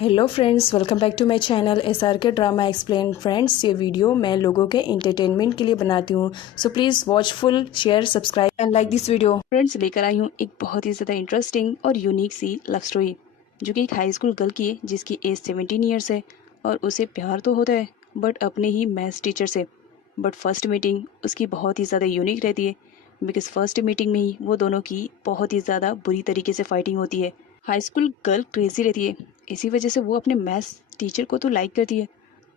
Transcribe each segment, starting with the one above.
Hello friends, welcome back to my channel SRK drama explain. Friends, ये video मैं लोगों के एंटरटेनमेंट के लिए बनाती हूँ, so please watch full, share, subscribe and like this video. Friends, लेकर आई हूँ एक बहुत ही ज़्यादा इंटरेस्टिंग और यूनिक सी लव स्टोरी, जो कि एक हाई स्कूल गर्ल की है जिसकी एज 17 ईयर्स है और उसे प्यार तो होता है बट अपने ही मैथ्स टीचर से। बट फर्स्ट मीटिंग उसकी बहुत ही ज़्यादा यूनिक रहती है, बिकॉज फर्स्ट मीटिंग में ही वो दोनों की बहुत ही ज़्यादा बुरी तरीके से फाइटिंग होती है। हाई स्कूल गर्ल क्रेजी रहती है, इसी वजह से वो अपने मैथ्स टीचर को तो लाइक करती है।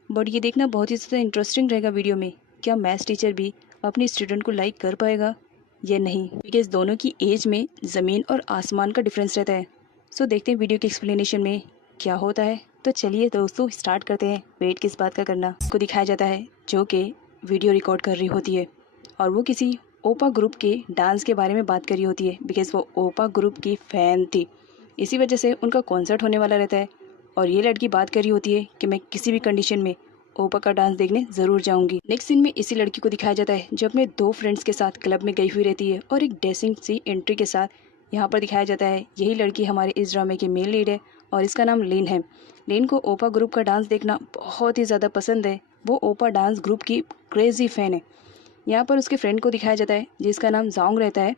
बट ये देखना बहुत ही ज़्यादा इंटरेस्टिंग रहेगा वीडियो में, क्या मैथ्स टीचर भी अपने स्टूडेंट को लाइक कर पाएगा या नहीं, बिकॉज दोनों की एज में ज़मीन और आसमान का डिफरेंस रहता है। सो देखते हैं वीडियो के एक्सप्लेनेशन में क्या होता है। तो चलिए दोस्तों, स्टार्ट करते हैं। वेट किस बात का करना। को दिखाया जाता है जो कि वीडियो रिकॉर्ड कर रही होती है और वो किसी ओपा ग्रुप के डांस के बारे में बात कर रही होती है, बिकॉज वो ओपा ग्रुप की फ़ैन थी। इसी वजह से उनका कॉन्सर्ट होने वाला रहता है और ये लड़की बात कर रही होती है कि मैं किसी भी कंडीशन में ओपा का डांस देखने ज़रूर जाऊंगी। नेक्स्ट सीन में इसी लड़की को दिखाया जाता है जो अपने दो फ्रेंड्स के साथ क्लब में गई हुई रहती है और एक डेसिंग सी एंट्री के साथ यहाँ पर दिखाया जाता है। यही लड़की हमारे इस ड्रामे की मेन लीड है और इसका नाम लिन है। लिन को ओपा ग्रुप का डांस देखना बहुत ही ज़्यादा पसंद है। वो ओपा डांस ग्रुप की क्रेजी फ़ैन है। यहाँ पर उसके फ्रेंड को दिखाया जाता है जिसका नाम जांग रहता है।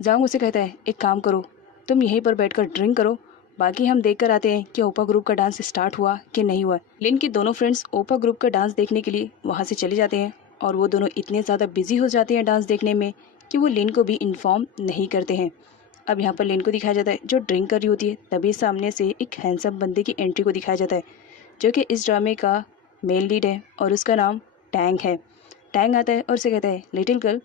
जांग उसे कहता है, एक काम करो, तुम यहीं पर बैठकर ड्रिंक करो, बाकी हम देख कर आते हैं कि ओपा ग्रुप का डांस स्टार्ट हुआ कि नहीं हुआ। लिन के दोनों फ्रेंड्स ओपा ग्रुप का डांस देखने के लिए वहाँ से चले जाते हैं और वो दोनों इतने ज़्यादा बिजी हो जाते हैं डांस देखने में कि वो लिन को भी इन्फॉर्म नहीं करते हैं। अब यहाँ पर लिन को दिखाया जाता है जो ड्रिंक कर रही होती है, तभी सामने से एक हैंडसम बंदे की एंट्री को दिखाया जाता है जो कि इस ड्रामे का मेल लीड है और उसका नाम टैंग है। टैंग आता है और उसे कहता है, लिटिल गर्ल,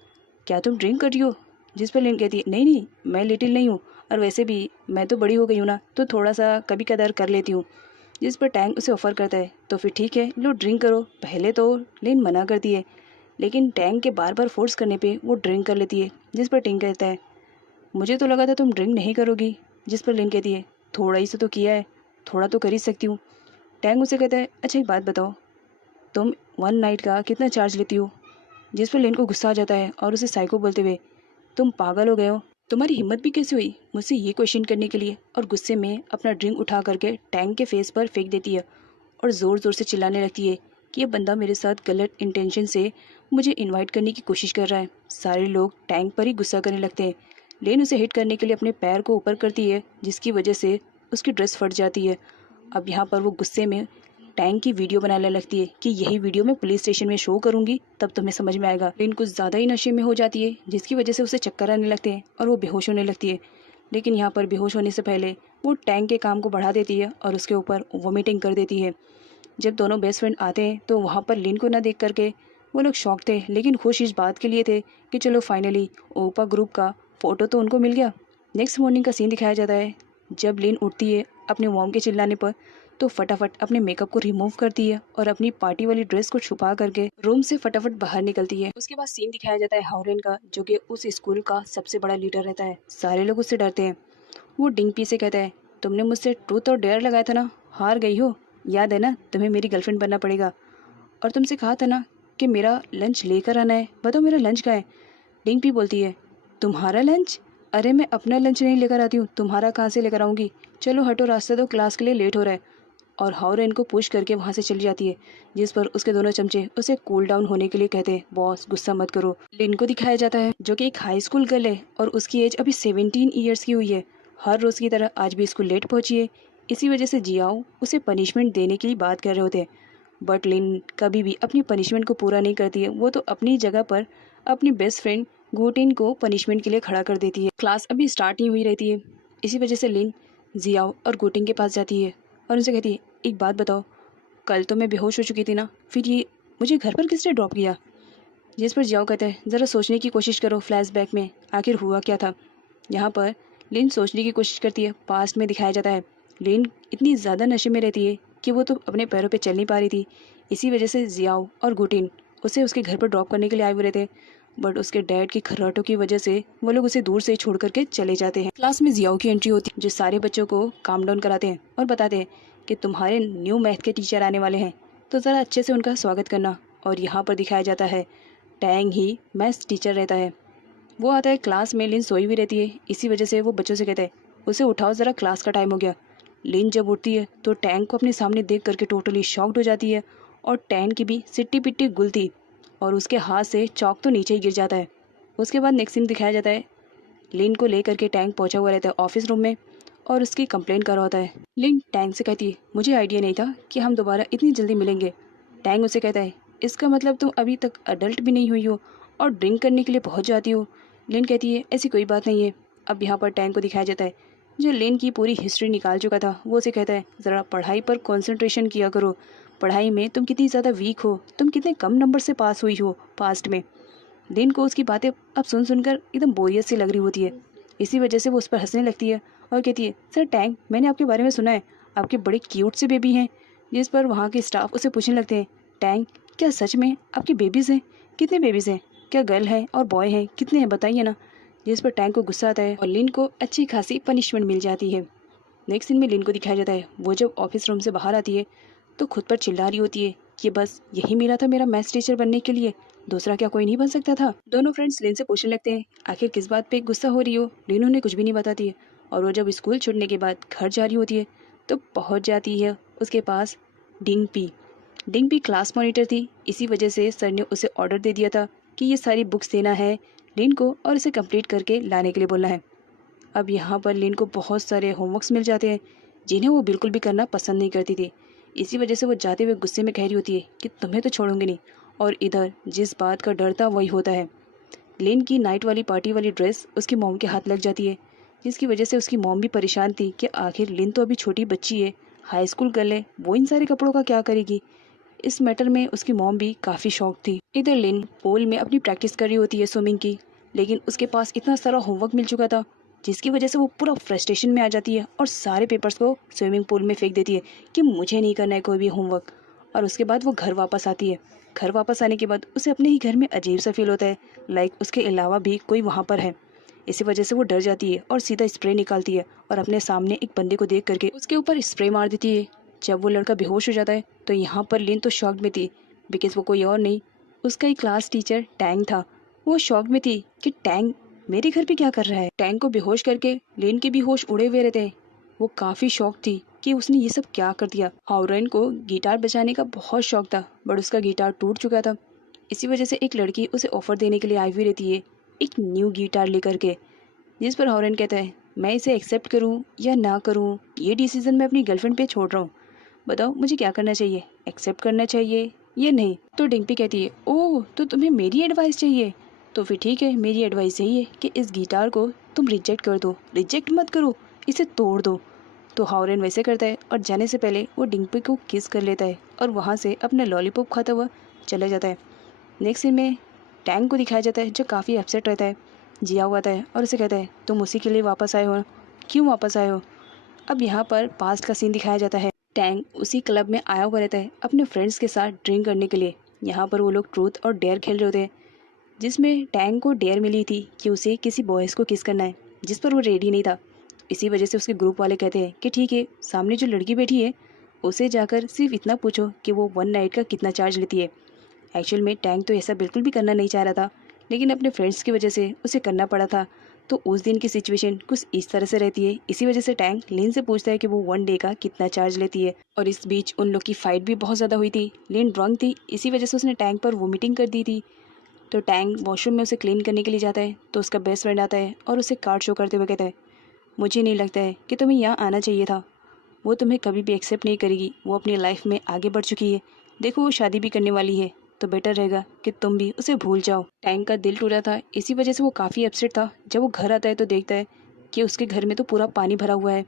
क्या तुम ड्रिंक कर रही हो? जिस पर लिन कहती है, नहीं नहीं, मैं लिटिल नहीं हूँ और वैसे भी मैं तो बड़ी हो गई हूँ ना, तो थोड़ा सा कभी कदार कर लेती हूँ। जिस पर टैंग उसे ऑफ़र करता है, तो फिर ठीक है, लो ड्रिंक करो। पहले तो लिन मना करती है, लेकिन टैंग के बार बार फोर्स करने पे वो ड्रिंक कर लेती है। जिस पर टिंग कहता है, मुझे तो लगा था तुम ड्रिंक नहीं करोगी। जिस पर लिन कहती है, थोड़ा ही से तो किया है, थोड़ा तो कर ही सकती हूँ। टैंग उसे कहता है, अच्छा एक बात बताओ, तुम वन नाइट का कितना चार्ज लेती हो? जिस पर लिन को गुस्सा आ जाता है और उसे साइको बोलते हुए, तुम पागल हो गए हो, तुम्हारी हिम्मत भी कैसे हुई मुझसे ये क्वेश्चन करने के लिए? और गुस्से में अपना ड्रिंक उठा करके टैंक के फेस पर फेंक देती है और ज़ोर ज़ोर से चिल्लाने लगती है कि ये बंदा मेरे साथ गलत इंटेंशन से मुझे इनवाइट करने की कोशिश कर रहा है। सारे लोग टैंक पर ही गुस्सा करने लगते हैं। लेन उसे हिट करने के लिए अपने पैर को ऊपर करती है जिसकी वजह से उसकी ड्रेस फट जाती है। अब यहाँ पर वो गुस्से में टैंक की वीडियो बनाने लगती है कि यही वीडियो मैं पुलिस स्टेशन में शो करूंगी, तब तुम्हें समझ में आएगा। लेकिन कुछ ज़्यादा ही नशे में हो जाती है जिसकी वजह से उसे चक्कर आने लगते हैं और वो बेहोश होने लगती है। लेकिन यहाँ पर बेहोश होने से पहले वो टैंक के काम को बढ़ा देती है और उसके ऊपर वोमिटिंग कर देती है। जब दोनों बेस्ट फ्रेंड आते हैं तो वहाँ पर लिन को ना देख करके वो लोग शॉक थे, लेकिन खुश इस बात के लिए थे कि चलो फाइनली ओपा ग्रुप का फ़ोटो तो उनको मिल गया। नेक्स्ट मॉर्निंग का सीन दिखाया जाता है जब लिन उठती है अपने मॉम के चिल्लाने पर, तो फटाफट अपने मेकअप को रिमूव करती है और अपनी पार्टी वाली ड्रेस को छुपा करके रूम से फटाफट बाहर निकलती है। उसके बाद सीन दिखाया जाता है हाउरेन का, जो कि उस स्कूल का सबसे बड़ा लीडर रहता है। सारे लोग उससे डरते हैं। वो डिंगपी से कहता है, तुमने मुझसे ट्रूथ और डेयर लगाया था ना, हार गई हो। याद है ना, तुम्हें मेरी गर्लफ्रेंड बनना पड़ेगा। और तुमसे कहा था ना कि मेरा लंच लेकर आना है, बताओ मेरा लंच कहाँ है? डिंगपी बोलती है, तुम्हारा लंच? अरे मैं अपना लंच नहीं लेकर आती हूँ, तुम्हारा कहाँ से लेकर आऊँगी? चलो हटो, रास्ता दो, क्लास के लिए लेट हो रहा है। और हाउरेन को पुश करके वहाँ से चली जाती है, जिस पर उसके दोनों चमचे उसे कूल डाउन होने के लिए कहते हैं, बॉस गुस्सा मत करो। लिन को दिखाया जाता है जो कि एक हाई स्कूल गर्ल है और उसकी एज अभी 17 ईयर्स की हुई है। हर रोज़ की तरह आज भी स्कूल लेट पहुंची है। इसी वजह से जियाओ उसे पनिशमेंट देने की बात कर रहे होते हैं, बट लिन कभी भी अपनी पनिशमेंट को पूरा नहीं करती है। वो तो अपनी जगह पर अपनी बेस्ट फ्रेंड गुटिन को पनिशमेंट के लिए खड़ा कर देती है। क्लास अभी स्टार्ट नहीं हुई रहती है, इसी वजह से लिन जियाओ और गुटिन के पास जाती है और उनसे कहती है, एक बात बताओ, कल तो मैं बेहोश हो चुकी थी ना, फिर ये मुझे घर पर किसने ड्रॉप किया? जिस पर जियाओ कहता है, ज़रा सोचने की कोशिश करो फ्लैशबैक में आखिर हुआ क्या था। यहाँ पर लिन सोचने की कोशिश करती है। पास्ट में दिखाया जाता है लिन इतनी ज़्यादा नशे में रहती है कि वो तो अपने पैरों पे चल नहीं पा रही थी। इसी वजह से जियाओ और गुटिन उसे उसके घर पर ड्रॉप करने के लिए आए हुए रहते, बट उसके डैड की खर्राटों की वजह से वो लोग उसे दूर से ही छोड़ करके चले जाते हैं। क्लास में जियाओ की एंट्री होती है जो सारे बच्चों को काम डाउन कराते हैं और बताते हैं कि तुम्हारे न्यू मैथ के टीचर आने वाले हैं, तो ज़रा अच्छे से उनका स्वागत करना। और यहाँ पर दिखाया जाता है टैंग ही मैथ्स टीचर रहता है। वो आता है, क्लास में लिन सोई हुई रहती है, इसी वजह से वो बच्चों से कहता है, उसे उठाओ ज़रा, क्लास का टाइम हो गया। लिन जब उठती है तो टैंक को अपने सामने देख करके टोटली शॉक्ड हो जाती है और टैंक की भी सिट्टी पिट्टी गुलती और उसके हाथ से चौक तो नीचे ही गिर जाता है। उसके बाद नेक्स्ट सीन दिखाया जाता है, लिन को लेकर के टैंक पहुंचा हुआ रहता है ऑफिस रूम में और उसकी कंप्लेंट कर रहा होता है। लिन टैंक से कहती है, मुझे आइडिया नहीं था कि हम दोबारा इतनी जल्दी मिलेंगे। टैंक उसे कहता है, इसका मतलब तुम अभी तक अडल्ट भी नहीं हुई हो और ड्रिंक करने के लिए पहुंच जाती हो। लिन कहती है, ऐसी कोई बात नहीं है। अब यहाँ पर टैंक को दिखाया जाता है जो लिन की पूरी हिस्ट्री निकाल चुका था। वो उसे कहता है, ज़रा पढ़ाई पर कंसंट्रेशन किया करो, पढ़ाई में तुम कितनी ज़्यादा वीक हो, तुम कितने कम नंबर से पास हुई हो पास्ट में। लिन को उसकी बातें अब सुन सुनकर एकदम बोरियत सी लग रही होती है। इसी वजह से वो उस पर हंसने लगती है और कहती है, सर टैंक, मैंने आपके बारे में सुना है, आपके बड़े क्यूट से बेबी हैं। जिस पर वहाँ के स्टाफ उसे पूछने लगते हैं, टैंक क्या सच में आपके बेबीज़ हैं? कितने बेबीज़ हैं? क्या गर्ल है और बॉय हैं? कितने हैं बताइए ना। जिस पर टैंक को गुस्सा आता है और लिन को अच्छी खासी पनिशमेंट मिल जाती है। नेक्स्ट सीन में लिन को दिखाया जाता है, वो जब ऑफिस रूम से बाहर आती है तो खुद पर चिल्ला रही होती है कि बस यही मिला था मेरा मैथ्स टीचर बनने के लिए, दूसरा क्या कोई नहीं बन सकता था। दोनों फ्रेंड्स लिन से पूछने लगते हैं, आखिर किस बात पे गुस्सा हो रही हो। लिन उन्हें कुछ भी नहीं बताती है और वो जब स्कूल छूटने के बाद घर जा रही होती है तो पहुंच जाती है उसके पास डिंगपी। डिंगपी क्लास मॉनिटर थी, इसी वजह से सर ने उसे ऑर्डर दे दिया था कि ये सारी बुक्स देना है लिन को और इसे कंप्लीट करके लाने के लिए बोलना है। अब यहाँ पर लिन को बहुत सारे होमवर्क्स मिल जाते हैं जिन्हें वो बिल्कुल भी करना पसंद नहीं करती थी। इसी वजह से वो जाते हुए गुस्से में कह रही होती है कि तुम्हें तो छोड़ूंगी नहीं, और इधर जिस बात का डर था वही होता है। लिन की नाइट वाली पार्टी वाली ड्रेस उसकी मॉम के हाथ लग जाती है, जिसकी वजह से उसकी मॉम भी परेशान थी कि आखिर लिन तो अभी छोटी बच्ची है, हाई स्कूल गर्ल है, वो इन सारे कपड़ों का क्या करेगी। इस मैटर में उसकी मॉम भी काफ़ी शॉक थी। इधर लिन पूल में अपनी प्रैक्टिस कर रही होती है स्विमिंग की, लेकिन उसके पास इतना सारा होमवर्क मिल चुका था जिसकी वजह से वो पूरा फ्रस्ट्रेशन में आ जाती है और सारे पेपर्स को स्विमिंग पूल में फेंक देती है कि मुझे नहीं करना है कोई भी होमवर्क। और उसके बाद वो घर वापस आती है। घर वापस आने के बाद उसे अपने ही घर में अजीब सा फील होता है, लाइक उसके अलावा भी कोई वहाँ पर है। इसी वजह से वो डर जाती है और सीधा स्प्रे निकालती है और अपने सामने एक बंदे को देख करके उसके ऊपर स्प्रे मार देती है। जब वो लड़का बेहोश हो जाता है तो यहाँ पर लिन तो शॉक में थी, बिकॉज वो कोई और नहीं, उसका ही क्लास टीचर टैंग था। वो शॉक में थी कि टैंग मेरे घर पे क्या कर रहा है। टैंग को बेहोश करके लिन के भी होश उड़े हुए रहते हैं। वो काफ़ी शॉक थी कि उसने ये सब क्या कर दिया। हाउरेन को गिटार बजाने का बहुत शौक था, बट उसका गिटार टूट चुका था। इसी वजह से एक लड़की उसे ऑफर देने के लिए आई हुई रहती है, एक न्यू गिटार लेकर के। जिस पर हाउरेन कहता है, मैं इसे एक्सेप्ट करूँ या ना करूँ, ये डिसीजन मैं अपनी गर्लफ्रेंड पे छोड़ रहा हूँ, बताओ मुझे क्या करना चाहिए, एक्सेप्ट करना चाहिए या नहीं। तो डिंपी कहती है, ओह तो तुम्हें मेरी एडवाइस चाहिए, तो फिर ठीक है, मेरी एडवाइस यही है कि इस गिटार को तुम रिजेक्ट कर दो, रिजेक्ट मत करो, इसे तोड़ दो। तो हाउरेन वैसे करता है और जाने से पहले वो डिंपी को किस कर लेता है और वहाँ से अपना लॉलीपॉप खाता हुआ चला जाता है। नेक्स्ट सीन में टैंक को दिखाया जाता है जो काफ़ी अपसेट रहता है, जिया हुआ था और उसे कहता है, तुम उसी के लिए वापस आए हो, क्यों वापस आए हो। अब यहाँ पर पास्ट का सीन दिखाया जाता है। टैंक उसी क्लब में आया हुआ रहता है अपने फ्रेंड्स के साथ ड्रिंक करने के लिए। यहाँ पर वो लोग ट्रूथ और डेयर खेल रहे होते हैं, जिसमें टैंक को डेयर मिली थी कि उसे किसी बॉयज़ को किस करना है, जिस पर वो रेडी नहीं था। इसी वजह से उसके ग्रुप वाले कहते हैं कि ठीक है, सामने जो लड़की बैठी है उसे जाकर सिर्फ इतना पूछो कि वो वन नाइट का कितना चार्ज लेती है। एक्चुअल में टैंक तो ऐसा बिल्कुल भी करना नहीं चाह रहा था, लेकिन अपने फ्रेंड्स की वजह से उसे करना पड़ा था। तो उस दिन की सिचुएशन कुछ इस तरह से रहती है। इसी वजह से टैंक लिन से पूछता है कि वो वन डे का कितना चार्ज लेती है। और इस बीच उन लोग की फाइट भी बहुत ज़्यादा हुई थी। लिन ड्रंक थी, इसी वजह से उसने टैंक पर वोमिटिंग कर दी थी। तो टैंक वॉशरूम में उसे क्लीन करने के लिए जाता है तो उसका बेस्ट फ्रेंड आता है और उसे कार्ड शो करते हुए कहता है, मुझे नहीं लगता है कि तुम्हें यहाँ आना चाहिए था, वो तुम्हें कभी भी एक्सेप्ट नहीं करेगी, वो अपनी लाइफ में आगे बढ़ चुकी है, देखो वो शादी भी करने वाली है, तो बेटर रहेगा कि तुम भी उसे भूल जाओ। टैंक का दिल टूटा था, इसी वजह से वो काफ़ी अपसेट था। जब वो घर आता है तो देखता है कि उसके घर में तो पूरा पानी भरा हुआ है।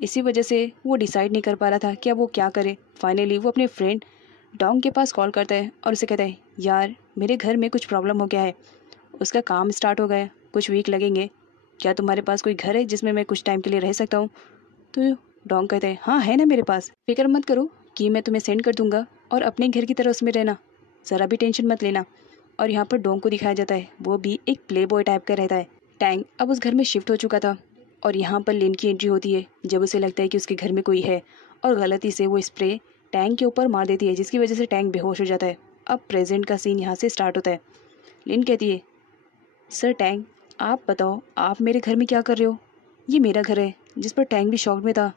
इसी वजह से वो डिसाइड नहीं कर पा रहा था कि अब वो क्या करे। फाइनली वो अपने फ्रेंड डोंग के पास कॉल करता है और उसे कहता है, यार मेरे घर में कुछ प्रॉब्लम हो गया है, उसका काम स्टार्ट हो गया है, कुछ वीक लगेंगे, क्या तुम्हारे पास कोई घर है जिसमें मैं कुछ टाइम के लिए रह सकता हूँ। तो डोंग कहता है, हाँ है ना मेरे पास, फिक्र मत करो कि मैं तुम्हें सेंड कर दूंगा और अपने घर की तरह उसमें रहना, ज़रा भी टेंशन मत लेना। और यहाँ पर डोंग को दिखाया जाता है, वो भी एक प्ले बॉय टाइप का रहता है। टैंक अब उस घर में शिफ्ट हो चुका था और यहाँ पर लिन की एंट्री होती है जब उसे लगता है कि उसके घर में कोई है और गलती से वो स्प्रे टैंक के ऊपर मार देती है, जिसकी वजह से टैंक बेहोश हो जाता है। अब प्रेजेंट का सीन यहाँ से स्टार्ट होता है। लिन कहती है, सर टैंक आप बताओ आप मेरे घर में क्या कर रहे हो, ये मेरा घर है। जिस पर टैंक भी शॉक में था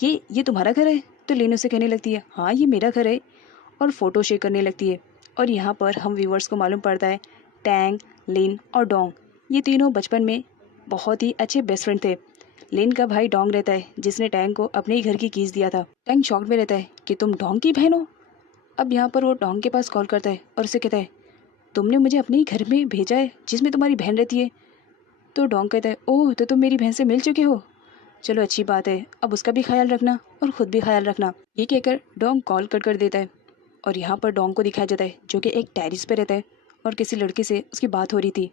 ये तुम्हारा घर है? तो लिन उसे कहने लगती है हाँ ये मेरा घर है, और फ़ोटो शेयर करने लगती है। और यहाँ पर हम व्यूवर्स को मालूम पड़ता है टैंग, लिन और डोंग ये तीनों बचपन में बहुत ही अच्छे बेस्ट फ्रेंड थे। लिन का भाई डोंग रहता है जिसने टैंग को अपने ही घर की कीज दिया था। टैंग शॉक में रहता है कि तुम डोंग की बहन हो। अब यहाँ पर वो डोंग के पास कॉल करता है और उसे कहता है तुमने मुझे अपने ही घर में भेजा है जिसमें तुम्हारी बहन रहती है। तो डोंग कहता है ओह तो तुम मेरी बहन से मिल चुके हो, चलो अच्छी बात है, अब उसका भी ख्याल रखना और ख़ुद भी ख्याल रखना। ये कहकर डोंग कॉल कट कर देता है। और यहाँ पर डोंग को दिखाया जाता है जो कि एक टेरिस पे रहता है और किसी लड़की से उसकी बात हो रही थी।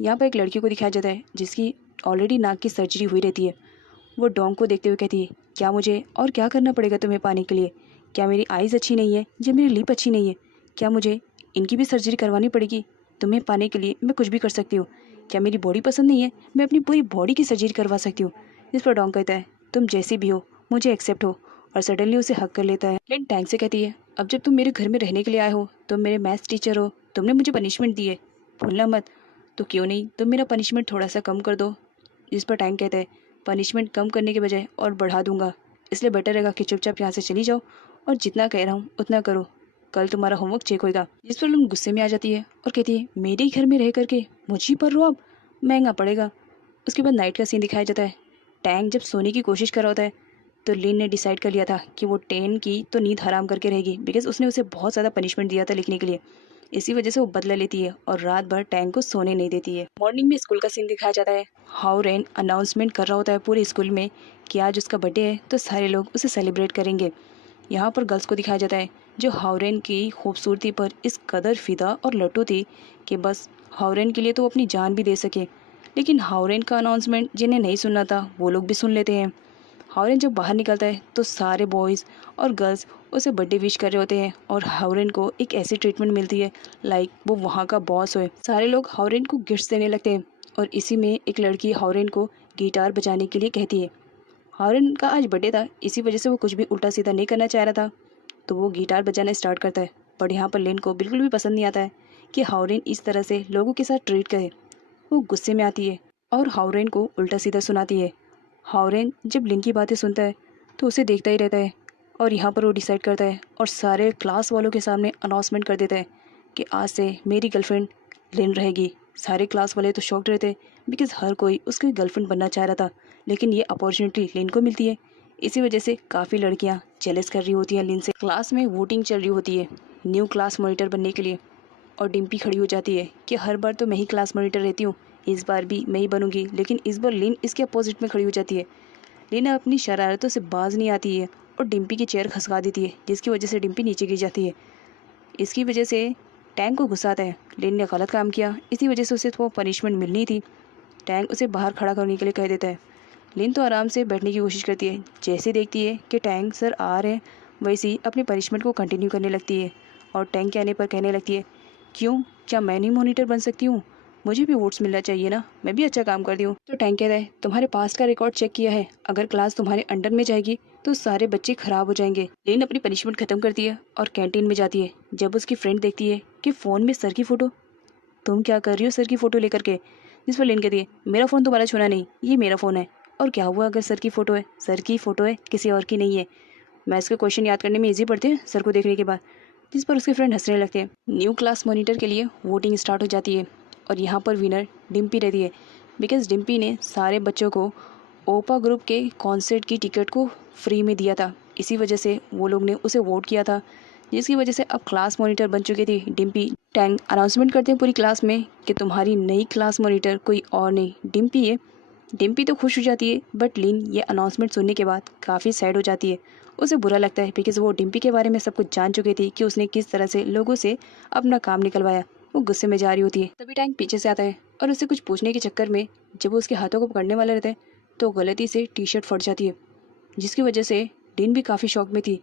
यहाँ पर एक लड़की को दिखाया जाता है जिसकी ऑलरेडी नाक की सर्जरी हुई रहती है। वो डोंग को देखते हुए कहती है क्या मुझे और क्या करना पड़ेगा तुम्हें पाने के लिए? क्या मेरी आइज़ अच्छी नहीं है या मेरी लिप अच्छी नहीं है? क्या मुझे इनकी भी सर्जरी करवानी पड़ेगी? तुम्हें पाने के लिए मैं कुछ भी कर सकती हूँ। क्या मेरी बॉडी पसंद नहीं है? मैं अपनी पूरी बॉडी की सर्जरी करवा सकती हूँ। जिस पर डोंग कहता है तुम जैसी भी हो मुझे एक्सेप्ट हो, और सडनली उसे हक कर लेता है। लेकिन टैंक से कहती है अब जब तुम मेरे घर में रहने के लिए आए हो, तुम मेरे मैथ्स टीचर हो, तुमने मुझे पनिशमेंट दी है, भूलना मत। तो क्यों नहीं तुम मेरा पनिशमेंट थोड़ा सा कम कर दो। जिस पर टैंक कहता है पनिशमेंट कम करने के बजाय और बढ़ा दूंगा, इसलिए बेटर रहेगा कि चुपचाप यहाँ से चली जाओ और जितना कह रहा हूँ उतना करो, कल तुम्हारा होमवर्क चेक होगा। जिस पर लून गुस्से में आ जाती है और कहती है मेरे ही घर में रह करके मुझे पर रो, अब महंगा पड़ेगा। उसके बाद नाइट का सीन दिखाया जाता है। टैंक जब सोने की कोशिश कर रहा होता है तो लिन ने डिसाइड कर लिया था कि वो टेन की तो नींद हराम करके रहेगी, बिकॉज उसने उसे बहुत ज़्यादा पनिशमेंट दिया था लिखने के लिए। इसी वजह से वो बदला लेती है और रात भर टैंक को सोने नहीं देती है। मॉर्निंग में स्कूल का सीन दिखाया जाता है। हाउ रेन अनाउंसमेंट कर रहा होता है पूरे स्कूल में कि आज उसका बर्थडे है तो सारे लोग उसे सेलिब्रेट करेंगे। यहाँ पर गर्ल्स को दिखाया जाता है जो हाउरेन की खूबसूरती पर इस कदर फिदा और लट्टू थी कि बस हाउरेन के लिए तो अपनी जान भी दे सके। लेकिन हाउरेन का अनाउंसमेंट जिन्हें नहीं सुनना था वो लोग भी सुन लेते हैं। हाउरेन जब बाहर निकलता है तो सारे बॉयज़ और गर्ल्स उसे बर्थडे विश कर रहे होते हैं और हाउरेन को एक ऐसी ट्रीटमेंट मिलती है लाइक वो वहाँ का बॉस हो। सारे लोग हाउरेन को गिफ्ट्स देने लगते हैं और इसी में एक लड़की हाउरेन को गिटार बजाने के लिए कहती है। हाउरेन का आज बर्थडे था, इसी वजह से वो कुछ भी उल्टा सीधा नहीं करना चाह रहा था, तो वो गिटार बजाना स्टार्ट करता है। बट यहाँ पर लिन को बिल्कुल भी पसंद नहीं आता है कि हाउरेन इस तरह से लोगों के साथ ट्रीट करे। वो गुस्से में आती है और हाउरेन को उल्टा सीधा सुनाती है। हाउरेन जब लिन की बातें सुनता है तो उसे देखता ही रहता है और यहाँ पर वो डिसाइड करता है और सारे क्लास वालों के सामने अनाउंसमेंट कर देता है कि आज से मेरी गर्लफ्रेंड लिन रहेगी। सारे क्लास वाले तो शॉक्ड रहते बिकॉज हर कोई उसकी गर्लफ्रेंड बनना चाह रहा था, लेकिन ये अपॉर्चुनिटी लिन को मिलती है। इसी वजह से काफ़ी लड़कियाँ जेलस कर रही होती हैं लिन से। क्लास में वोटिंग चल रही होती है न्यू क्लास मॉनिटर बनने के लिए और डिम्पी खड़ी हो जाती है कि हर बार तो मैं ही क्लास मॉनिटर रहती हूँ, इस बार भी मैं ही बनूंगी। लेकिन इस बार लिन इसके अपोजिट में खड़ी हो जाती है। लिन अपनी शरारतों से बाज नहीं आती है और डिम्पी की चेयर खसका देती है, जिसकी वजह से डिम्पी नीचे गिर जाती है। इसकी वजह से टैंक को गुस्सा आता है, लिन ने गलत काम किया, इसी वजह से उसे तो पनिशमेंट मिलनी थी। टैंक उसे बाहर खड़ा करने के लिए कह देता है। लिन तो आराम से बैठने की कोशिश करती है, जैसे देखती है कि टैंक सर आ रहे हैं वैसे ही अपनी पनिशमेंट को कंटिन्यू करने लगती है। और टैंक के आने पर कहने लगती है क्यों, क्या मैं नहीं मॉनिटर बन सकती हूँ? मुझे भी वोट्स मिलना चाहिए ना, मैं भी अच्छा काम करती हूँ। तो टैंक कहता है तुम्हारे पास का रिकॉर्ड चेक किया है, अगर क्लास तुम्हारे अंडर में जाएगी तो सारे बच्चे खराब हो जाएंगे। लिन अपनी पनिशमेंट खत्म करती है और कैंटीन में जाती है। जब उसकी फ्रेंड देखती है कि फ़ोन में सर की फ़ोटो, तुम क्या कर रही हो सर की फ़ोटो लेकर के? जिस पर लिन कहती है मेरा फ़ोन तुम्हारा छूना नहीं, ये मेरा फ़ोन है। और क्या हुआ अगर सर की फ़ोटो है? सर की फ़ोटो है, किसी और की नहीं है। मैथ्स के क्वेश्चन याद करने में ईजी पड़ते हैं सर को देखने के बाद। जिस पर उसके फ्रेंड हंसने लगते हैं। न्यू क्लास मॉनिटर के लिए वोटिंग स्टार्ट हो जाती है और यहाँ पर विनर डिम्पी रहती है, बिकॉज डिम्पी ने सारे बच्चों को ओपा ग्रुप के कॉन्सर्ट की टिकट को फ्री में दिया था। इसी वजह से वो लोग ने उसे वोट किया था, जिसकी वजह से अब क्लास मॉनिटर बन चुकी थी डिम्पी। टैंक अनाउंसमेंट करते हैं पूरी क्लास में कि तुम्हारी नई क्लास मॉनिटर कोई और नहीं डिम्पी है। डिम्पी तो खुश हो जाती है, बट लिन ये अनाउंसमेंट सुनने के बाद काफ़ी सैड हो जाती है। उसे बुरा लगता है बिकॉज वो डिम्पी के बारे में सब कुछ जान चुकी थी कि उसने किस तरह से लोगों से अपना काम निकलवाया। वो गुस्से में जा रही होती है, तभी टैंक पीछे से आता है और उसे कुछ पूछने के चक्कर में जब वो उसके हाथों को पकड़ने वाले रहते हैं तो गलती से टी शर्ट फट जाती है, जिसकी वजह से डिन भी काफ़ी शौक में थी।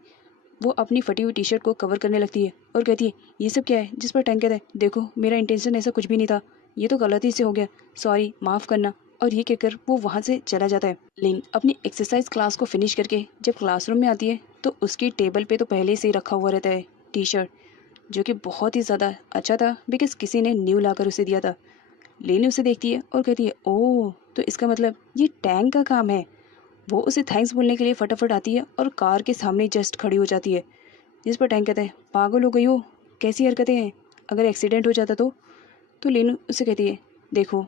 वो अपनी फटी हुई टी शर्ट को कवर करने लगती है और कहती है ये सब क्या है? जिस पर टैंक कहता है देखो मेरा इंटेंशन ऐसा कुछ भी नहीं था, ये तो गलती से हो गया, सॉरी माफ़ करना। और ये कहकर वो वहाँ से चला जाता है। लिन अपनी एक्सरसाइज क्लास को फिनिश करके जब क्लासरूम में आती है तो उसकी टेबल पे तो पहले से ही रखा हुआ रहता है टी शर्ट, जो कि बहुत ही ज़्यादा अच्छा था बिकॉज किसी ने न्यू लाकर उसे दिया था। लिन उसे देखती है और कहती है ओह तो इसका मतलब ये टैंक का काम है। वो उसे थैंक्स बोलने के लिए फटाफट आती है और कार के सामने जस्ट खड़ी हो जाती है। जिस पर टैंक कहता है, पागल हो गई हो, कैसी हरकतें हैं, अगर एक्सीडेंट हो जाता तो लिन उसे कहती है, देखो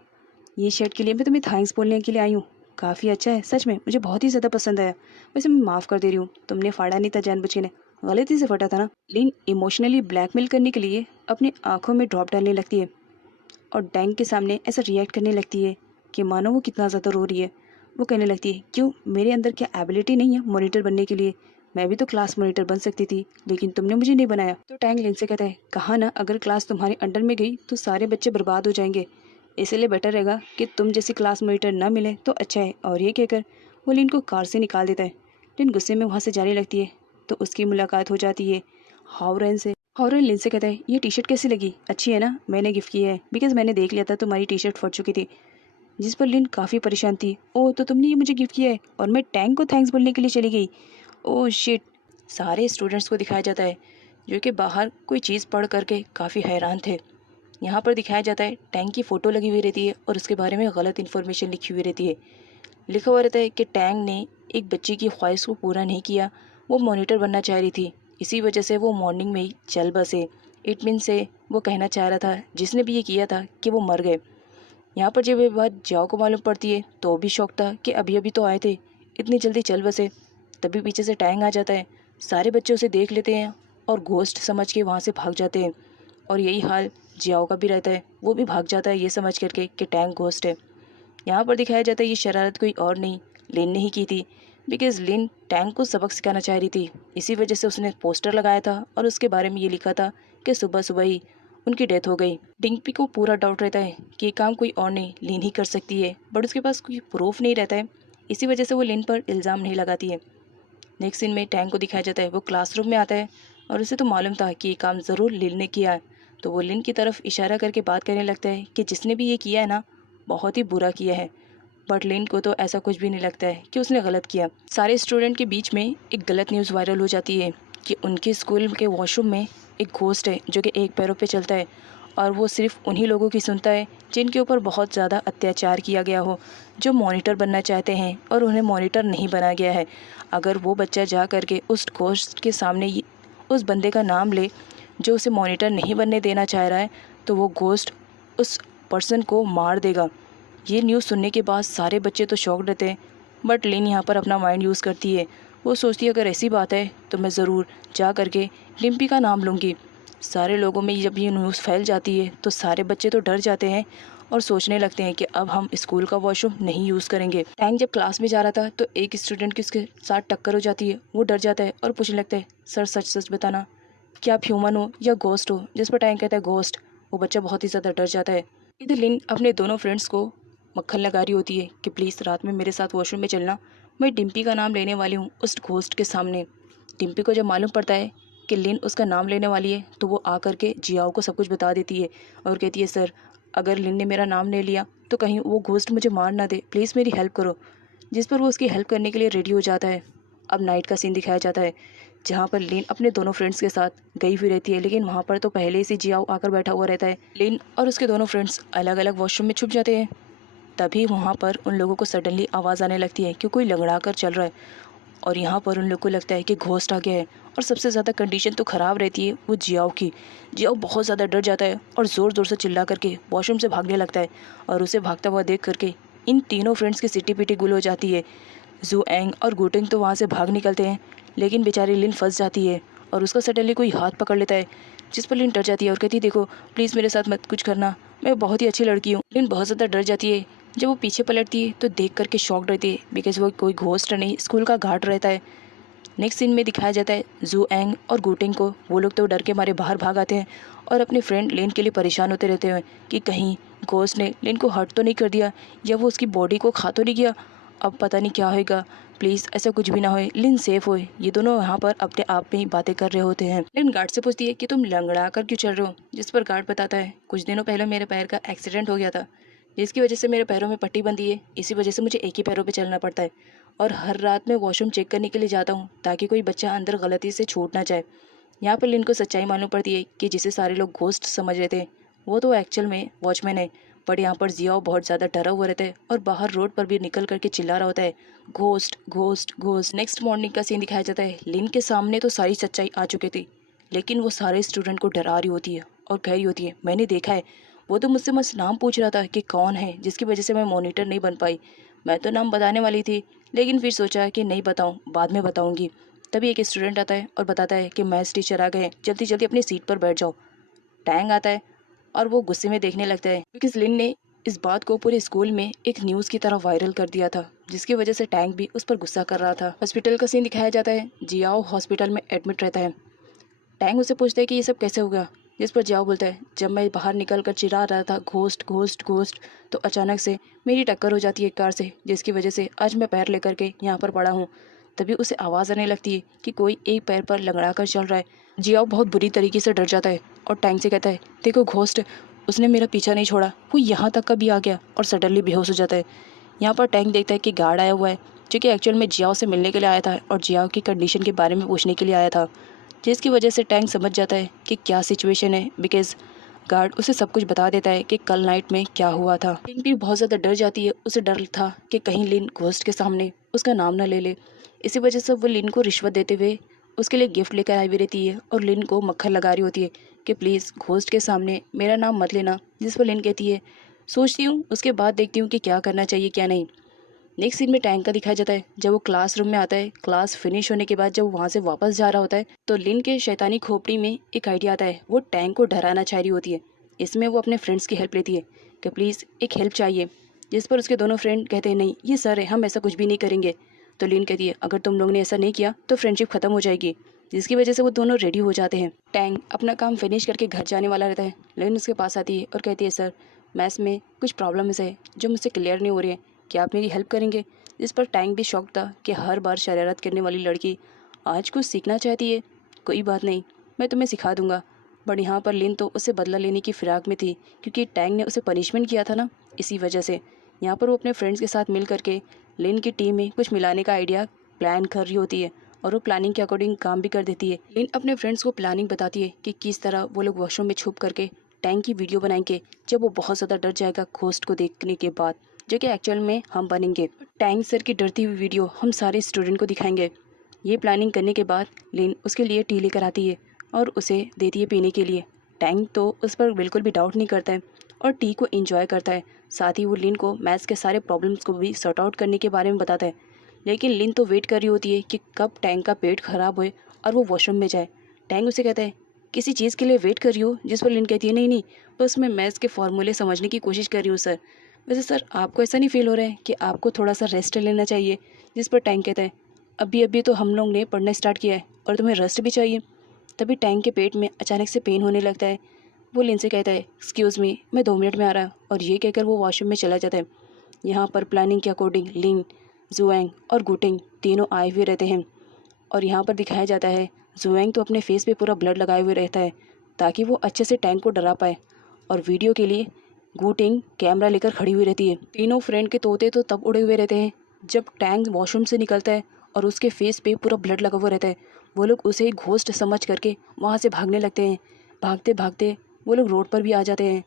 ये शर्ट के लिए मैं तुम्हें थैंक्स बोलने के लिए आई हूँ, काफ़ी अच्छा है सच में, मुझे बहुत ही ज़्यादा पसंद आया, वैसे मैं माफ़ कर दे रही हूँ, तुमने फाड़ा नहीं था जानबूझ ने, गलती से फटा था ना। लिन इमोशनली ब्लैकमेल करने के लिए अपनी आंखों में ड्रॉप डालने लगती है और टैंक के सामने ऐसा रिएक्ट करने लगती है कि मानो वो कितना ज़्यादा रो रही है। वो कहने लगती है, क्यों मेरे अंदर क्या एबिलिटी नहीं है मॉनिटर बनने के लिए, मैं भी तो क्लास मॉनिटर बन सकती थी, लेकिन तुमने मुझे नहीं बनाया। तो टैंक लिन से कहता है, कहा ना अगर क्लास तुम्हारे अंडर में गई तो सारे बच्चे बर्बाद हो जाएंगे, इसलिए बेटर रहेगा कि तुम जैसी क्लास मॉनिटर ना मिले तो अच्छा है। और ये कहकर वो लिन को कार से निकाल देता है। लिन गुस्से में वहाँ से जाने लगती है तो उसकी मुलाकात हो जाती है हावरन से। हावरन लिन से कहता है, ये टी शर्ट कैसी लगी, अच्छी है ना, मैंने गिफ्ट की है बिकॉज मैंने देख लिया था तुम्हारी टी शर्ट फट चुकी थी। जिस पर लिन काफ़ी परेशान थी, ओह तो तुमने ये मुझे गिफ्ट किया है और मैं टैंक को थैंक्स बोलने के लिए चली गई, ओह शिट। सारे स्टूडेंट्स को दिखाया जाता है जो कि बाहर कोई चीज़ पढ़ करके काफ़ी हैरान थे। यहाँ पर दिखाया जाता है टैंक की फ़ोटो लगी हुई रहती है और उसके बारे में गलत इन्फॉर्मेशन लिखी हुई रहती है। लिखा हुआ रहता है कि टैंक ने एक बच्ची की ख्वाहिश को पूरा नहीं किया, वो मॉनिटर बनना चाह रही थी, इसी वजह से वो मॉर्निंग में ही चल बसे। इट मीन से वो कहना चाह रहा था जिसने भी ये किया था कि वो मर गए। यहाँ पर जब ये बात जाओ को मालूम पड़ती है तो भी शौक था कि अभी अभी तो आए थे, इतनी जल्दी चल बसे। तभी पीछे से टैंक आ जाता है, सारे बच्चे उसे देख लेते हैं और घोस्ट समझ के वहाँ से भाग जाते हैं। और यही हाल जियाओ का भी रहता है, वो भी भाग जाता है ये समझ करके कि टैंक घोस्ट है। यहाँ पर दिखाया जाता है ये शरारत कोई और नहीं, लिन ने ही की थी, बिकॉज लिन टैंक को सबक सिखाना चाह रही थी, इसी वजह से उसने पोस्टर लगाया था और उसके बारे में ये लिखा था कि सुबह सुबह ही उनकी डेथ हो गई। डिंपी को पूरा डाउट रहता है कि ये काम कोई और नहीं लिन ही कर सकती है, बट उसके पास कोई प्रूफ नहीं रहता है, इसी वजह से वो लिन पर इल्ज़ाम नहीं लगाती है। नेक्स्ट सीन में टैंक को दिखाया जाता है, वो क्लासरूम में आता है और उसे तो मालूम था कि ये काम ज़रूर लिन ने किया है, तो वो लिन की तरफ इशारा करके बात करने लगता है कि जिसने भी ये किया है ना बहुत ही बुरा किया है। बट लिन को तो ऐसा कुछ भी नहीं लगता है कि उसने गलत किया। सारे स्टूडेंट के बीच में एक गलत न्यूज़ वायरल हो जाती है कि उनके स्कूल के वॉशरूम में एक घोस्ट है जो कि एक पैरों पे चलता है और वो सिर्फ उन्हीं लोगों की सुनता है जिनके ऊपर बहुत ज़्यादा अत्याचार किया गया हो, जो मॉनिटर बनना चाहते हैं और उन्हें मॉनिटर नहीं बना गया है। अगर वो बच्चा जा करके उस घोस्ट के सामने उस बंदे का नाम ले जो उसे मॉनिटर नहीं बनने देना चाह रहा है, तो वो घोस्ट उस पर्सन को मार देगा। ये न्यूज़ सुनने के बाद सारे बच्चे तो शॉक्ड रहते हैं, बट लिन यहाँ पर अपना माइंड यूज़ करती है। वो सोचती है अगर ऐसी बात है तो मैं ज़रूर जा करके डिम्पी का नाम लूँगी। सारे लोगों में जब ये न्यूज़ फैल जाती है तो सारे बच्चे तो डर जाते हैं और सोचने लगते हैं कि अब हम स्कूल का वॉशरूम नहीं यूज़ करेंगे। टैंक जब क्लास में जा रहा था तो एक स्टूडेंट की उसके साथ टक्कर हो जाती है, वो डर जाता है और पूछने लगता है, सर सच सच बताना क्या आप ह्यूमन हो या घोस्ट हो। जिस पर टैंक कहता है घोस्ट। वो बच्चा बहुत ही ज़्यादा डर जाता है। इधर लिन अपने दोनों फ्रेंड्स को मक्खन लगा रही होती है कि प्लीज़ रात में मेरे साथ वॉशरूम में चलना, मैं डिम्पी का नाम लेने वाली हूँ उस घोस्ट के सामने। डिम्पी को जब मालूम पड़ता है कि लिन उसका नाम लेने वाली है तो वो आकर के जियाओ को सब कुछ बता देती है और कहती है, सर अगर लिन ने मेरा नाम ले लिया तो कहीं वो घोस्ट मुझे मार ना दे, प्लीज़ मेरी हेल्प करो। जिस पर वो उसकी हेल्प करने के लिए रेडी हो जाता है। अब नाइट का सीन दिखाया जाता है जहाँ पर लिन अपने दोनों फ्रेंड्स के साथ गई हुई रहती है, लेकिन वहाँ पर तो पहले से जियाओ आकर बैठा हुआ रहता है। लिन और उसके दोनों फ्रेंड्स अलग अलग वॉशरूम में छुप जाते हैं। तभी वहाँ पर उन लोगों को सडनली आवाज़ आने लगती है कि कोई लंगड़ा कर चल रहा है और यहाँ पर उन लोग को लगता है कि घोस्ट आ गया है। और सबसे ज़्यादा कंडीशन तो ख़राब रहती है वो जियाओ की। जियाओ बहुत ज़्यादा डर जाता है और ज़ोर ज़ोर से चिल्ला करके वॉशरूम से भागने लगता है और उसे भागता हुआ देख करके इन तीनों फ्रेंड्स की सिटी पिटी गुल हो जाती है। जू एंग और गुटिंग तो वहाँ से भाग निकलते हैं, लेकिन बेचारी लिन फंस जाती है और उसका सडनली कोई हाथ पकड़ लेता है, जिस पर लिन डर जाती है और कहती है, देखो प्लीज़ मेरे साथ मत कुछ करना, मैं बहुत ही अच्छी लड़की हूँ। लिन बहुत ज़्यादा डर जाती है। जब वो पीछे पलटती है तो देख करके शॉक्ड रहती है बिकॉज वो कोई घोस्ट नहीं स्कूल का गार्ड रहता है। नेक्स्ट सीन में दिखाया जाता है जू एंग और गुटिंग को, वो लोग तो डर के मारे बाहर भाग आते हैं और अपने फ्रेंड लिन के लिए परेशान होते रहते हैं कि कहीं घोस्ट ने लिन को हर्ट तो नहीं कर दिया या वो उसकी बॉडी को खा तो नहीं गया, अब पता नहीं क्या होएगा, प्लीज़ ऐसा कुछ भी ना होए, लिन सेफ होए। ये दोनों यहाँ पर अपने आप में ही बातें कर रहे होते हैं। लिन गार्ड से पूछती है कि तुम लंगड़ा कर क्यों चल रहे हो, जिस पर गार्ड बताता है कुछ दिनों पहले मेरे पैर का एक्सीडेंट हो गया था जिसकी वजह से मेरे पैरों में पट्टी बंधी है, इसी वजह से मुझे एक ही पैरों पे चलना पड़ता है और हर रात मैं वॉशरूम चेक करने के लिए जाता हूँ ताकि कोई बच्चा अंदर गलती से छूट ना जाए। यहाँ पर लिन को सच्चाई मालूम पड़ती है कि जिसे सारे लोग घोस्ट समझ रहे थे वो तो एक्चुअल में वॉचमैन है, बट यहाँ पर जियाओ बहुत ज़्यादा डरा हुआ रहता है और बाहर रोड पर भी निकल करके चिल्ला रहा होता है, ghost ghost ghost. Next morning का सीन दिखाया जाता है। लिन के सामने तो सारी सच्चाई आ चुकी थी, लेकिन वो सारे स्टूडेंट को डरा रही होती है और कह रही होती है, मैंने देखा है, वो तो मुझसे बस नाम पूछ रहा था कि कौन है, जिसकी वजह से मैं मॉनिटर नहीं बन पाई। मैं तो नाम बताने वाली थी, लेकिन फिर सोचा कि नहीं बताऊं, बाद में बताऊंगी। तभी एक स्टूडेंट आता है और बताता है कि मैथ्स टीचर आ गए हैं, जल्दी जल्दी अपनी सीट पर बैठ जाओ। टैंग आता है और वो गुस्से में देखने लगता है, बिकॉज लिन ने इस बात को पूरे स्कूल में एक न्यूज़ की तरह वायरल कर दिया था, जिसकी वजह से टैंग भी उस पर गुस्सा कर रहा था। हॉस्पिटल का सीन दिखाया जाता है। जियाओ हॉस्पिटल में एडमिट रहता है। टैंग उससे पूछता है कि ये सब कैसे हो गया, जिस पर जियाओ बोलता है, जब मैं बाहर निकल कर चिल्ला रहा था घोस्ट घोस्ट घोस्ट, तो अचानक से मेरी टक्कर हो जाती है एक कार से, जिसकी वजह से आज मैं पैर लेकर के यहाँ पर पड़ा हूँ। तभी उसे आवाज़ आने लगती है कि कोई एक पैर पर लंगड़ा कर चल रहा है। जियाओ बहुत बुरी तरीके से डर जाता है और टैंग से कहता है, देखो घोस्ट, उसने मेरा पीछा नहीं छोड़ा, वो यहाँ तक का भी आ गया, और सडनली बेहोश हो जाता है। यहाँ पर टैंग देखता है कि गार्ड आया हुआ है, जो कि एक्चुअल में जियाओ से मिलने के लिए आया था और जियाओ की कंडीशन के बारे में पूछने के लिए आया था, जिसकी वजह से टैंक समझ जाता है कि क्या सिचुएशन है, बिकॉज गार्ड उसे सब कुछ बता देता है कि कल नाइट में क्या हुआ था। लिन भी बहुत ज़्यादा डर जाती है। उसे डर था कि कहीं लिन घोस्ट के सामने उसका नाम ना ले ले। इसी वजह से वो लिन को रिश्वत देते हुए उसके लिए गिफ्ट लेकर आई हुई रहती है और लिन को मक्खन लगा रही होती है कि प्लीज़ घोस्ट के सामने मेरा नाम मत लेना, जिस पर लिन कहती है, सोचती हूँ, उसके बाद देखती हूँ कि क्या करना चाहिए क्या नहीं। नेक्स्ट सीन में टैंक का दिखाया जाता है। जब वो क्लासरूम में आता है, क्लास फिनिश होने के बाद जब वो वहाँ से वापस जा रहा होता है, तो लिन के शैतानी खोपड़ी में एक आइडिया आता है। वो टैंक को डराना चाह रही होती है। इसमें वो अपने फ्रेंड्स की हेल्प लेती है कि प्लीज़ एक हेल्प चाहिए, जिस पर उसके दोनों फ्रेंड कहते हैं, नहीं ये सर है, हम ऐसा कुछ भी नहीं करेंगे। तो लिन कहती है, अगर तुम लोग ने ऐसा नहीं किया तो फ्रेंडशिप खत्म हो जाएगी, जिसकी वजह से वो दोनों रेडी हो जाते हैं। टैंक अपना काम फिनिश करके घर जाने वाला रहता है। लिन उसके पास आती है और कहती है, सर मैथ्स में कुछ प्रॉब्लम्स है जो मुझसे क्लियर नहीं हो रही है, क्या आप मेरी हेल्प करेंगे। जिस पर टैंक भी शौक था कि हर बार शरारत करने वाली लड़की आज कुछ सीखना चाहती है। कोई बात नहीं, मैं तुम्हें सिखा दूंगा। बट यहाँ पर लिन तो उसे बदला लेने की फिराक में थी, क्योंकि टैंक ने उसे पनिशमेंट किया था ना, इसी वजह से यहाँ पर वो अपने फ्रेंड्स के साथ मिल करके लिन की टीम में कुछ मिलाने का आइडिया प्लान कर रही होती है और वो प्लानिंग के अकॉर्डिंग काम भी कर देती है। लिन अपने फ्रेंड्स को प्लानिंग बताती है कि किस तरह वो लोग वॉशरूम में छुप करके टैंक की वीडियो बनाएंगे जब वो बहुत ज़्यादा डर जाएगा घोस्ट को देखने के बाद, जो कि एक्चुअल में हम बनेंगे। टैंक सर की डरती हुई वीडियो हम सारे स्टूडेंट को दिखाएंगे। ये प्लानिंग करने के बाद लिन उसके लिए टी लेकर आती है और उसे देती है पीने के लिए। टैंक तो उस पर बिल्कुल भी डाउट नहीं करता है और टी को एंजॉय करता है। साथ ही वो लिन को मैथ्स के सारे प्रॉब्लम्स को भी सॉर्ट आउट करने के बारे में बताता है। लेकिन लिन तो वेट कर रही होती है कि कब टैंक का पेट खराब होए और वो वॉशरूम में जाए। टैंक उसे कहता है, किसी चीज़ के लिए वेट कर रही हो, जिस पर लिन कहती है, नहीं नहीं, बस मैं मैथ्स के फॉर्मूले समझने की कोशिश कर रही हूँ सर। वैसे सर आपको ऐसा नहीं फील हो रहा है कि आपको थोड़ा सा रेस्ट लेना चाहिए। जिस पर टैंक कहता है, अभी अभी तो हम लोग ने पढ़ना स्टार्ट किया है और तुम्हें रेस्ट भी चाहिए। तभी टैंक के पेट में अचानक से पेन होने लगता है। वो लिन से कहता है, एक्सक्यूज़ मी, मैं 2 मिनट में आ रहा हूँ, और ये कहकर वो वॉशरूम में चला जाता है। यहाँ पर प्लानिंग के अकॉर्डिंग लिन, जुएंग और गुटिंग तीनों आए हुए रहते हैं और यहाँ पर दिखाया जाता है जुएंग तो अपने फेस पे पूरा ब्लड लगाए हुए रहता है ताकि वो अच्छे से टैंक को डरा पाए, और वीडियो के लिए गुटिंग कैमरा लेकर खड़ी हुई रहती है। तीनों फ्रेंड के तोते तो तब उड़े हुए रहते हैं जब टैंक वॉशरूम से निकलता है और उसके फेस पे पूरा ब्लड लगा हुआ रहता है। वो लोग उसे एक घोस्ट समझ करके वहाँ से भागने लगते हैं। भागते भागते वो लोग रोड पर भी आ जाते हैं।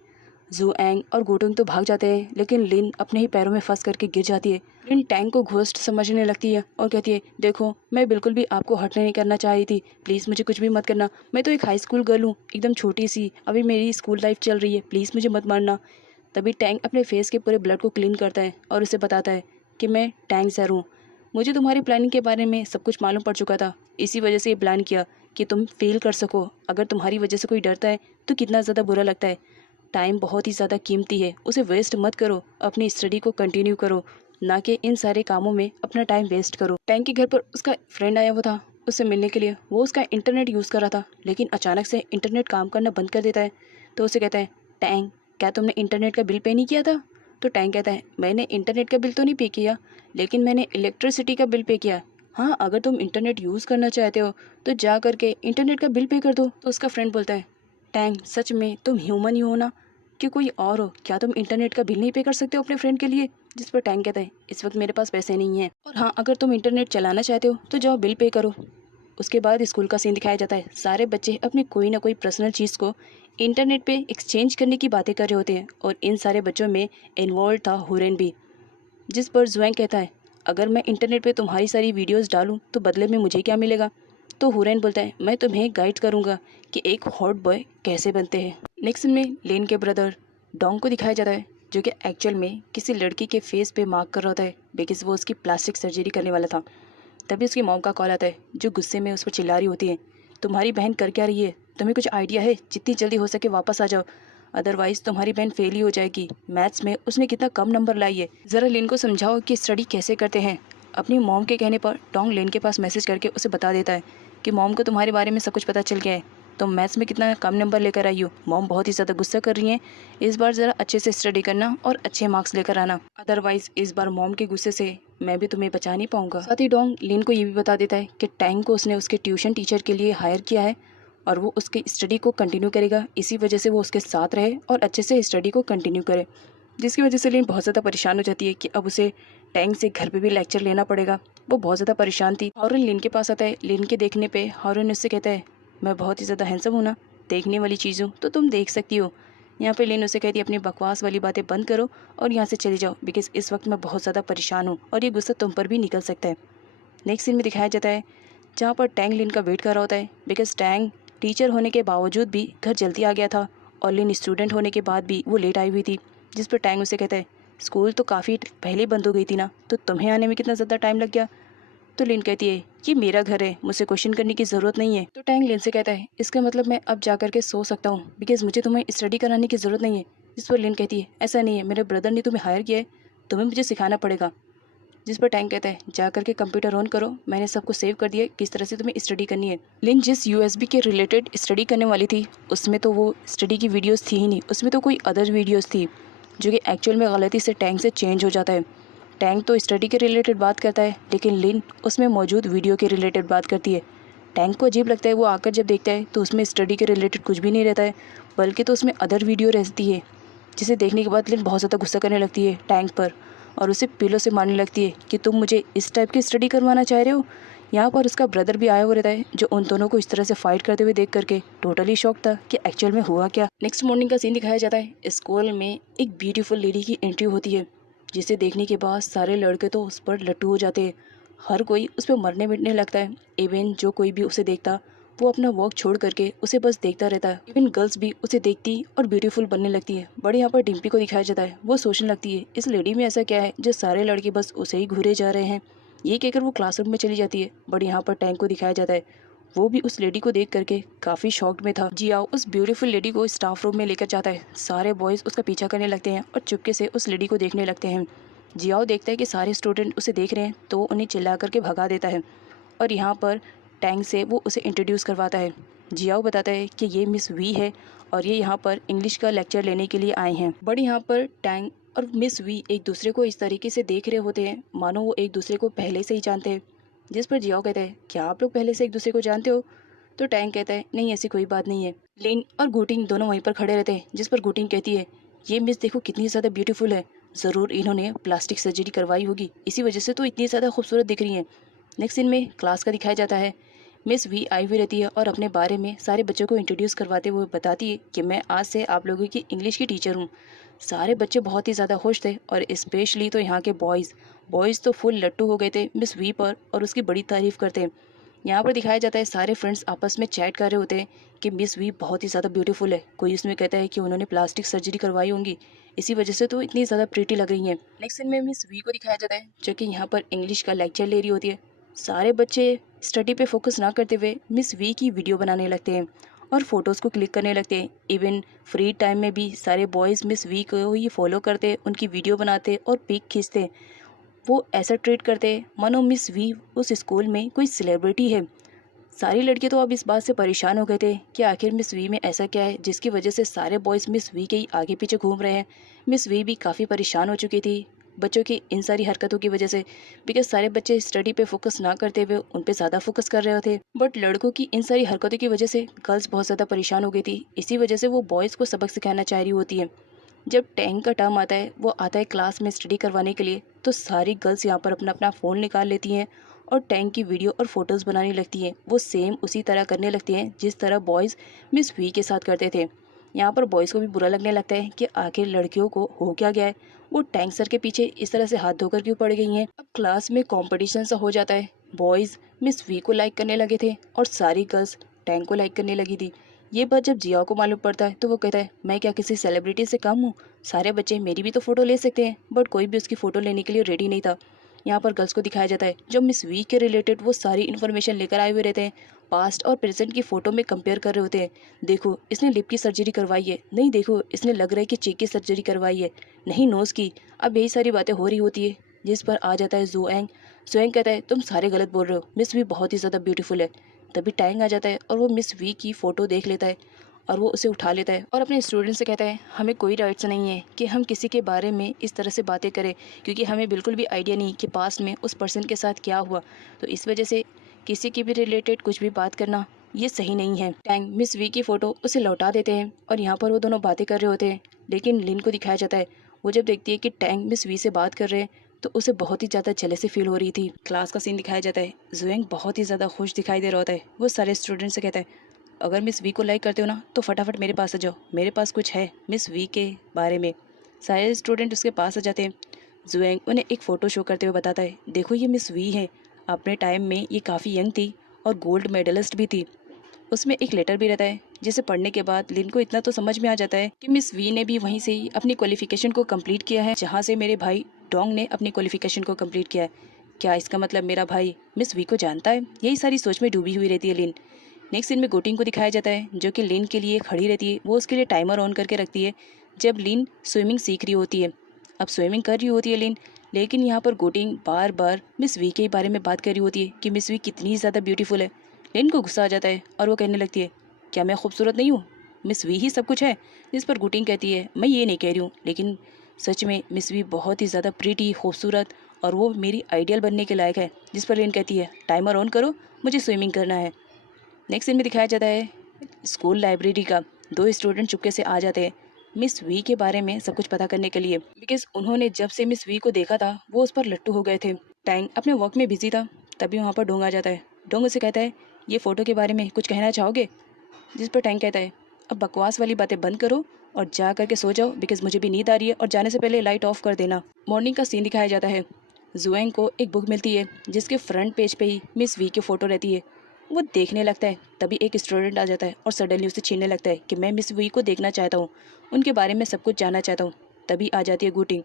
जुएंग और गुटिंग तो भाग जाते हैं, लेकिन लिन अपने ही पैरों में फंस करके गिर जाती है। लिन टैंक को घोस्ट समझने लगती है और कहती है, देखो मैं बिल्कुल भी आपको हर्ट नहीं करना चाह रही थी, प्लीज़ मुझे कुछ भी मत करना, मैं तो एक हाई स्कूल गर्ल हूँ, एकदम छोटी सी, अभी मेरी स्कूल लाइफ चल रही है, प्लीज़ मुझे मत मारना। तभी टैंक अपने फेस के पूरे ब्लड को क्लीन करता है और उसे बताता है कि मैं टैंक सर हूँ, मुझे तुम्हारी प्लानिंग के बारे में सब कुछ मालूम पड़ चुका था, इसी वजह से ये प्लान किया कि तुम फेल कर सको। अगर तुम्हारी वजह से कोई डरता है तो कितना ज़्यादा बुरा लगता है। टाइम बहुत ही ज़्यादा कीमती है, उसे वेस्ट मत करो, अपनी स्टडी को कंटिन्यू करो, ना कि इन सारे कामों में अपना टाइम वेस्ट करो। टैंक के घर पर उसका फ्रेंड आया हुआ था उससे मिलने के लिए। वो उसका इंटरनेट यूज़ कर रहा था, लेकिन अचानक से इंटरनेट काम करना बंद कर देता है। तो उसे कहता है, टैंक क्या तुमने इंटरनेट का बिल पे नहीं किया था। तो टैंक कहता है, मैंने इंटरनेट का बिल तो नहीं पे किया, लेकिन मैंने इलेक्ट्रिसिटी का बिल पे किया। हाँ, अगर तुम इंटरनेट यूज़ करना चाहते हो तो जा करके इंटरनेट का बिल पे कर दो। तो उसका फ्रेंड बोलता है, टैंक सच में तुम ह्यूमन ही हो ना कि कोई और हो, क्या तुम इंटरनेट का बिल नहीं पे कर सकते हो अपने फ्रेंड के लिए। जिस पर टैंक कहता है, इस वक्त मेरे पास पैसे नहीं हैं, और हाँ अगर तुम इंटरनेट चलाना चाहते हो तो जाओ बिल पे करो। उसके बाद स्कूल का सीन दिखाया जाता है। सारे बच्चे अपनी कोई ना कोई पर्सनल चीज़ को इंटरनेट पे एक्सचेंज करने की बातें कर रहे होते हैं और इन सारे बच्चों में इन्वॉल्व था हुरैन भी। जिस पर जुएंग कहता है, अगर मैं इंटरनेट पे तुम्हारी सारी वीडियोस डालूं तो बदले में मुझे क्या मिलेगा? तो हुरैन बोलता है, मैं तुम्हें गाइड करूंगा कि एक हॉट बॉय कैसे बनते हैं। नेक्स्ट में लेन के ब्रदर डोंग को दिखाया जाता है, जो कि एक्चुअल में किसी लड़की के फेस पे मार्क कर रहा होता है बिकॉज वो उसकी प्लास्टिक सर्जरी करने वाला था। तभी उसकी मॉम का कॉल आता है, जो गुस्से में उस पर चिल्ला रही होती है, तुम्हारी बहन कर क्या रही है? तुम्हें कुछ आइडिया है? जितनी जल्दी हो सके वापस आ जाओ, अदरवाइज तुम्हारी बहन फेल ही हो जाएगी। मैथ्स में उसने कितना कम नंबर लाई है, ज़रा लिन को समझाओ कि स्टडी कैसे करते हैं। अपनी मॉम के कहने पर डोंग लिन के पास मैसेज करके उसे बता देता है कि मॉम को तुम्हारे बारे में सब कुछ पता चल गया है, तुम मैथ्स में कितना कम नंबर लेकर आई हो। मॉम बहुत ही ज़्यादा गुस्सा कर रही हैं, इस बार ज़रा अच्छे से स्टडी करना और अच्छे मार्क्स लेकर आना, अदरवाइज इस बार मॉम के गुस्से से मैं भी तुम्हें बचा नहीं पाऊंगा। साथ ही डोंग लिन को ये भी बता देता है कि टैंग को उसने उसके ट्यूशन टीचर के लिए हायर किया है और वो उसकी स्टडी को कंटिन्यू करेगा, इसी वजह से वो उसके साथ रहे और अच्छे से स्टडी को कंटिन्यू करे। जिसकी वजह से लिन बहुत ज़्यादा परेशान हो जाती है कि अब उसे टैंग से घर पे भी लेक्चर लेना पड़ेगा। वो बहुत ज़्यादा परेशान थी। हॉरन लिन के पास आता है। लिन के देखने पे हॉरन उससे कहता है, मैं बहुत ही ज़्यादा हैंडसम हूँ ना, देखने वाली चीज़ हूँ तो तुम देख सकती हो। यहाँ पे लिन उसे कहती है, अपनी बकवास वाली बातें बंद करो और यहाँ से चले जाओ बिकॉज इस वक्त मैं बहुत ज़्यादा परेशान हूँ और ये गुस्सा तुम पर भी निकल सकता है। नेक्स्ट सीन में दिखाया जाता है जहाँ पर टैंग लिन का वेट कर रहा होता है बिकॉज टैंग टीचर होने के बावजूद भी घर जल्दी आ गया था और लिन स्टूडेंट होने के बाद भी वो लेट आई हुई थी। जिस पर टैंग उसे कहता है, स्कूल तो काफ़ी पहले बंद हो गई थी ना, तो तुम्हें आने में कितना ज़्यादा टाइम लग गया? तो लिन कहती है, ये मेरा घर है, मुझसे क्वेश्चन करने की ज़रूरत नहीं है। तो टैंग लिन से कहता है, इसका मतलब मैं अब जा करके सो सकता हूँ बिकॉज मुझे तुम्हें स्टडी कराने की ज़रूरत नहीं है। जिस पर लिन कहती है, ऐसा नहीं है, मेरे ब्रदर ने तुम्हें हायर किया है, तुम्हें मुझे सिखाना पड़ेगा। जिस पर टैंक कहता है, जा करके कंप्यूटर ऑन करो, मैंने सबको सेव कर दिया किस तरह से तुम्हें स्टडी करनी है। लिन जिस यूएसबी के रिलेटेड स्टडी करने वाली थी उसमें तो वो स्टडी की वीडियोस थी ही नहीं, उसमें तो कोई अदर वीडियोस थी जो कि एक्चुअल में गलती से टैंक से चेंज हो जाता है। टैंक तो स्टडी के रिलेटेड बात करता है लेकिन लिन उसमें मौजूद वीडियो के रिलेटेड बात करती है। टैंक को अजीब लगता है, वो आकर जब देखता है तो उसमें स्टडी के रिलेटेड कुछ भी नहीं रहता है बल्कि तो उसमें अदर वीडियो रहती है, जिसे देखने के बाद लिन बहुत ज़्यादा गुस्सा करने लगती है टैंक पर और उसे पिलो से मारने लगती है कि तुम मुझे इस टाइप की स्टडी करवाना चाह रहे हो। यहाँ पर उसका ब्रदर भी आया हुआ रहता है जो उन दोनों को इस तरह से फाइट करते हुए देख करके टोटली शॉक था कि एक्चुअल में हुआ क्या। नेक्स्ट मॉर्निंग का सीन दिखाया जाता है। स्कूल में एक ब्यूटीफुल लेडी की एंट्री होती है जिसे देखने के बाद सारे लड़के तो उस पर लट्टू हो जाते हैं, हर कोई उस पर मरने मिटने लगता है। इवन जो कोई भी उसे देखता वो अपना वर्क छोड़ करके उसे बस देखता रहता है। इवन गर्ल्स भी उसे देखती और ब्यूटीफुल बनने लगती है। बड़े यहाँ पर डिम्पी को दिखाया जाता है, वो सोचने लगती है इस लेडी में ऐसा क्या है जो सारे लड़के बस उसे ही घूरे जा रहे हैं। ये कहकर वो क्लासरूम में चली जाती है। बट यहाँ पर टैंक को दिखाया जाता है, वो भी उस लेडी को देख करके काफ़ी शॉक्ड में था। जियाओ उस ब्यूटीफुल लेडी को स्टाफ रूम में लेकर जाता है। सारे बॉयज़ उसका पीछा करने लगते हैं और चुपके से उस लेडी को देखने लगते हैं। जियाओ देखता है कि सारे स्टूडेंट उसे देख रहे हैं तो उन्हें चिल्ला करके भगा देता है और यहाँ पर टैंग से वो उसे इंट्रोड्यूस करवाता है। जियाओ बताता है कि ये मिस वी है और ये यहाँ पर इंग्लिश का लेक्चर लेने के लिए आए हैं। बट यहाँ पर टैंग और मिस वी एक दूसरे को इस तरीके से देख रहे होते हैं मानो वो एक दूसरे को पहले से ही जानते हैं। जिस पर जियाओ कहता है, क्या आप लोग पहले से एक दूसरे को जानते हो? तो टैंग कहता है, नहीं ऐसी कोई बात नहीं है। लिन और गुटिंग दोनों वहीं पर खड़े रहते हैं। जिस पर गुटिंग कहती है, ये मिस देखो कितनी ज़्यादा ब्यूटीफुल है, ज़रूर इन्होंने प्लास्टिक सर्जरी करवाई होगी, इसी वजह से तो इतनी ज़्यादा खूबसूरत दिख रही हैं। नेक्स्ट सीन में क्लास का दिखाया जाता है। मिस वी आई हुई रहती है और अपने बारे में सारे बच्चों को इंट्रोड्यूस करवाते हुए बताती है कि मैं आज से आप लोगों की इंग्लिश की टीचर हूँ। सारे बच्चे बहुत ही ज़्यादा खुश थे और स्पेशली तो यहाँ के बॉयज़ तो फुल लट्टू हो गए थे मिस वी पर और उसकी बड़ी तारीफ़ करते हैं। यहाँ पर दिखाया जाता है सारे फ्रेंड्स आपस में चैट कर रहे होते हैं कि मिस वी बहुत ही ज़्यादा ब्यूटीफुल है। कोई इसमें कहता है कि उन्होंने प्लास्टिक सर्जरी करवाई होंगी, इसी वजह से तो इतनी ज़्यादा प्रीटी लग रही हैं। नेक्स्ट सीन में मिस वी को दिखाया जाता है जो कि यहाँ पर इंग्लिश का लेक्चर ले रही होती है। सारे बच्चे स्टडी पे फोकस ना करते हुए मिस वी की वीडियो बनाने लगते हैं और फोटोज़ को क्लिक करने लगते हैं। इवन फ्री टाइम में भी सारे बॉयज़ मिस वी को ही फॉलो करते, उनकी वीडियो बनाते और पिक खींचते। वो ऐसा ट्रीट करते मानो मिस वी उस स्कूल में कोई सेलिब्रिटी है। सारी लड़के तो अब इस बात से परेशान हो गए थे कि आखिर मिस वी में ऐसा क्या है जिसकी वजह से सारे बॉयज़ मिस वी के ही आगे पीछे घूम रहे हैं। मिस वी भी काफ़ी परेशान हो चुकी थी बच्चों की इन सारी हरकतों की वजह से बिकॉज सारे बच्चे स्टडी पे फोकस ना करते हुए उन पे ज़्यादा फोकस कर रहे थे। बट लड़कों की इन सारी हरकतों की वजह से गर्ल्स बहुत ज़्यादा परेशान हो गई थी, इसी वजह से वो बॉयज़ को सबक सिखाना चाह रही होती है। जब टैंक का टर्म आता है, वो आता है क्लास में स्टडी करवाने के लिए, तो सारी गर्ल्स यहाँ पर अपना अपना फ़ोन निकाल लेती हैं और टैंक की वीडियो और फोटोज़ बनाने लगती हैं। वो सेम उसी तरह करने लगती हैं जिस तरह बॉयज़ मिस वी के साथ करते थे। यहाँ पर बॉयज़ को भी बुरा लगने लगता है कि आखिर लड़कियों को हो क्या गया है, वो टैंक सर के पीछे इस तरह से हाथ धोकर क्यों पड़ गई हैं। अब क्लास में कंपटीशन सा हो जाता है। बॉयज़ मिस वी को लाइक करने लगे थे और सारी गर्ल्स टैंक को लाइक करने लगी थी। ये बात जब जिया को मालूम पड़ता है तो वो कहता है, मैं क्या किसी सेलिब्रिटी से कम हूँ, सारे बच्चे मेरी भी तो फ़ोटो ले सकते हैं। बट कोई भी उसकी फ़ोटो लेने के लिए रेडी नहीं था। यहाँ पर गर्ल्स को दिखाया जाता है जो मिस वी के रिलेटेड वो सारी इन्फॉर्मेशन लेकर आए हुए रहते हैं, पास्ट और प्रेजेंट की फ़ोटो में कंपेयर कर रहे होते हैं। देखो इसने लिप की सर्जरी करवाई है, नहीं देखो इसने लग रहा है कि चीक की सर्जरी करवाई है, नहीं नोज़ की। अब यही सारी बातें हो रही होती है जिस पर आ जाता है जुएंग। जुएंग कहता है तुम सारे गलत बोल रहे हो, मिस वी बहुत ही ज़्यादा ब्यूटीफुल है। तभी टैंग आ जाता है और वो मिस वी की फ़ोटो देख लेता है और वो उसे उठा लेता है और अपने स्टूडेंट से कहता है, हमें कोई राइट्स नहीं है कि हम किसी के बारे में इस तरह से बातें करें, क्योंकि हमें बिल्कुल भी आइडिया नहीं कि पास्ट में उस पर्सन के साथ क्या हुआ। तो इस वजह से किसी के भी रिलेटेड कुछ भी बात करना ये सही नहीं है। टैंग मिस वी की फ़ोटो उसे लौटा देते हैं और यहाँ पर वो दोनों बातें कर रहे होते हैं। लेकिन लिन को दिखाया जाता है, वो जब देखती है कि टैंग मिस वी से बात कर रहे हैं तो उसे बहुत ही ज़्यादा जेलसी फील हो रही थी। क्लास का सीन दिखाया जाता है। जुएंग बहुत ही ज़्यादा खुश दिखाई दे रहा होता है। वो सारे स्टूडेंट से कहता है, अगर मिस वी को लाइक करते हो ना तो फटाफट मेरे पास आ जाओ, मेरे पास कुछ है मिस वी के बारे में। सारे स्टूडेंट उसके पास आ जाते हैं। जुएंग उन्हें एक फ़ोटो शो करते हुए बताता है, देखो ये मिस वी है, अपने टाइम में ये काफ़ी यंग थी और गोल्ड मेडलिस्ट भी थी। उसमें एक लेटर भी रहता है जिसे पढ़ने के बाद लिन को इतना तो समझ में आ जाता है कि मिस वी ने भी वहीं से ही अपनी क्वालिफिकेशन को कंप्लीट किया है जहाँ से मेरे भाई डोंग ने अपनी क्वालिफिकेशन को कंप्लीट किया है। क्या इसका मतलब मेरा भाई मिस वी को जानता है? यही सारी सोच में डूबी हुई रहती है लिन। नेक्स्ट सीन में गोटिंग को दिखाया जाता है जो कि लिन के लिए खड़ी रहती है। वो उसके लिए टाइमर ऑन करके रखती है जब लिन स्विमिंग सीख रही होती है। अब स्विमिंग कर रही होती है लिन, लेकिन यहाँ पर गोटिंग बार बार मिस वी के बारे में बात कर रही होती है कि मिस वी कितनी ज़्यादा ब्यूटीफुल है। लिन को गुस्सा आ जाता है और वो कहने लगती है, क्या मैं खूबसूरत नहीं हूँ? मिस वी ही सब कुछ है। जिस पर गोटिंग कहती है, मैं ये नहीं कह रही हूँ, लेकिन सच में मिस वी बहुत ही ज़्यादा प्रीटी, खूबसूरत और वो मेरी आइडियल बनने के लायक है। जिस पर लिन कहती है, टाइमर ऑन करो, मुझे स्विमिंग करना है। नेक्स्ट सीन में दिखाया जाता है स्कूल लाइब्रेरी का। दो स्टूडेंट चुपके से आ जाते हैं मिस वी के बारे में सब कुछ पता करने के लिए, बिकॉज उन्होंने जब से मिस वी को देखा था वो उस पर लट्टू हो गए थे। टैंग अपने वर्क में बिजी था, तभी वहाँ पर डोंग आ जाता है। डोंग उसे कहता है, ये फ़ोटो के बारे में कुछ कहना चाहोगे? जिस पर टैंग कहता है, अब बकवास वाली बातें बंद करो और जा करके सो जाओ, बिकॉज मुझे भी नींद आ रही है और जाने से पहले लाइट ऑफ कर देना। मॉर्निंग का सीन दिखाया जाता है। जुएंग को एक बुक मिलती है जिसके फ्रंट पेज पे ही मिस वी की फ़ोटो रहती है। वो देखने लगता है, तभी एक स्टूडेंट आ जाता है और सडनली उसे छीनने लगता है कि मैं मिस वी को देखना चाहता हूँ, उनके बारे में सब कुछ जानना चाहता हूँ। तभी आ जाती है गुटिंग।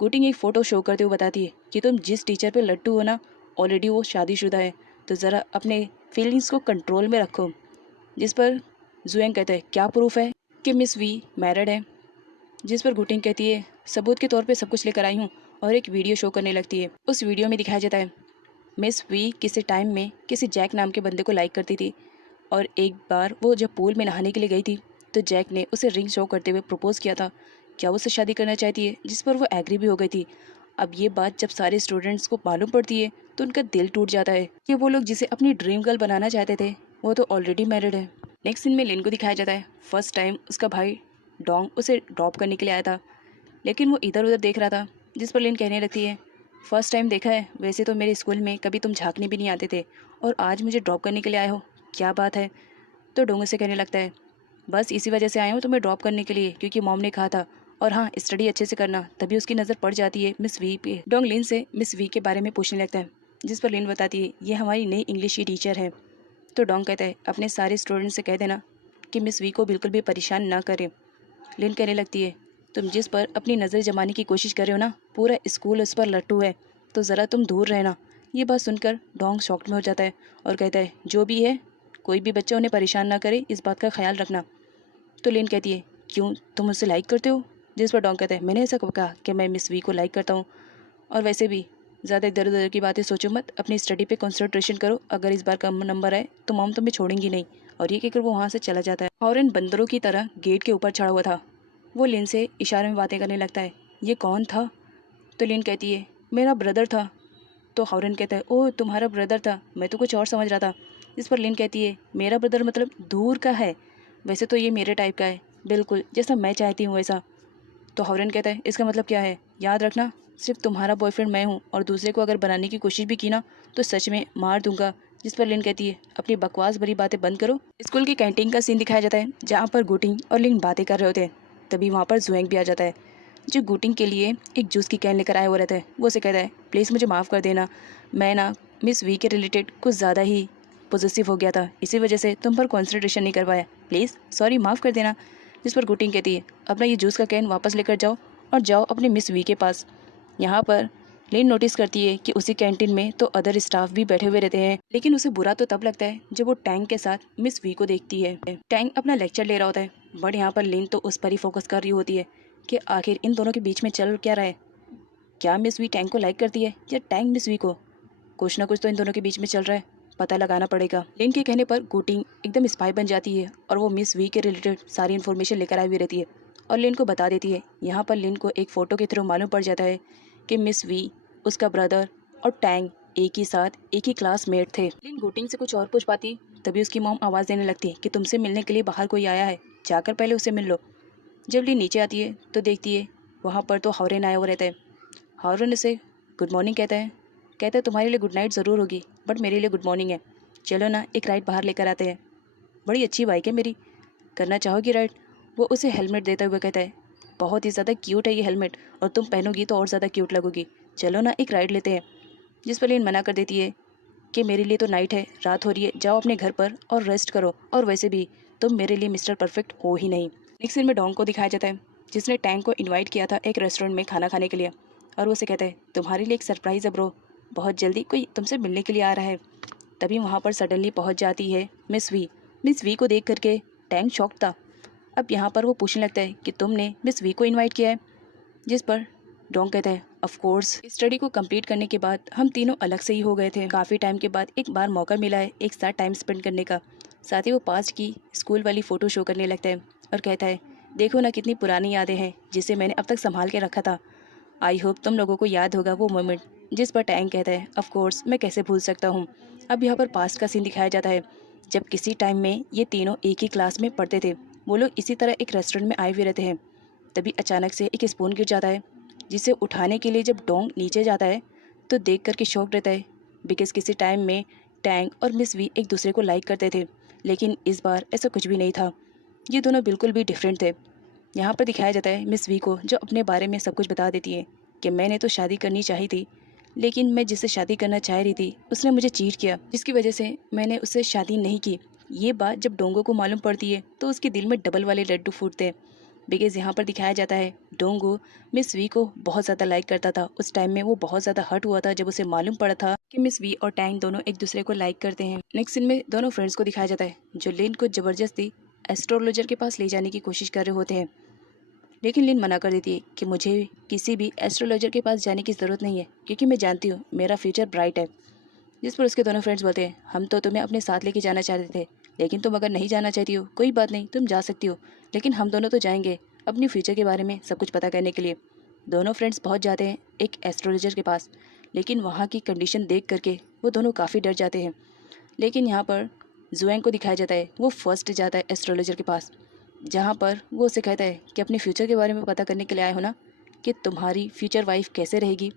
गुटिंग एक फ़ोटो शो करते हुए बताती है कि तुम जिस टीचर पे लट्टू हो ना, ऑलरेडी वो शादीशुदा है, तो ज़रा अपने फीलिंग्स को कंट्रोल में रखो। जिस पर जुएंग कहता है, क्या प्रूफ है कि मिस वी मैरिड है? जिस पर गुटिंग कहती है, सबूत के तौर पे सब कुछ लेकर आई हूँ, और एक वीडियो शो करने लगती है। उस वीडियो में दिखाया जाता है मिस वी किसी टाइम में किसी जैक नाम के बंदे को लाइक करती थी, और एक बार वो जब पूल में नहाने के लिए गई थी तो जैक ने उसे रिंग शो करते हुए प्रपोज किया था, क्या वो उससे शादी करना चाहती है? जिस पर वो एग्री भी हो गई थी। अब ये बात जब सारे स्टूडेंट्स को मालूम पड़ती है तो उनका दिल टूट जाता है कि वो लोग जिसे अपनी ड्रीम गर्ल बनाना चाहते थे वो तो ऑलरेडी मैरिड है। नेक्स्ट सीन में लिन को दिखाया जाता है। फर्स्ट टाइम उसका भाई डोंग उसे ड्रॉप करने के लिए आया था, लेकिन वो इधर उधर देख रहा था। जिस पर लिन कहने लगती है, फर्स्ट टाइम देखा है, वैसे तो मेरे स्कूल में कभी तुम झांकने भी नहीं आते थे और आज मुझे ड्रॉप करने के लिए आए हो, क्या बात है? तो डोंग से कहने लगता है, बस इसी वजह से आया हूँ तुम्हें ड्रॉप करने के लिए, क्योंकि मॉम ने कहा था, और हाँ स्टडी अच्छे से करना। तभी उसकी नज़र पड़ जाती है मिस वी पे। डोंग लिन से मिस वी के बारे में पूछने लगता है, जिस पर लिन बताती है, ये हमारी नई इंग्लिश की टीचर है। तो डोंग कहता है, अपने सारे स्टूडेंट से कह देना कि मिस वी को बिल्कुल भी परेशान ना करें। लिन कहने लगती है, तुम जिस पर अपनी नज़र जमाने की कोशिश कर रहे हो ना, पूरा स्कूल उस पर लट्टू है, तो ज़रा तुम दूर रहना। ये बात सुनकर डोंग शॉक्ड में हो जाता है और कहता है, जो भी है, कोई भी बच्चा उन्हें परेशान ना करे, इस बात का ख्याल रखना। तो लिन कहती है, क्यों, तुम मुझसे लाइक करते हो? जिस पर डोंग कहता है, मैंने ऐसा कब कहा कि मैं मिस वी को लाइक करता हूँ? और वैसे भी ज़्यादा इधर उधर की बातें सोचो मत, अपनी स्टडी पे कंसंट्रेशन करो, अगर इस बार कम नंबर आए तो मॉम तुम्हें छोड़ेंगी नहीं। और ये कहकर वो वहाँ से चला जाता है और इन बंदरों की तरह गेट के ऊपर चढ़ा हुआ था। वो लिन से इशारे में बातें करने लगता है, ये कौन था? तो लिन कहती है, मेरा ब्रदर था। तो हॉरन कहता है, ओह तुम्हारा ब्रदर था, मैं तो कुछ और समझ रहा था। इस पर लिन कहती है, मेरा ब्रदर मतलब दूर का है, वैसे तो ये मेरे टाइप का है, बिल्कुल जैसा मैं चाहती हूँ वैसा। तो हॉरन कहता है, इसका मतलब क्या है? याद रखना, सिर्फ तुम्हारा बॉयफ्रेंड मैं हूँ और दूसरे को अगर बनाने की कोशिश भी की ना तो सच में मार दूंगा। जिस पर लिन कहती है अपनी बकवास भरी बातें बंद करो। स्कूल की कैंटीन का सीन दिखाया जाता है जहाँ पर गुटिंग और लिन बातें कर रहे होते हैं। तभी वहाँ पर जुएंग भी आ जाता है जो गुटिंग के लिए एक जूस की कैन लेकर आया हुआ रहता है। वो उसे कहता है प्लीज़ मुझे माफ़ कर देना, मैं ना मिस वी के रिलेटेड कुछ ज़्यादा ही पॉजिटिव हो गया था, इसी वजह से तुम पर कॉन्सेंट्रेशन नहीं कर पाया, प्लीज़ सॉरी माफ़ कर देना। जिस पर गुटिंग कहती है अपना ये जूस का कैन वापस लेकर जाओ और जाओ अपने मिस वी के पास। यहाँ पर लेन नोटिस करती है कि उसी कैंटीन में तो अदर स्टाफ भी बैठे हुए रहते हैं, लेकिन उसे बुरा तो तब लगता है जब वो टैंग के साथ मिस वी को देखती है। टैंग अपना लेक्चर ले रहा होता है बट यहाँ पर लेन तो उस पर ही फोकस कर रही होती है कि आखिर इन दोनों के बीच में चल क्या रहा है। क्या मिस वी टैंग को लाइक करती है या टैंग मिस वी को? कुछ ना कुछ तो इन दोनों के बीच में चल रहा है, पता लगाना पड़ेगा। लेन के कहने पर गुटिंग एकदम स्पाई बन जाती है और वो मिस वी के रिलेटेड सारी इन्फॉर्मेशन लेकर आई हुई रहती है और लिन को बता देती है। यहाँ पर लिन को एक फ़ोटो के थ्रू मालूम पड़ जाता है कि मिस वी, उसका ब्रदर और टैंग एक ही साथ एक ही क्लासमेट थे। लिन गुटिंग से कुछ और पूछ पाती तभी उसकी मॉम आवाज़ देने लगती है कि तुमसे मिलने के लिए बाहर कोई आया है, जाकर पहले उसे मिल लो। जब लिन नीचे आती है तो देखती है वहाँ पर तो हावरेन आया हुआ रहता है। हावरेन उसे गुड मॉर्निंग कहता है तुम्हारे लिए गुड नाइट ज़रूर होगी बट मेरे लिए गुड मॉर्निंग है, चलो ना एक राइड बाहर लेकर आते हैं, बड़ी अच्छी बाइक है मेरी, करना चाहोगी राइड? वो उसे हेलमेट देते हुए कहता है बहुत ही ज़्यादा क्यूट है ये हेलमेट और तुम पहनोगी तो और ज़्यादा क्यूट लगोगी, चलो ना एक राइड लेते हैं। जिस पर लेन मना कर देती है कि मेरे लिए तो नाइट है, रात हो रही है, जाओ अपने घर पर और रेस्ट करो, और वैसे भी तुम मेरे लिए मिस्टर परफेक्ट हो ही नहीं। नेक्स्ट सीन में डोंग को दिखाया जाता है जिसने टैंग को इन्वाइट किया था एक रेस्टोरेंट में खाना खाने के लिए और वो उसे कहता है तुम्हारे लिए एक सरप्राइज़ है ब्रो, बहुत जल्दी कोई तुमसे मिलने के लिए आ रहा है। तभी वहाँ पर सडनली पहुँच जाती है मिस वी। मिस वी को देख करके टैंग शॉक था। अब यहाँ पर वो पूछने लगता है कि तुमने मिस वी को इनवाइट किया है? जिस पर डोंग कहता है ऑफ कोर्स, स्टडी को कंप्लीट करने के बाद हम तीनों अलग से ही हो गए थे, काफ़ी टाइम के बाद एक बार मौका मिला है एक साथ टाइम स्पेंड करने का। साथ ही वो पास्ट की स्कूल वाली फ़ोटो शो करने लगता है और कहता है देखो ना कितनी पुरानी यादें हैं जिसे मैंने अब तक संभाल के रखा था, आई होप तुम लोगों को याद होगा वो मोमेंट। जिस पर टैंग कहता है ऑफ कोर्स मैं कैसे भूल सकता हूँ। अब यहाँ पर पास्ट का सीन दिखाया जाता है जब किसी टाइम में ये तीनों एक ही क्लास में पढ़ते थे। वो लोग इसी तरह एक रेस्टोरेंट में आए हुए रहते हैं। तभी अचानक से एक स्पून गिर जाता है जिसे उठाने के लिए जब डोंग नीचे जाता है तो देख करके शॉक रहता है बिकॉज किसी टाइम में टैंग और मिस वी एक दूसरे को लाइक करते थे, लेकिन इस बार ऐसा कुछ भी नहीं था, ये दोनों बिल्कुल भी डिफरेंट थे। यहाँ पर दिखाया जाता है मिस वी को जो अपने बारे में सब कुछ बता देती है कि मैंने तो शादी करनी चाहिए थी, लेकिन मैं जिससे शादी करना चाह रही थी उसने मुझे चीट किया, जिसकी वजह से मैंने उससे शादी नहीं की। ये बात जब डोंगो को मालूम पड़ती है तो उसके दिल में डबल वाले लड्डू फूटते हैं बिकॉज यहाँ पर दिखाया जाता है डोंगो मिस वी को बहुत ज़्यादा लाइक करता था। उस टाइम में वो बहुत ज़्यादा हर्ट हुआ था जब उसे मालूम पड़ा था कि मिस वी और टैंग दोनों एक दूसरे को लाइक करते हैं। नेक्स्ट सीन में दोनों फ्रेंड्स को दिखाया जाता है जो लिन को ज़बरदस्ती एस्ट्रोलॉजर के पास ले जाने की कोशिश कर रहे होते हैं, लेकिन लिन मना कर देती है कि मुझे किसी भी एस्ट्रोलॉजर के पास जाने की ज़रूरत नहीं है क्योंकि मैं जानती हूँ मेरा फ्यूचर ब्राइट है। जिस पर उसके दोनों फ्रेंड्स बोलते हैं हम तो तुम्हें अपने साथ लेके जाना चाहते थे, लेकिन तुम अगर नहीं जाना चाहती हो कोई बात नहीं, तुम जा सकती हो, लेकिन हम दोनों तो जाएंगे अपनी फ्यूचर के बारे में सब कुछ पता करने के लिए। दोनों फ्रेंड्स पहुंच जाते हैं एक एस्ट्रोलॉजर के पास, लेकिन वहाँ की कंडीशन देख करके वो दोनों काफ़ी डर जाते हैं। लेकिन यहाँ पर जुएंग को दिखाया जाता है वो फर्स्ट जाता है एस्ट्रोलॉजर के पास, जहाँ पर वो उसे कहता है कि अपने फ्यूचर के बारे में पता करने के लिए आए हो ना कि तुम्हारी फ्यूचर वाइफ कैसे रहेगी,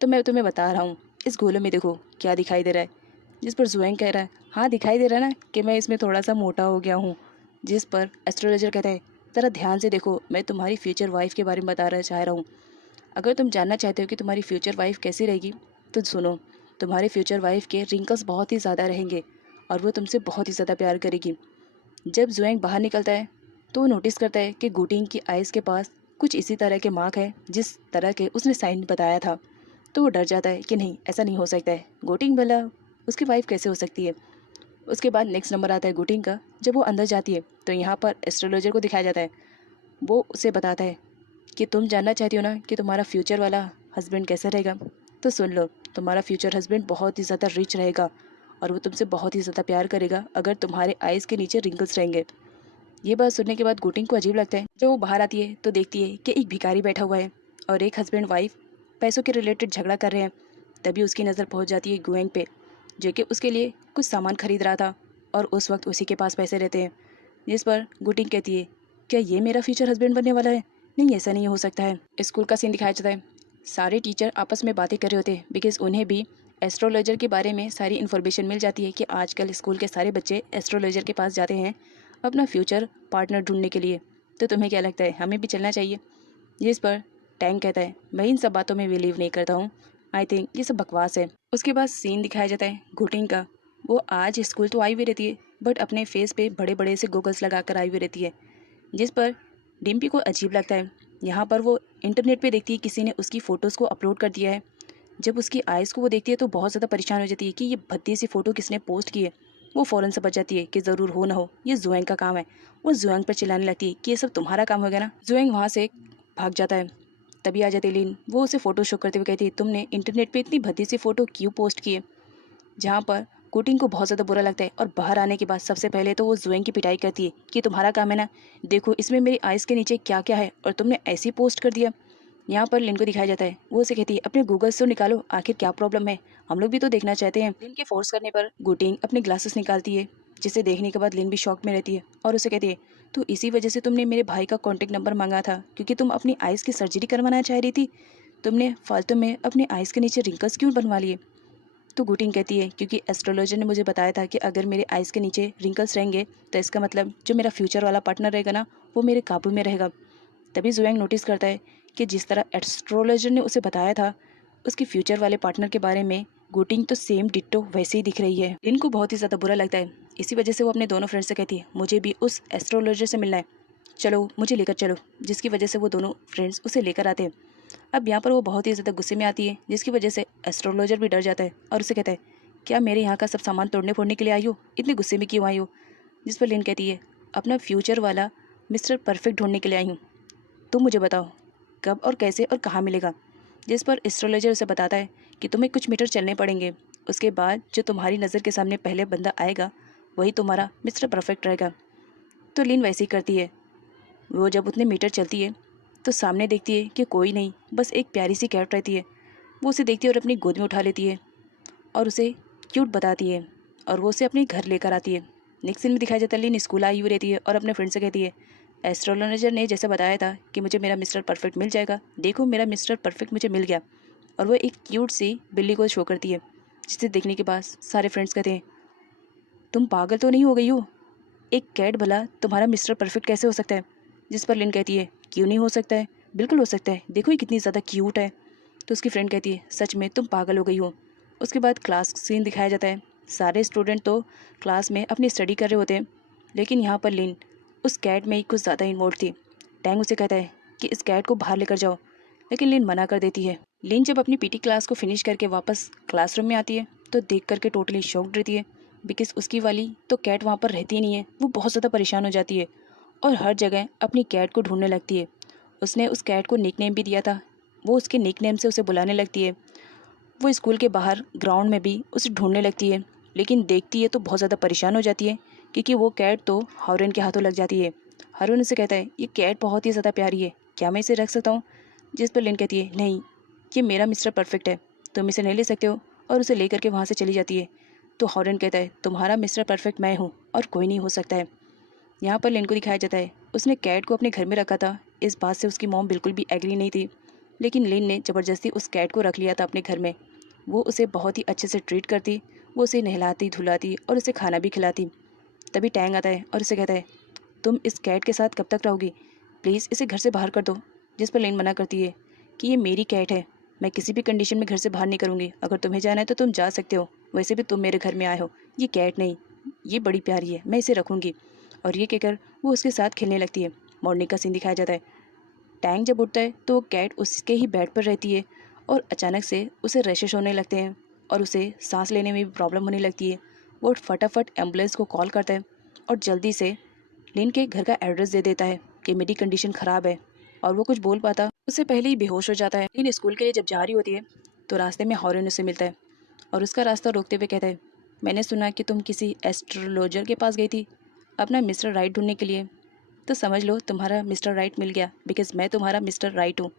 तो मैं तुम्हें बता रहा हूँ इस गोले में देखो क्या दिखाई दे रहा है। जिस पर जुएंग कह रहा है हाँ दिखाई दे रहा है ना कि मैं इसमें थोड़ा सा मोटा हो गया हूँ। जिस पर एस्ट्रोलॉजर कहता है ज़रा ध्यान से देखो, मैं तुम्हारी फ्यूचर वाइफ के बारे में बता चाह रहा हूँ। अगर तुम जानना चाहते हो कि तुम्हारी फ्यूचर वाइफ कैसी रहेगी तो सुनो, तुम्हारे फ्यूचर वाइफ के रिंकल्स बहुत ही ज़्यादा रहेंगे और वो तुमसे बहुत ही ज़्यादा प्यार करेगी। जब जुएंग बाहर निकलता है तो वो नोटिस करता है कि गुटिंग की आइज़ के पास कुछ इसी तरह के मार्क है जिस तरह के उसने साइन बताया था। तो वो डर जाता है कि नहीं ऐसा नहीं हो सकता है, गुटिंग भला उसकी वाइफ कैसे हो सकती है। उसके बाद नेक्स्ट नंबर आता है गुटिंग का। जब वो अंदर जाती है तो यहाँ पर एस्ट्रोलॉजर को दिखाया जाता है, वो उसे बताता है कि तुम जानना चाहती हो ना कि तुम्हारा फ्यूचर वाला हस्बैंड कैसा रहेगा, तो सुन लो, तुम्हारा फ्यूचर हस्बैंड बहुत ही ज़्यादा रिच रहेगा और वो तुमसे बहुत ही ज़्यादा प्यार करेगा अगर तुम्हारे आइज़ के नीचे रिंकल्स रहेंगे। ये बात सुनने के बाद गुटिंग को अजीब लगता है। जब वो बाहर आती है तो देखती है कि एक भिखारी बैठा हुआ है और एक हस्बैंड वाइफ पैसों के रिलेटेड झगड़ा कर रहे हैं। तभी उसकी नज़र पहुंच जाती है गुएंग पे जो कि उसके लिए कुछ सामान खरीद रहा था और उस वक्त उसी के पास पैसे रहते हैं। जिस पर गुटिंग कहती है क्या ये मेरा फ्यूचर हस्बैंड बनने वाला है? नहीं, ऐसा नहीं हो सकता है। स्कूल का सीन दिखाया जाता है सारे टीचर आपस में बातें कर रहे होते हैं बिकॉज उन्हें भी एस्ट्रोलॉजर के बारे में सारी इन्फॉर्मेशन मिल जाती है कि आजकल स्कूल के सारे बच्चे एस्ट्रोलॉजर के पास जाते हैं अपना फ्यूचर पार्टनर ढूंढने के लिए। तो तुम्हें क्या लगता है, हमें भी चलना चाहिए? जिस पर टैंक कहता है, मैं इन सब बातों में बिलीव नहीं करता हूँ, आई थिंक ये सब बकवास है। उसके बाद सीन दिखाया जाता है घुटिंग का। वो आज स्कूल तो आई हुई रहती है बट अपने फेस पे बड़े बड़े से गोगल्स लगा कर आई हुई रहती है, जिस पर डिम्पी को अजीब लगता है। यहाँ पर वो इंटरनेट पे देखती है किसी ने उसकी फ़ोटोज़ को अपलोड कर दिया है। जब उसकी आइज़ को वो देखती है तो बहुत ज़्यादा परेशान हो जाती है कि ये भद्दी सी फ़ोटो किसने पोस्ट की है। वो फ़ौरन से बच जाती है कि ज़रूर हो ना हो ये जुएंग का काम है। वो जुएंग पर चिल्लाने लगती है कि ये सब तुम्हारा काम हो गया ना। जुएंग वहाँ से भाग जाता है। तभी आ जाती है लीन। वो उसे फ़ोटो शो करते हुए कहती है, तुमने इंटरनेट पे इतनी भद्दी सी फ़ोटो क्यों पोस्ट की है? जहाँ पर कोटिंग को बहुत ज़्यादा बुरा लगता है और बाहर आने के बाद सबसे पहले तो वो जुएंग की पिटाई करती है कि तुम्हारा काम है ना, देखो इसमें मेरी आइज़ के नीचे क्या क्या है और तुमने ऐसे ही पोस्ट कर दिया। यहाँ पर लिन को दिखाया जाता है, वो उसे कहती है अपने गूगल से निकालो आखिर क्या प्रॉब्लम है, हम लोग भी तो देखना चाहते हैं। लिन के फोर्स करने पर गुटिंग अपने ग्लासेस निकालती है, जिसे देखने के बाद लिन भी शॉक में रहती है और उसे कहती है, तो इसी वजह से तुमने मेरे भाई का कॉन्टैक्ट नंबर मांगा था क्योंकि तुम अपनी आइज़ की सर्जरी करवाना चाह रही थी। तुमने फालतू में अपने आइज़ के नीचे रिंकल्स क्यों बनवा लिए? तो गुटिंग कहती है क्योंकि एस्ट्रोलॉजर ने मुझे बताया था कि अगर मेरे आइज़ के नीचे रिंकल्स रहेंगे तो इसका मतलब जो मेरा फ्यूचर वाला पार्टनर रहेगा ना वो मेरे काबू में रहेगा। तभी जुएंग नोटिस करता है कि जिस तरह एस्ट्रोलॉजर ने उसे बताया था उसके फ्यूचर वाले पार्टनर के बारे में, गुटिंग तो सेम डिट्टो वैसे ही दिख रही है। लिन को बहुत ही ज़्यादा बुरा लगता है। इसी वजह से वो अपने दोनों फ्रेंड से कहती है मुझे भी उस एस्ट्रोलॉजर से मिलना है, चलो मुझे लेकर चलो। जिसकी वजह से वो दोनों फ्रेंड्स उसे लेकर आते हैं। अब यहाँ पर वो बहुत ही ज़्यादा गुस्से में आती है, जिसकी वजह से एस्ट्रोलॉजर भी डर जाता है और उसे कहता है क्या मेरे यहाँ का सब सामान तोड़ने फोड़ने के लिए आई हो, इतने गुस्से में क्यों आई हो? जिस पर लिन कहती है अपना फ्यूचर वाला मिस्टर परफेक्ट ढूंढने के लिए आई हूँ, तुम मुझे बताओ कब और कैसे और कहाँ मिलेगा। जिस पर एस्ट्रोलॉजर उसे बताता है कि तुम्हें कुछ मीटर चलने पड़ेंगे, उसके बाद जो तुम्हारी नज़र के सामने पहले बंदा आएगा वही तुम्हारा मिस्टर परफेक्ट रहेगा। तो लिन वैसे ही करती है। वो जब उतने मीटर चलती है तो सामने देखती है कि कोई नहीं, बस एक प्यारी सी कैट रहती है। वो उसे देखती है और अपनी गोद में उठा लेती है और उसे क्यूट बताती है और वो उसे अपने घर लेकर आती है। नेक्स्ट सीन में दिखाया जाता है लिन स्कूल आई हुई रहती है और अपने फ्रेंड से कहती है एस्ट्रोलॉजर ने जैसे बताया था कि मुझे मेरा मिस्टर परफेक्ट मिल जाएगा, देखो मेरा मिस्टर परफेक्ट मुझे मिल गया। और वो एक क्यूट सी बिल्ली को शो करती है, जिसे देखने के बाद सारे फ्रेंड्स कहते हैं तुम पागल तो नहीं हो गई हो, एक कैट भला तुम्हारा मिस्टर परफेक्ट कैसे हो सकता है? जिस पर लिन कहती है क्यों नहीं हो सकता है, बिल्कुल हो सकता है, देखो ये कितनी ज़्यादा क्यूट है। तो उसकी फ्रेंड कहती है सच में तुम पागल हो गई हो। उसके बाद क्लास सीन दिखाया जाता है। सारे स्टूडेंट तो क्लास में अपनी स्टडी कर रहे होते हैं, लेकिन यहाँ पर लिन उस कैट में ही कुछ ज़्यादा इन्वॉल्व थी। टैंग उसे कहता है कि इस कैट को बाहर लेकर जाओ, लेकिन लिन मना कर देती है। लिन जब अपनी पीटी क्लास को फिनिश करके वापस क्लासरूम में आती है तो देख करके टोटली शॉक्ड रहती है, बिकॉज उसकी वाली तो कैट वहाँ पर रहती ही नहीं है। वो बहुत ज़्यादा परेशान हो जाती है और हर जगह अपनी कैट को ढूंढने लगती है। उसने उस कैट को निकनेम भी दिया था, वो उसके निकनेम से उसे बुलाने लगती है। वो स्कूल के बाहर ग्राउंड में भी उसे ढूंढने लगती है, लेकिन देखती है तो बहुत ज़्यादा परेशान हो जाती है क्योंकि वो कैट तो हारून के हाथों लग जाती है। हारून उसे कहता है ये कैट बहुत ही ज़्यादा प्यारी है, क्या मैं इसे रख सकता हूँ? जिस पर लिन कहती है नहीं, ये मेरा मिस्टर परफेक्ट है, तुम इसे नहीं ले सकते हो, और उसे लेकर के वहाँ से चली जाती है। तो हारून कहता है तुम्हारा मिस्टर परफेक्ट मैं हूँ और कोई नहीं हो सकता है। यहाँ पर लिन को दिखाया जाता है उसने कैट को अपने घर में रखा था। इस बात से उसकी मॉम बिल्कुल भी एग्री नहीं थी, लेकिन लिन ने ज़बरदस्ती उस कैट को रख लिया था अपने घर में। वो उसे बहुत ही अच्छे से ट्रीट करती, वो उसे नहलाती धुलाती और उसे खाना भी खिलाती। तभी टैंग आता है और उसे कहता है तुम इस कैट के साथ कब तक रहोगी, प्लीज़ इसे घर से बाहर कर दो। जिस पर लिन मना करती है कि ये मेरी कैट है, मैं किसी भी कंडीशन में घर से बाहर नहीं करूँगी, अगर तुम्हें जाना है तो तुम जा सकते हो, वैसे भी तुम मेरे घर में आए हो, ये कैट नहीं, ये बड़ी प्यारी है, मैं इसे रखूँगी। और ये कहकर वो उसके साथ खेलने लगती है। मॉर्निंग का सीन दिखाया जाता है। टैंक जब उठता है तो वो कैट उसके ही बेड पर रहती है और अचानक से उसे रैशेस होने लगते हैं और उसे सांस लेने में भी प्रॉब्लम होने लगती है। वो फटाफट एम्बुलेंस को कॉल करता है और जल्दी से लिन के घर का एड्रेस दे देता है कि मेरी कंडीशन ख़राब है, और वो कुछ बोल पाता उससे पहले ही बेहोश हो जाता है। लिन स्कूल के लिए जब जा रही होती है तो रास्ते में हॉरन उसे मिलता है और उसका रास्ता रोकते हुए कहता है मैंने सुना कि तुम किसी एस्ट्रोलॉजर के पास गई थी अपना मिस्टर राइट ढूंढने के लिए, तो समझ लो तुम्हारा मिस्टर राइट मिल गया, बिकॉज मैं तुम्हारा मिस्टर राइट हूँ।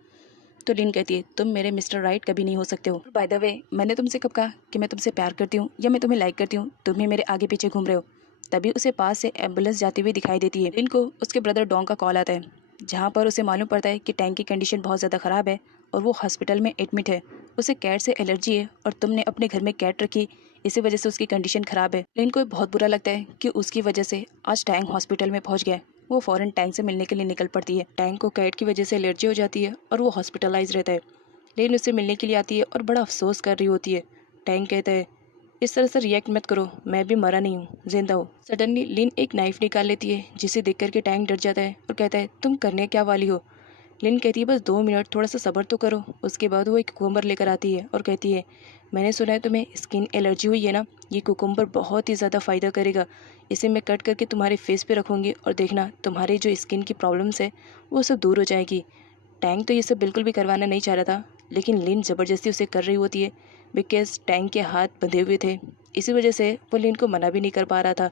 तो लिन कहती है तुम मेरे मिस्टर राइट कभी नहीं हो सकते हो। बाय द वे मैंने तुमसे कब कहा कि मैं तुमसे प्यार करती हूँ या मैं तुम्हें लाइक करती हूँ, तुम ही मेरे आगे पीछे घूम रहे हो। तभी उसे पास से एम्बुलेंस जाती हुई दिखाई देती है। लिन को उसके ब्रदर डोंग का कॉल आता है, जहाँ पर उसे मालूम पड़ता है कि टैंक की कंडीशन बहुत ज़्यादा ख़राब है और वो हॉस्पिटल में एडमिट है। उसे कैट से एलर्जी है और तुमने अपने घर में कैट रखी, इसी वजह से उसकी कंडीशन ख़राब है। लिन को बहुत बुरा लगता है कि उसकी वजह से आज टैंग हॉस्पिटल में पहुंच गया है। वो फ़ौरन टैंग से मिलने के लिए निकल पड़ती है। टैंग को कैट की वजह से एलर्जी हो जाती है और वो हॉस्पिटलाइज रहता है। लिन उससे मिलने के लिए आती है और बड़ा अफसोस कर रही होती है। टैंग कहता है, इस तरह से रिएक्ट मत करो, मैं भी मरा नहीं हूँ, जिंदा हूँ। सडनली लिन एक नाइफ निकाल लेती है जिसे देख करके टैंग डर जाता है और कहता है, तुम करने क्या वाली हो। लिन कहती है, बस 2 मिनट, थोड़ा सा सब्र तो करो। उसके बाद वो एक कुकुम्बर लेकर आती है और कहती है, मैंने सुना है तुम्हें स्किन एलर्जी हुई है ना, ये कुकुम्बर बहुत ही ज़्यादा फ़ायदा करेगा। इसे मैं कट करके तुम्हारे फेस पे रखूँगी और देखना तुम्हारी जो स्किन की प्रॉब्लम्स है वो सब दूर हो जाएगी। टैंग तो ये सब बिल्कुल भी करवाना नहीं चाह रहा था, लेकिन लिन ज़बरदस्ती उसे कर रही होती है बिकॉज टैंग के हाथ बंधे हुए थे। इसी वजह से वो लिन को मना भी नहीं कर पा रहा था।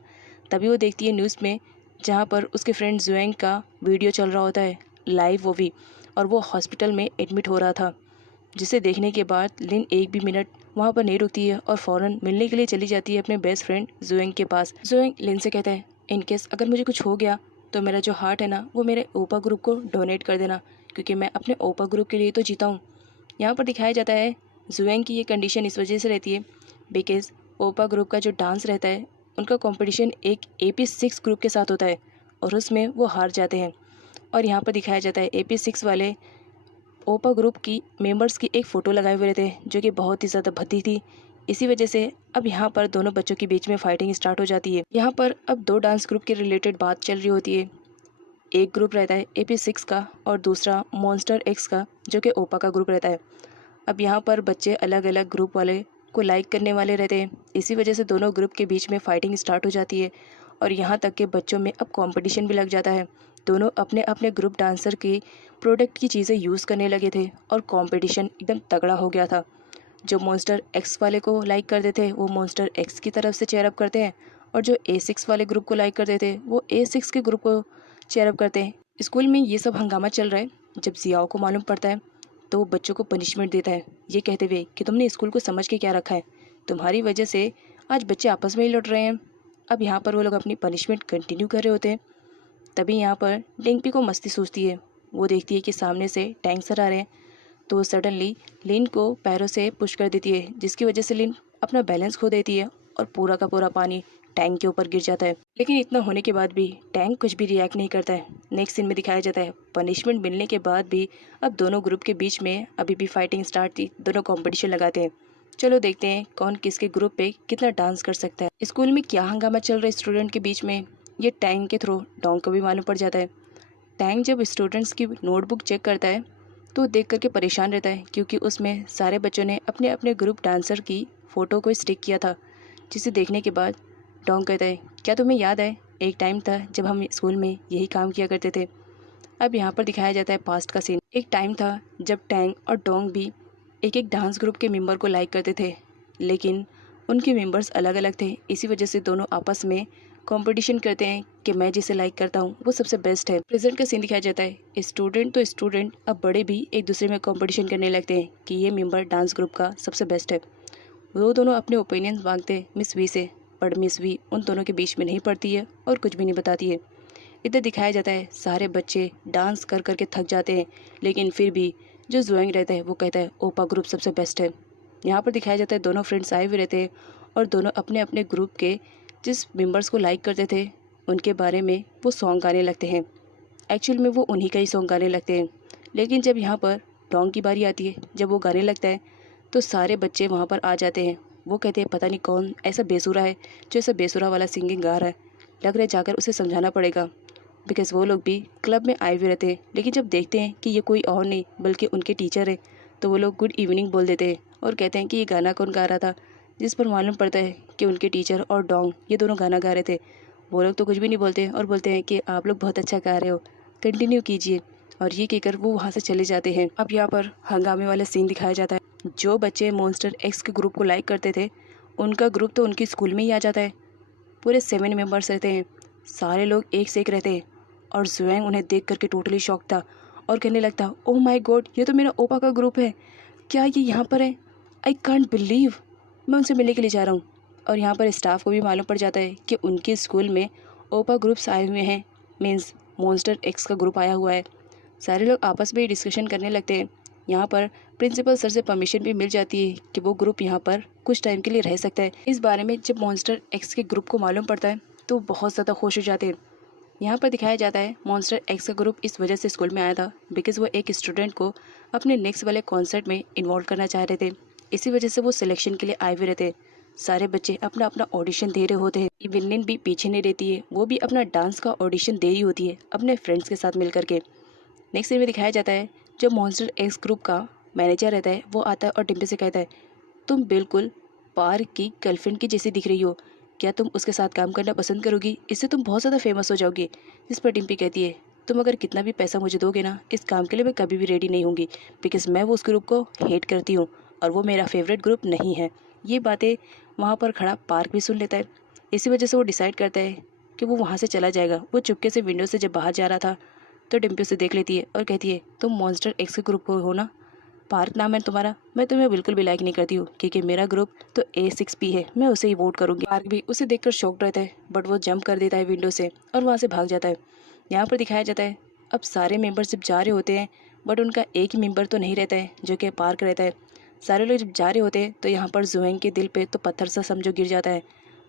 तभी वो देखती है न्यूज़ में, जहाँ पर उसके फ्रेंड जुएंग का वीडियो चल रहा होता है, लाइव वो भी, और वो हॉस्पिटल में एडमिट हो रहा था। जिसे देखने के बाद लिन एक भी मिनट वहाँ पर नहीं रुकती है और फ़ौरन मिलने के लिए चली जाती है अपने बेस्ट फ्रेंड जुएंग के पास। जुएंग लिन से कहता है, इन केस अगर मुझे कुछ हो गया तो मेरा जो हार्ट है ना वो मेरे ओपा ग्रुप को डोनेट कर देना, क्योंकि मैं अपने ओपा ग्रुप के लिए तो जीता हूँ। यहाँ पर दिखाया जाता है जुएंग की ये कंडीशन इस वजह से रहती है बिकॉज ओपा ग्रुप का जो डांस रहता है उनका कंपटीशन एक AP6 ग्रुप के साथ होता है और उसमें वो हार जाते हैं। और यहाँ पर दिखाया जाता है AP6 वाले ओपा ग्रुप की मेंबर्स की एक फ़ोटो लगाए हुए रहते हैं जो कि बहुत ही ज़्यादा भद्दी थी। इसी वजह से अब यहाँ पर दोनों बच्चों के बीच में फाइटिंग स्टार्ट हो जाती है। यहाँ पर अब 2 डांस ग्रुप के रिलेटेड बात चल रही होती है। एक ग्रुप रहता है AP6 का और दूसरा मॉन्स्टर एक्स का जो कि ओपा का ग्रुप रहता है। अब यहाँ पर बच्चे अलग अलग ग्रुप वाले को लाइक करने वाले रहते हैं। इसी वजह से दोनों ग्रुप के बीच में फाइटिंग स्टार्ट हो जाती है और यहाँ तक के बच्चों में अब कंपटीशन भी लग जाता है। दोनों अपने अपने ग्रुप डांसर के प्रोडक्ट की चीज़ें यूज़ करने लगे थे और कंपटीशन एकदम तगड़ा हो गया था। जो मॉन्स्टर एक्स वाले को लाइक करते थे वो मॉन्स्टर एक्स की तरफ से चेयर अप करते हैं और जो A6 वाले ग्रुप को लाइक करते थे वो A6 के ग्रुप को चेयर अप करते हैं। स्कूल में ये सब हंगामा चल रहा है। जब जियाओ को मालूम पड़ता है तो वो बच्चों को पनिशमेंट देता है, ये कहते हुए कि तुमने स्कूल को समझ के क्या रखा है, तुम्हारी वजह से आज बच्चे आपस में ही लड़ रहे हैं। अब यहाँ पर वो लोग अपनी पनिशमेंट कंटिन्यू कर रहे होते हैं। तभी यहाँ पर डिंगपी को मस्ती सूझती है। वो देखती है कि सामने से टैंक सर आ रहे हैं तो वो सडनली लिन को पैरों से पुश कर देती है, जिसकी वजह से लिन अपना बैलेंस खो देती है और पूरा का पूरा पानी टैंक के ऊपर गिर जाता है। लेकिन इतना होने के बाद भी टैंक कुछ भी रिएक्ट नहीं करता है। नेक्स्ट सीन में दिखाया जाता है पनिशमेंट मिलने के बाद भी अब दोनों ग्रुप के बीच में अभी भी फाइटिंग स्टार्ट थी। दोनों कंपटीशन लगाते हैं। चलो देखते हैं कौन किसके ग्रुप पे कितना डांस कर सकता है। स्कूल में क्या हंगामा चल रहा है स्टूडेंट के बीच में, ये टैंक के थ्रू डोंग को भी मालूम पड़ जाता है। टैंक जब स्टूडेंट्स की नोटबुक चेक करता है तो देख करके परेशान रहता है, क्योंकि उसमें सारे बच्चों ने अपने अपने ग्रुप डांसर की फ़ोटो को स्टिक किया था। जिसे देखने के बाद डोंग कहता है, क्या तुम्हें याद है एक टाइम था जब हम स्कूल में यही काम किया करते थे। अब यहाँ पर दिखाया जाता है पास्ट का सीन। एक टाइम था जब टैंग और डोंग भी एक एक डांस ग्रुप के मेंबर को लाइक करते थे, लेकिन उनके मेंबर्स अलग अलग थे। इसी वजह से दोनों आपस में कंपटीशन करते हैं कि मैं जिसे लाइक करता हूँ वो सबसे बेस्ट है। प्रेजेंट का सीन दिखाया जाता है। स्टूडेंट तो स्टूडेंट, अब बड़े भी एक दूसरे में कंपटीशन करने लगते हैं कि ये मेंबर डांस ग्रुप का सबसे बेस्ट है। वो दोनों अपने ओपिनियन मांगते हैं मिस वी से, पर मिस वी उन दोनों के बीच में नहीं पड़ती है और कुछ भी नहीं बताती है। इधर दिखाया जाता है सारे बच्चे डांस कर करके थक जाते हैं, लेकिन फिर भी जो जुएंग रहता है वो कहता है ओपा ग्रुप सबसे बेस्ट है। यहाँ पर दिखाया जाता है दोनों फ्रेंड्स आए हुए रहते हैं और दोनों अपने अपने ग्रुप के जिस मेंबर्स को लाइक करते थे उनके बारे में वो सॉन्ग गाने लगते हैं। एक्चुअल में वो उन्हीं का ही सॉन्ग गाने लगते हैं। लेकिन जब यहाँ पर डोंग की बारी आती है, जब वो गाने लगता है तो सारे बच्चे वहाँ पर आ जाते हैं। वो कहते हैं पता नहीं कौन ऐसा बेसुरा है जो ऐसा बेसुरा वाला सिंगिंग गा रहा है, लग रहा है जाकर उसे समझाना पड़ेगा। बिकॉज़ वो लोग भी क्लब में आए हुए रहते हैं, लेकिन जब देखते हैं कि ये कोई और नहीं बल्कि उनके टीचर है तो वो लोग गुड इवनिंग बोल देते हैं और कहते हैं कि ये गाना कौन गा रहा था, जिस पर मालूम पड़ता है कि उनके टीचर और डोंग ये दोनों गाना गा रहे थे। वो लोग तो कुछ भी नहीं बोलते और बोलते हैं कि आप लोग बहुत अच्छा गा रहे हो, कंटिन्यू कीजिए, और ये कहकर वो वहाँ से चले जाते हैं। अब यहाँ पर हंगामे वाला सीन दिखाया जाता है। जो बच्चे मॉन्स्टर एक्स के ग्रुप को लाइक करते थे उनका ग्रुप तो उनकी स्कूल में ही आ जाता है। पूरे 7 मेंबर्स रहते हैं, सारे लोग एक से एक रहते हैं और जुएंग उन्हें देख करके टोटली शॉक था और कहने लगता, ओह माय गॉड, ये तो मेरा ओपा का ग्रुप है, क्या ये यहाँ पर है, आई कांट बिलीव, मैं उनसे मिलने के लिए जा रहा हूँ। और यहाँ पर स्टाफ को भी मालूम पड़ जाता है कि उनके स्कूल में ओपा ग्रुप्स आए हुए हैं, मीन्स मॉन्स्टर एक्स का ग्रुप आया हुआ है। सारे लोग आपस में डिस्कशन करने लगते हैं। यहाँ पर प्रिंसिपल सर से परमिशन भी मिल जाती है कि वो ग्रुप यहाँ पर कुछ टाइम के लिए रह सकता है। इस बारे में जब मॉन्स्टर एक्स के ग्रुप को मालूम पड़ता है तो बहुत ज़्यादा खुश हो जाते हैं। यहाँ पर दिखाया जाता है मॉन्स्टर एक्स का ग्रुप इस वजह से स्कूल में आया था बिकॉज वो एक स्टूडेंट को अपने नेक्स्ट वाले कॉन्सर्ट में इन्वॉल्व करना चाह रहे थे। इसी वजह से वो सिलेक्शन के लिए आए हुए रहते। सारे बच्चे अपना अपना ऑडिशन दे रहे होते हैं। इवनिन भी पीछे नहीं रहती है, वो भी अपना डांस का ऑडिशन दे रही होती है अपने फ्रेंड्स के साथ मिल करके। नेक्स्ट सीन में दिखाया जाता है जो मॉन्स्टर एक्स ग्रुप का मैनेजर रहता है वो आता है और डिम्पी से कहता है तुम बिल्कुल पार्क की गर्लफ्रेंड की जैसी दिख रही हो, क्या तुम उसके साथ काम करना पसंद करोगी? इससे तुम बहुत ज़्यादा फेमस हो जाओगी। जिस पर डिम्पी कहती है तुम अगर कितना भी पैसा मुझे दोगे ना, इस काम के लिए मैं कभी भी रेडी नहीं होंगी बिकॉज मैं वो उस ग्रुप को हेट करती हूँ और वो मेरा फेवरेट ग्रुप नहीं है। ये बातें वहाँ पर खड़ा पार्क भी सुन लेता है। इसी वजह से वो डिसाइड करता है कि वो वहाँ से चला जाएगा। वो चुपके से विंडो से जब बाहर जा रहा था तो डिम्पी उसे देख लेती है और कहती है तुम मॉन्स्टर एक्स के ग्रुप को हो ना, पार्क नाम है तुम्हारा, मैं तुम्हें बिल्कुल भी लाइक नहीं करती हूँ क्योंकि मेरा ग्रुप तो A6P है, मैं उसे ही वोट करूँगी। पार्क भी उसे देखकर शॉक्ड रहता है बट वो जंप कर देता है विंडो से और वहाँ से भाग जाता है। यहाँ पर दिखाया जाता है अब सारे मेंबर्स जब जा रहे होते हैं बट उनका एक ही मेंबर तो नहीं रहता है जो कि पार्क रहता है। सारे लोग जब जा रहे होते हैं तो यहाँ पर जुएंग के दिल पे तो पत्थर सा समझो गिर जाता है।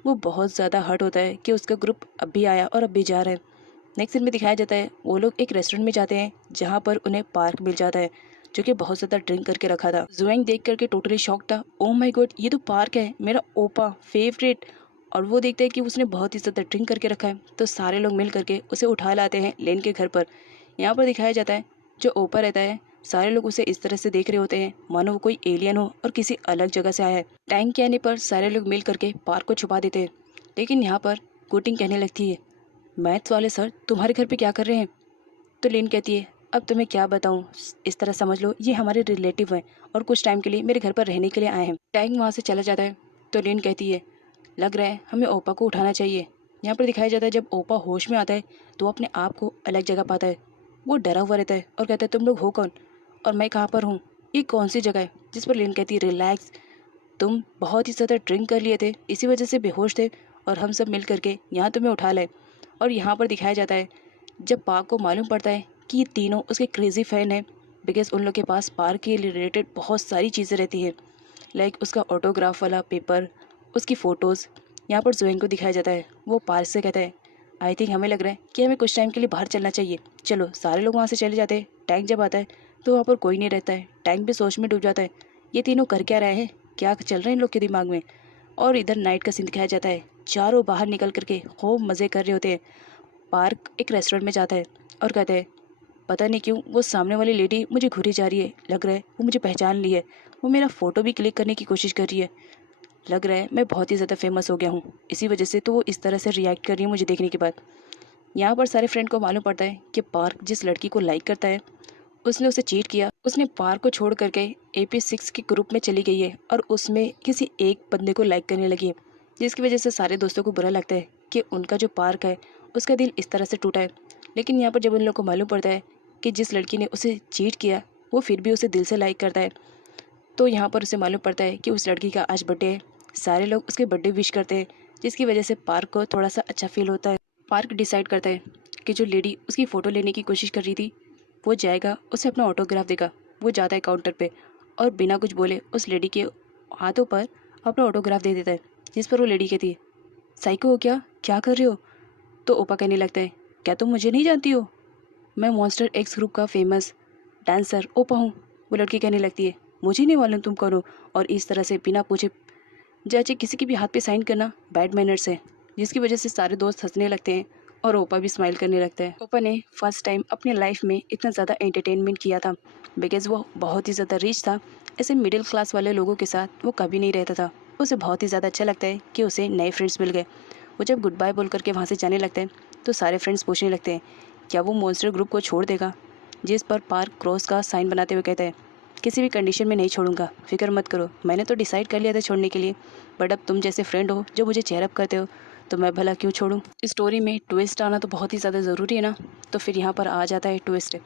वो बहुत ज़्यादा हर्ट होता है कि उसका ग्रुप अब भी आया और अब भी जा रहा है। नेक्स्ट सीन में दिखाया जाता है वो लोग एक रेस्टोरेंट में जाते हैं जहाँ पर उन्हें पार्क मिल जाता है जो कि बहुत ज़्यादा ड्रिंक करके रखा था। जुएंग देख करके टोटली शॉक था। ओह माय गॉड, ये तो पार्क है, मेरा ओपा फेवरेट। और वो देखते हैं कि उसने बहुत ही ज़्यादा ड्रिंक करके रखा है तो सारे लोग मिल करके उसे उठा लाते हैं लेन के घर पर। यहाँ पर दिखाया जाता है जो ओपा रहता है सारे लोग उसे इस तरह से देख रहे होते हैं मानो वो कोई एलियन हो और किसी अलग जगह से आया है। टैंक के आने पर सारे लोग मिल करके पार्क को छुपा देते हैं लेकिन यहाँ पर कुटिंग कहने लगती है मैथ्स वाले सर तुम्हारे घर पे क्या कर रहे हैं? तो लिन कहती है अब तुम्हें क्या बताऊं, इस तरह समझ लो ये हमारे रिलेटिव हैं और कुछ टाइम के लिए मेरे घर पर रहने के लिए आए हैं। टैंक वहाँ से चला जाता है तो लिन कहती है लग रहा है हमें ओपा को उठाना चाहिए। यहाँ पर दिखाया जाता है जब ओपा होश में आता है तो अपने आप को अलग जगह पाता है। वो डरा हुआ रहता है और कहता है तुम लोग हो कौन और मैं कहाँ पर हूँ, ये कौन सी जगह है? जिस पर लिन कहती है रिलैक्स, तुम बहुत ही ज़्यादा ड्रिंक कर लिए थे इसी वजह से बेहोश थे और हम सब मिल करके यहाँ तुम्हें उठा लाए। और यहाँ पर दिखाया जाता है जब पार्क को मालूम पड़ता है कि ये तीनों उसके क्रेज़ी फ़ैन हैं बिकॉज उन लोग के पास पार्क के रिलेटेड बहुत सारी चीज़ें रहती है लाइक उसका ऑटोग्राफ वाला पेपर, उसकी फ़ोटोज़। यहाँ पर जुएंग को दिखाया जाता है वो पार्क से कहता है आई थिंक हमें लग रहा है कि हमें कुछ टाइम के लिए बाहर चलना चाहिए, चलो। सारे लोग वहाँ से चले जाते हैं। टैंक जब आता है तो वहाँ पर कोई नहीं रहता है। टैंक भी सोच में डूब जाता है ये तीनों कर क्या रहे हैं, क्या चल रहा है इन लोग के दिमाग में। और इधर नाइट का सीन दिखाया जाता है चारों बाहर निकल करके खूब मज़े कर रहे होते हैं। पार्क एक रेस्टोरेंट में जाता है और कहता है पता नहीं क्यों वो सामने वाली लेडी मुझे घूरी जा रही है, लग रहा है वो मुझे पहचान ली है, वो मेरा फ़ोटो भी क्लिक करने की कोशिश कर रही है, लग रहा है मैं बहुत ही ज़्यादा फेमस हो गया हूँ इसी वजह से तो वो इस तरह से रिएक्ट कर रही है मुझे देखने के बाद। यहाँ पर सारे फ्रेंड को मालूम पड़ता है कि पार्क जिस लड़की को लाइक करता है उसने उसे चीट किया। उसने पार्क को छोड़ करके AP6 के ग्रुप में चली गई है और उसमें किसी एक बंदे को लाइक करने लगी है जिसकी वजह से सारे दोस्तों को बुरा लगता है कि उनका जो पार्क है उसका दिल इस तरह से टूटा है। लेकिन यहाँ पर जब उन लोग को मालूम पड़ता है कि जिस लड़की ने उसे चीट किया वो फिर भी उसे दिल से लाइक करता है तो यहाँ पर उसे मालूम पड़ता है कि उस लड़की का आज बर्थडे है। सारे लोग उसके बर्थडे विश करते हैं जिसकी वजह से पार्क को थोड़ा सा अच्छा फील होता है। पार्क डिसाइड करता है कि जो लेडी उसकी फ़ोटो लेने की कोशिश कर रही थी वो जाएगा उसे अपना ऑटोग्राफ देगा। वो जाता है काउंटर पे और बिना कुछ बोले उस लेडी के हाथों पर अपना ऑटोग्राफ दे देता है जिस पर वो लेडी कहती है साइको हो क्या, क्या कर रहे हो? तो ओपा कहने लगता है क्या तुम मुझे नहीं जानती हो, मैं मॉन्स्टर एक्स ग्रुप का फेमस डांसर ओपा हूँ। वो लड़की कहने लगती है मुझे नहीं मालूम तुम कौन हो और इस तरह से बिना पूछे जैसे किसी के भी हाथ पे साइन करना बैड मैनर्स है, जिसकी वजह से सारे दोस्त हंसने लगते हैं और ओपा भी स्माइल करने लगता है। ओपा ने फर्स्ट टाइम अपनी लाइफ में इतना ज़्यादा एंटरटेनमेंट किया था बिकॉज वो बहुत ही ज़्यादा रिच था। ऐसे मिडिल क्लास वाले लोगों के साथ वो कभी नहीं रहता था। उसे बहुत ही ज़्यादा अच्छा लगता है कि उसे नए फ्रेंड्स मिल गए। वो जब गुड बाय बोल करके वहाँ से जाने लगता है तो सारे फ्रेंड्स पूछने लगते हैं क्या वो मॉन्स्टर ग्रुप को छोड़ देगा। जिस पर पार्क क्रॉस का साइन बनाते हुए कहता है किसी भी कंडीशन में नहीं छोड़ूंगा, फिक्र मत करो, मैंने तो डिसाइड कर लिया था छोड़ने के लिए, बट अब तुम जैसे फ्रेंड हो जो मुझे चेयर अप करते हो तो मैं भला क्यों छोड़ूं। स्टोरी में ट्विस्ट आना तो बहुत ही ज़्यादा ज़रूरी है ना, तो फिर यहाँ पर आ जाता है ट्विस्ट।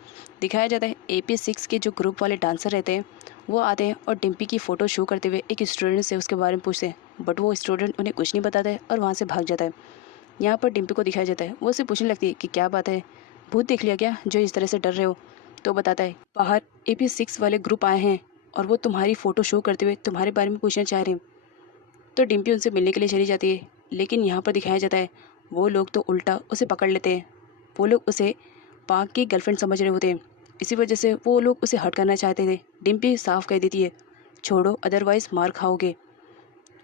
दिखाया जाता है AP6 के जो ग्रुप वाले डांसर रहते हैं वो आते हैं और डिम्पी की फ़ोटो शो करते हुए एक स्टूडेंट से उसके बारे में पूछते हैं बट वो स्टूडेंट उन्हें कुछ नहीं बताता है और वहाँ से भाग जाता है। यहाँ पर डिम्पी को दिखाया जाता है वो उससे पूछने लगती है कि क्या बात है, भूत देख लिया क्या जो इस तरह से डर रहे हो। तो बताता है बाहर AP6 वाले ग्रुप आए हैं और वो तुम्हारी फ़ोटो शो करते हुए तुम्हारे बारे में पूछना चाह रहे हैं। तो डिम्पी उनसे मिलने के लिए चली जाती है, लेकिन यहाँ पर दिखाया जाता है वो लोग तो उल्टा उसे पकड़ लेते हैं। वो लोग उसे पार्क की गर्लफ्रेंड समझ रहे होते हैं, इसी वजह से वो लोग उसे हर्ट करना चाहते थे। डिम्पी साफ कह देती है छोड़ो अदरवाइज़ मार खाओगे।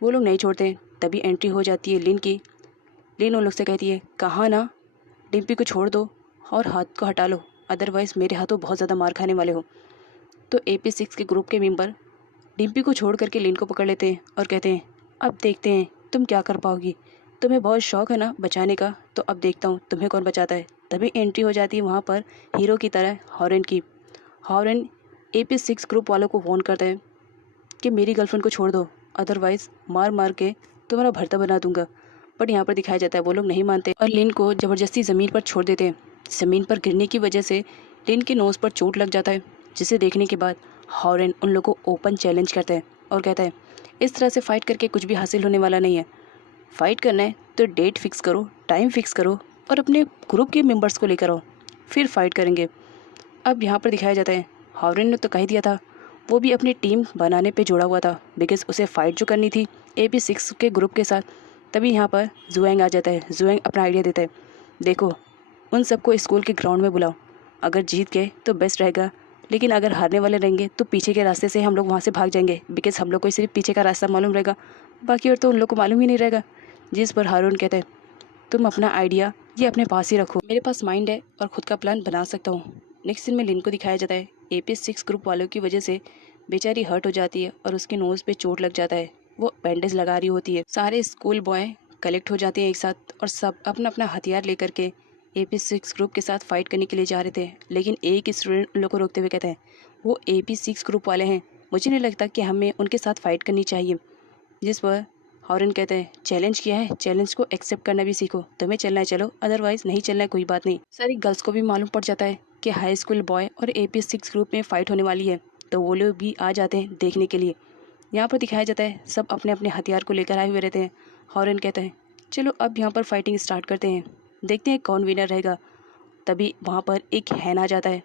वो लोग नहीं छोड़ते। तभी एंट्री हो जाती है लिन की। लिन उन लोग से कहती है कहाँ ना, डिम्पी को छोड़ दो और हाथ को हटा लो, अदरवाइज़ मेरे हाथों बहुत ज़्यादा मार खाने वाले हो। तो AP6 के ग्रुप के मेंबर डिम्पी को छोड़ करके लिन को पकड़ लेते हैं और कहते हैं अब देखते हैं तुम क्या कर पाओगी। तुम्हें बहुत शौक है ना बचाने का, तो अब देखता हूँ तुम्हें कौन बचाता है। तभी एंट्री हो जाती है वहाँ पर हीरो की तरह हॉरेन की। हॉरेन AP6 ग्रुप वालों को वार्न करता है कि मेरी गर्लफ्रेंड को छोड़ दो, अदरवाइज़ मार मार के तुम्हारा भरता बना दूंगा। बट यहाँ पर दिखाया जाता है वो लोग नहीं मानते और लिन को ज़बरदस्ती ज़मीन पर छोड़ देते हैं। ज़मीन पर गिरने की वजह से लिन के नोज़ पर चोट लग जाता है, जिसे देखने के बाद हॉरेन उन लोगों को ओपन चैलेंज करता है और कहता है इस तरह से फ़ाइट करके कुछ भी हासिल होने वाला नहीं है। फ़ाइट करना है तो डेट फिक्स करो, टाइम फिक्स करो और अपने ग्रुप के मेंबर्स को लेकर आओ, फिर फाइट करेंगे। अब यहाँ पर दिखाया जाता है हॉरेन ने तो कह दिया था, वो भी अपनी टीम बनाने पे जुड़ा हुआ था बिकॉज उसे फ़ाइट जो करनी थी AP6 के ग्रुप के साथ। तभी यहाँ पर जुएंग आ जाता है। जुएंग अपना आइडिया देता है देखो उन सबको स्कूल के ग्राउंड में बुलाओ, अगर जीत गए तो बेस्ट रहेगा, लेकिन अगर हारने वाले रहेंगे तो पीछे के रास्ते से हम लोग वहाँ से भाग जाएंगे बिकॉज हम लोग को सिर्फ पीछे का रास्ता मालूम रहेगा, बाकी और तो उन लोग को मालूम ही नहीं रहेगा। जिस पर हारून कहता है तुम अपना आइडिया ये अपने पास ही रखो, मेरे पास माइंड है और ख़ुद का प्लान बना सकता हूँ। नेक्स्ट सीन में लिन को दिखाया जाता है AP6 ग्रुप वालों की वजह से बेचारी हर्ट हो जाती है और उसके नोज़ पे चोट लग जाता है। वो बैंडेज लगा रही होती है। सारे स्कूल बॉय कलेक्ट हो जाते हैं एक साथ और सब अपना अपना हथियार लेकर के AP6 ग्रुप के साथ फाइट करने के लिए जा रहे थे, लेकिन एक स्टूडेंट उन लोग को रोकते हुए कहता है वो AP6 ग्रुप वाले हैं, मुझे नहीं लगता कि हमें उनके साथ फाइट करनी चाहिए। जिस पर हॉरेन कहते हैं चैलेंज किया है, चैलेंज को एक्सेप्ट करना भी सीखो, तुम्हें चलना है चलो, अदरवाइज नहीं चलना है कोई बात नहीं। सारी गर्ल्स को भी मालूम पड़ जाता है कि हाई स्कूल बॉय और AP6 ग्रुप में फ़ाइट होने वाली है, तो वो लोग भी आ जाते हैं देखने के लिए। यहाँ पर दिखाया जाता है सब अपने अपने हथियार को लेकर आए हुए रहते हैं। हॉरेन कहता है चलो अब यहाँ पर फाइटिंग स्टार्ट करते हैं, देखते हैं कौन विनर रहेगा। तभी वहाँ पर एक हैन आ जाता है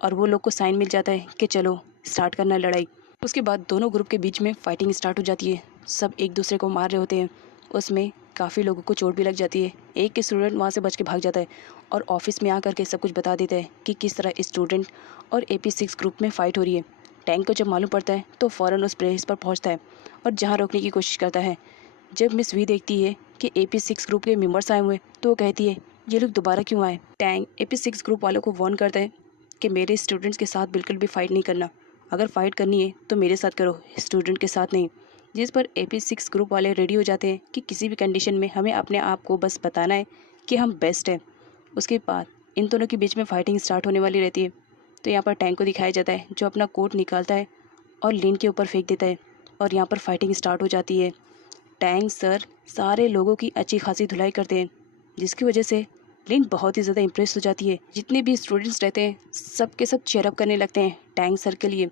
और वो लोग को साइन मिल जाता है कि चलो स्टार्ट करना है लड़ाई। उसके बाद दोनों ग्रुप के बीच में फाइटिंग स्टार्ट हो जाती है। सब एक दूसरे को मार रहे होते हैं, उसमें काफ़ी लोगों को चोट भी लग जाती है। एक स्टूडेंट वहाँ से बच के भाग जाता है और ऑफिस में आकर के सब कुछ बता देता है कि किस तरह स्टूडेंट और AP6 ग्रुप में फ़ाइट हो रही है। टैंक को जब मालूम पड़ता है तो फ़ौरन उस प्लेस पर पहुँचता है और जहाँ रोकने की कोशिश करता है। जब मिस वी देखती है कि AP6 ग्रुप के मेम्बर्स आए हुए तो वो कहती है ये लोग दोबारा क्यों आए। टैंक AP6 ग्रुप वालों को वार्न करता है कि मेरे स्टूडेंट्स के साथ बिल्कुल भी फ़ाइट नहीं करना, अगर फ़ाइट करनी है तो मेरे साथ करो, स्टूडेंट के साथ नहीं। जिस पर AP6 ग्रुप वाले रेडी हो जाते हैं कि किसी भी कंडीशन में हमें अपने आप को बस बताना है कि हम बेस्ट हैं। उसके बाद इन दोनों के बीच में फ़ाइटिंग स्टार्ट होने वाली रहती है। तो यहाँ पर टैंक को दिखाया जाता है जो अपना कोट निकालता है और लिन के ऊपर फेंक देता है और यहाँ पर फाइटिंग स्टार्ट हो जाती है। टैंक सर सारे लोगों की अच्छी खासी धुलाई करते हैं, जिसकी वजह से लिन बहुत ही ज़्यादा इम्प्रेस हो जाती है। जितने भी स्टूडेंट्स रहते हैं सब के सब चेयरअप करने लगते हैं टैंक सर के लिए।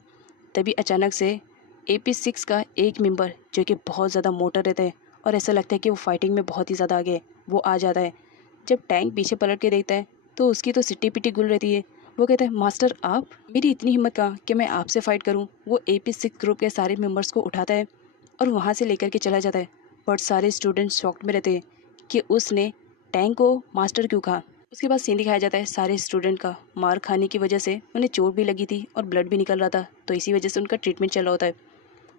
तभी अचानक से AP6 का एक मेंबर जो कि बहुत ज़्यादा मोटा रहता है और ऐसा लगता है कि वो फाइटिंग में बहुत ही ज़्यादा आगे है, वो आ जाता है। जब टैंक पीछे पलट के देखता है तो उसकी तो सिट्टी पिट्टी गुल रहती है। वो कहता है मास्टर आप, मेरी इतनी हिम्मत कहाँ कि मैं आपसे फ़ाइट करूँ। वो AP6 ग्रुप के सारे मेम्बर्स को उठाता है और वहाँ से लेकर के चला जाता है। बट सारे स्टूडेंट्स शॉक्ड में रहते हैं कि उसने टैंक को मास्टर क्यों कहा। उसके बाद सीन दिखाया जाता है सारे स्टूडेंट का मार खाने की वजह से उन्हें चोट भी लगी थी और ब्लड भी निकल रहा था, तो इसी वजह से उनका ट्रीटमेंट चल रहा होता है।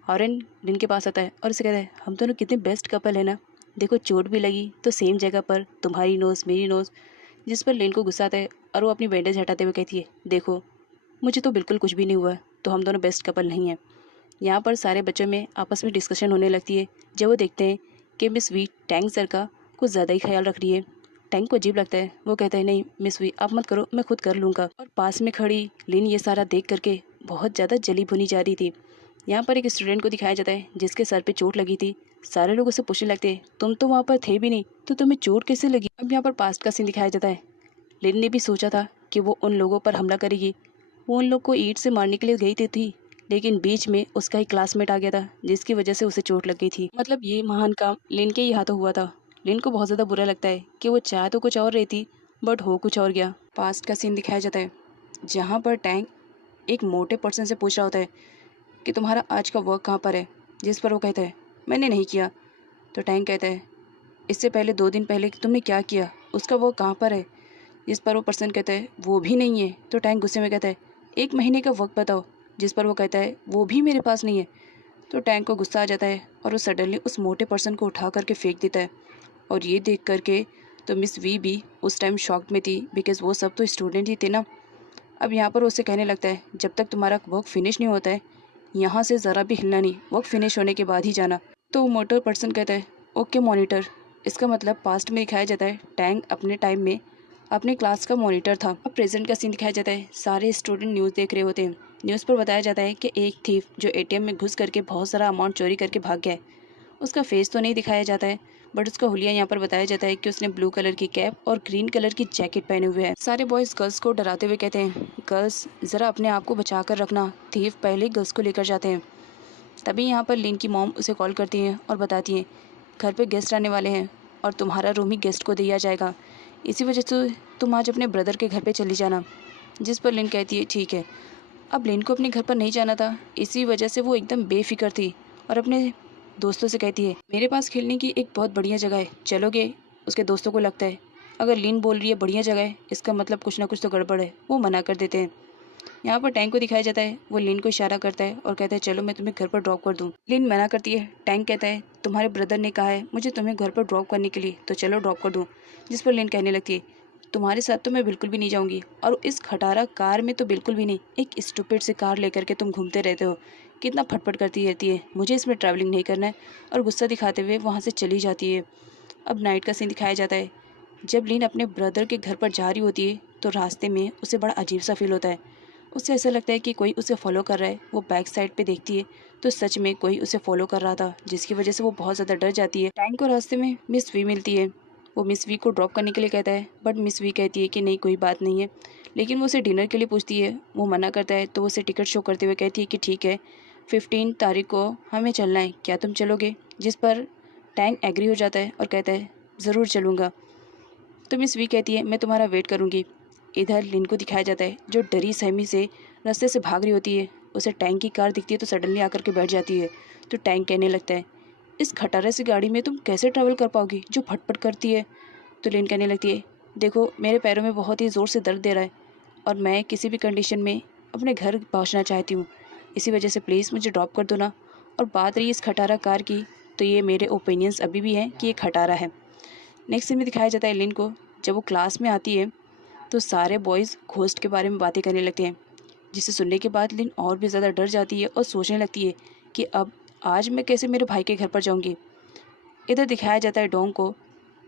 हॉरेन लिन के पास आता है और उसे कहता है हम दोनों कितने बेस्ट कपल है ना, देखो चोट भी लगी तो सेम जगह पर, तुम्हारी नोज़ मेरी नोज़। जिस पर लिन को गुस्सा आता है और वो अपनी बैंडेज हटाते हुए कहती है देखो मुझे तो बिल्कुल कुछ भी नहीं हुआ, तो हम दोनों बेस्ट कपल नहीं हैं। यहाँ पर सारे बच्चों में आपस में डिस्कशन होने लगती है जब वो देखते हैं कि मिस वी टैंक सर का कुछ ज़्यादा ही ख्याल रख रही है। टैंक को अजीब लगता है, वो कहता है नहीं मिस वी आप मत करो, मैं खुद कर लूँगा। और पास में खड़ी लिन ये सारा देख करके बहुत ज़्यादा जली भुनी जा रही थी। यहाँ पर एक स्टूडेंट को दिखाया जाता है जिसके सर पे चोट लगी थी। सारे लोग उसे पूछने लगते हैं तुम तो वहाँ पर थे भी नहीं, तो तुम्हें चोट कैसे लगी। अब यहाँ पर पास्ट का सीन दिखाया जाता है। लिन ने भी सोचा था कि वो उन लोगों पर हमला करेगी, वो उन लोग को ईंट से मारने के लिए गई थी, लेकिन बीच में उसका ही क्लासमेट आ गया था जिसकी वजह से उसे चोट लग गई थी। मतलब ये महान काम लिन के ही हाथों हुआ था। लिन को बहुत ज़्यादा बुरा लगता है कि वो चाह तो कुछ और रही थी बट हो कुछ और गया। पास्ट का सीन दिखाया जाता है। जहाँ पर टैंक एक मोटे पर्सन से पूछ रहा होता है कि तुम्हारा आज का वर्क कहाँ पर है, जिस पर वो कहता है मैंने नहीं किया। तो टैंक कहता है इससे पहले 2 दिन पहले तुमने क्या किया, उसका वर्क कहाँ पर है, जिस पर वो पर्सन कहता है वो भी नहीं है। तो टैंक गुस्से में कहता है 1 महीने का वक्त बताओ, जिस पर वो कहता है वो भी मेरे पास नहीं है। तो टैंक को गुस्सा आ जाता है और वो सडनली उस मोटे पर्सन को उठा करके फेंक देता है। और ये देख करके तो मिस वी भी उस टाइम शॉक्ड में थी, बिकॉज़ वो सब तो स्टूडेंट ही थे ना। अब यहाँ पर उससे कहने लगता है जब तक तुम्हारा वर्क फिनिश नहीं होता है यहाँ से ज़रा भी हिलना नहीं, वर्क फिनिश होने के बाद ही जाना। तो वो मोटर पर्सन कहता है ओके मॉनिटर। इसका मतलब पास्ट में दिखाया जाता है टैंक अपने टाइम में अपने क्लास का मॉनिटर था। अब प्रेजेंट का सीन दिखाया जाता है, सारे स्टूडेंट न्यूज़ देख रहे होते हैं। न्यूज़ पर बताया जाता है कि एक थीफ जो एटीएम में घुस करके बहुत सारा अमाउंट चोरी करके भाग गया है। उसका फेस तो नहीं दिखाया जाता है, बट उसका हुलिया यहाँ पर बताया जाता है कि उसने ब्लू कलर की कैप और ग्रीन कलर की जैकेट पहने हुए है। सारे बॉयज़ गर्ल्स को डराते हुए कहते हैं गर्ल्स ज़रा अपने आप को बचा कर रखना, थीफ पहले गर्ल्स को लेकर जाते हैं। तभी यहाँ पर लिन की मॉम उसे कॉल करती हैं और बताती हैं घर पे गेस्ट आने वाले हैं और तुम्हारा रूम ही गेस्ट को दिया जाएगा, इसी वजह से तुम आज अपने ब्रदर के घर पे चली जाना। जिस पर लिन कहती है ठीक है। अब लिन को अपने घर पर नहीं जाना था, इसी वजह से वो एकदम बेफिक्र थी और अपने दोस्तों से कहती है मेरे पास खेलने की एक बहुत बढ़िया जगह है, चलोगे। उसके दोस्तों को लगता है अगर लिन बोल रही है बढ़िया जगह है इसका मतलब कुछ ना कुछ तो गड़बड़ है, वो मना कर देते हैं। यहाँ पर टैंक को दिखाया जाता है, वो लिन को इशारा करता है और कहता है चलो मैं तुम्हें घर पर ड्रॉप कर दूँ। लिन मना करती है। टैंक कहता है तुम्हारे ब्रदर ने कहा है मुझे तुम्हें घर पर ड्रॉप करने के लिए, तो चलो ड्रॉप कर दूँ। जिस पर लिन कहने लगती है तुम्हारे साथ तो मैं बिल्कुल भी नहीं जाऊँगी, और इस खटारा कार में तो बिल्कुल भी नहीं। एक स्टूपिड से कार लेकर के तुम घूमते रहते हो, कितना फटफट करती रहती है, मुझे इसमें ट्रैवलिंग नहीं करना है। और गुस्सा दिखाते हुए वहाँ से चली जाती है। अब नाइट का सीन दिखाया जाता है। जब लिन अपने ब्रदर के घर पर जा रही होती है तो रास्ते में उसे बड़ा अजीब सा फील होता है। उसे ऐसा लगता है कि कोई उसे फॉलो कर रहा है। वो बैक साइड पे देखती है तो सच में कोई उसे फॉलो कर रहा था, जिसकी वजह से वो बहुत ज़्यादा डर जाती है। टैंक को रास्ते में मिस वी मिलती है। वो मिस वी को ड्रॉप करने के लिए कहता है, बट मिस वी कहती है कि नहीं कोई बात नहीं है। लेकिन वो उसे डिनर के लिए पूछती है, वो मना करता है तो वो उसे टिकट शो करते हुए कहती है कि ठीक है 15 तारीख को हमें चलना है, क्या तुम चलोगे। जिस पर टैंक एग्री हो जाता है और कहता है ज़रूर चलूँगा। तो मिस वी कहती है मैं तुम्हारा वेट करूँगी। इधर लिन को दिखाया जाता है जो डरी सहमी से रास्ते से भाग रही होती है। उसे टैंक की कार दिखती है तो सडनली आकर के बैठ जाती है। तो टैंक कहने लगता है इस खटारे सी गाड़ी में तुम कैसे ट्रैवल कर पाओगी जो फटफट करती है। तो लिन कहने लगती है देखो मेरे पैरों में बहुत ही ज़ोर से दर्द दे रहा है और मैं किसी भी कंडीशन में अपने घर पहुंचना चाहती हूँ, इसी वजह से प्लीज़ मुझे ड्रॉप कर दो ना। और बात रही इस खटारा कार की, तो ये मेरे ओपिनियंस अभी भी हैं कि ये खटारा है। नेक्स्ट सीन में दिखाया जाता है लिन को जब वो क्लास में आती है तो सारे बॉयज़ घोस्ट के बारे में बातें करने लगते हैं, जिसे सुनने के बाद लिन और भी ज़्यादा डर जाती है और सोचने लगती है कि अब आज मैं कैसे मेरे भाई के घर पर जाऊंगी। इधर दिखाया जाता है डोंग को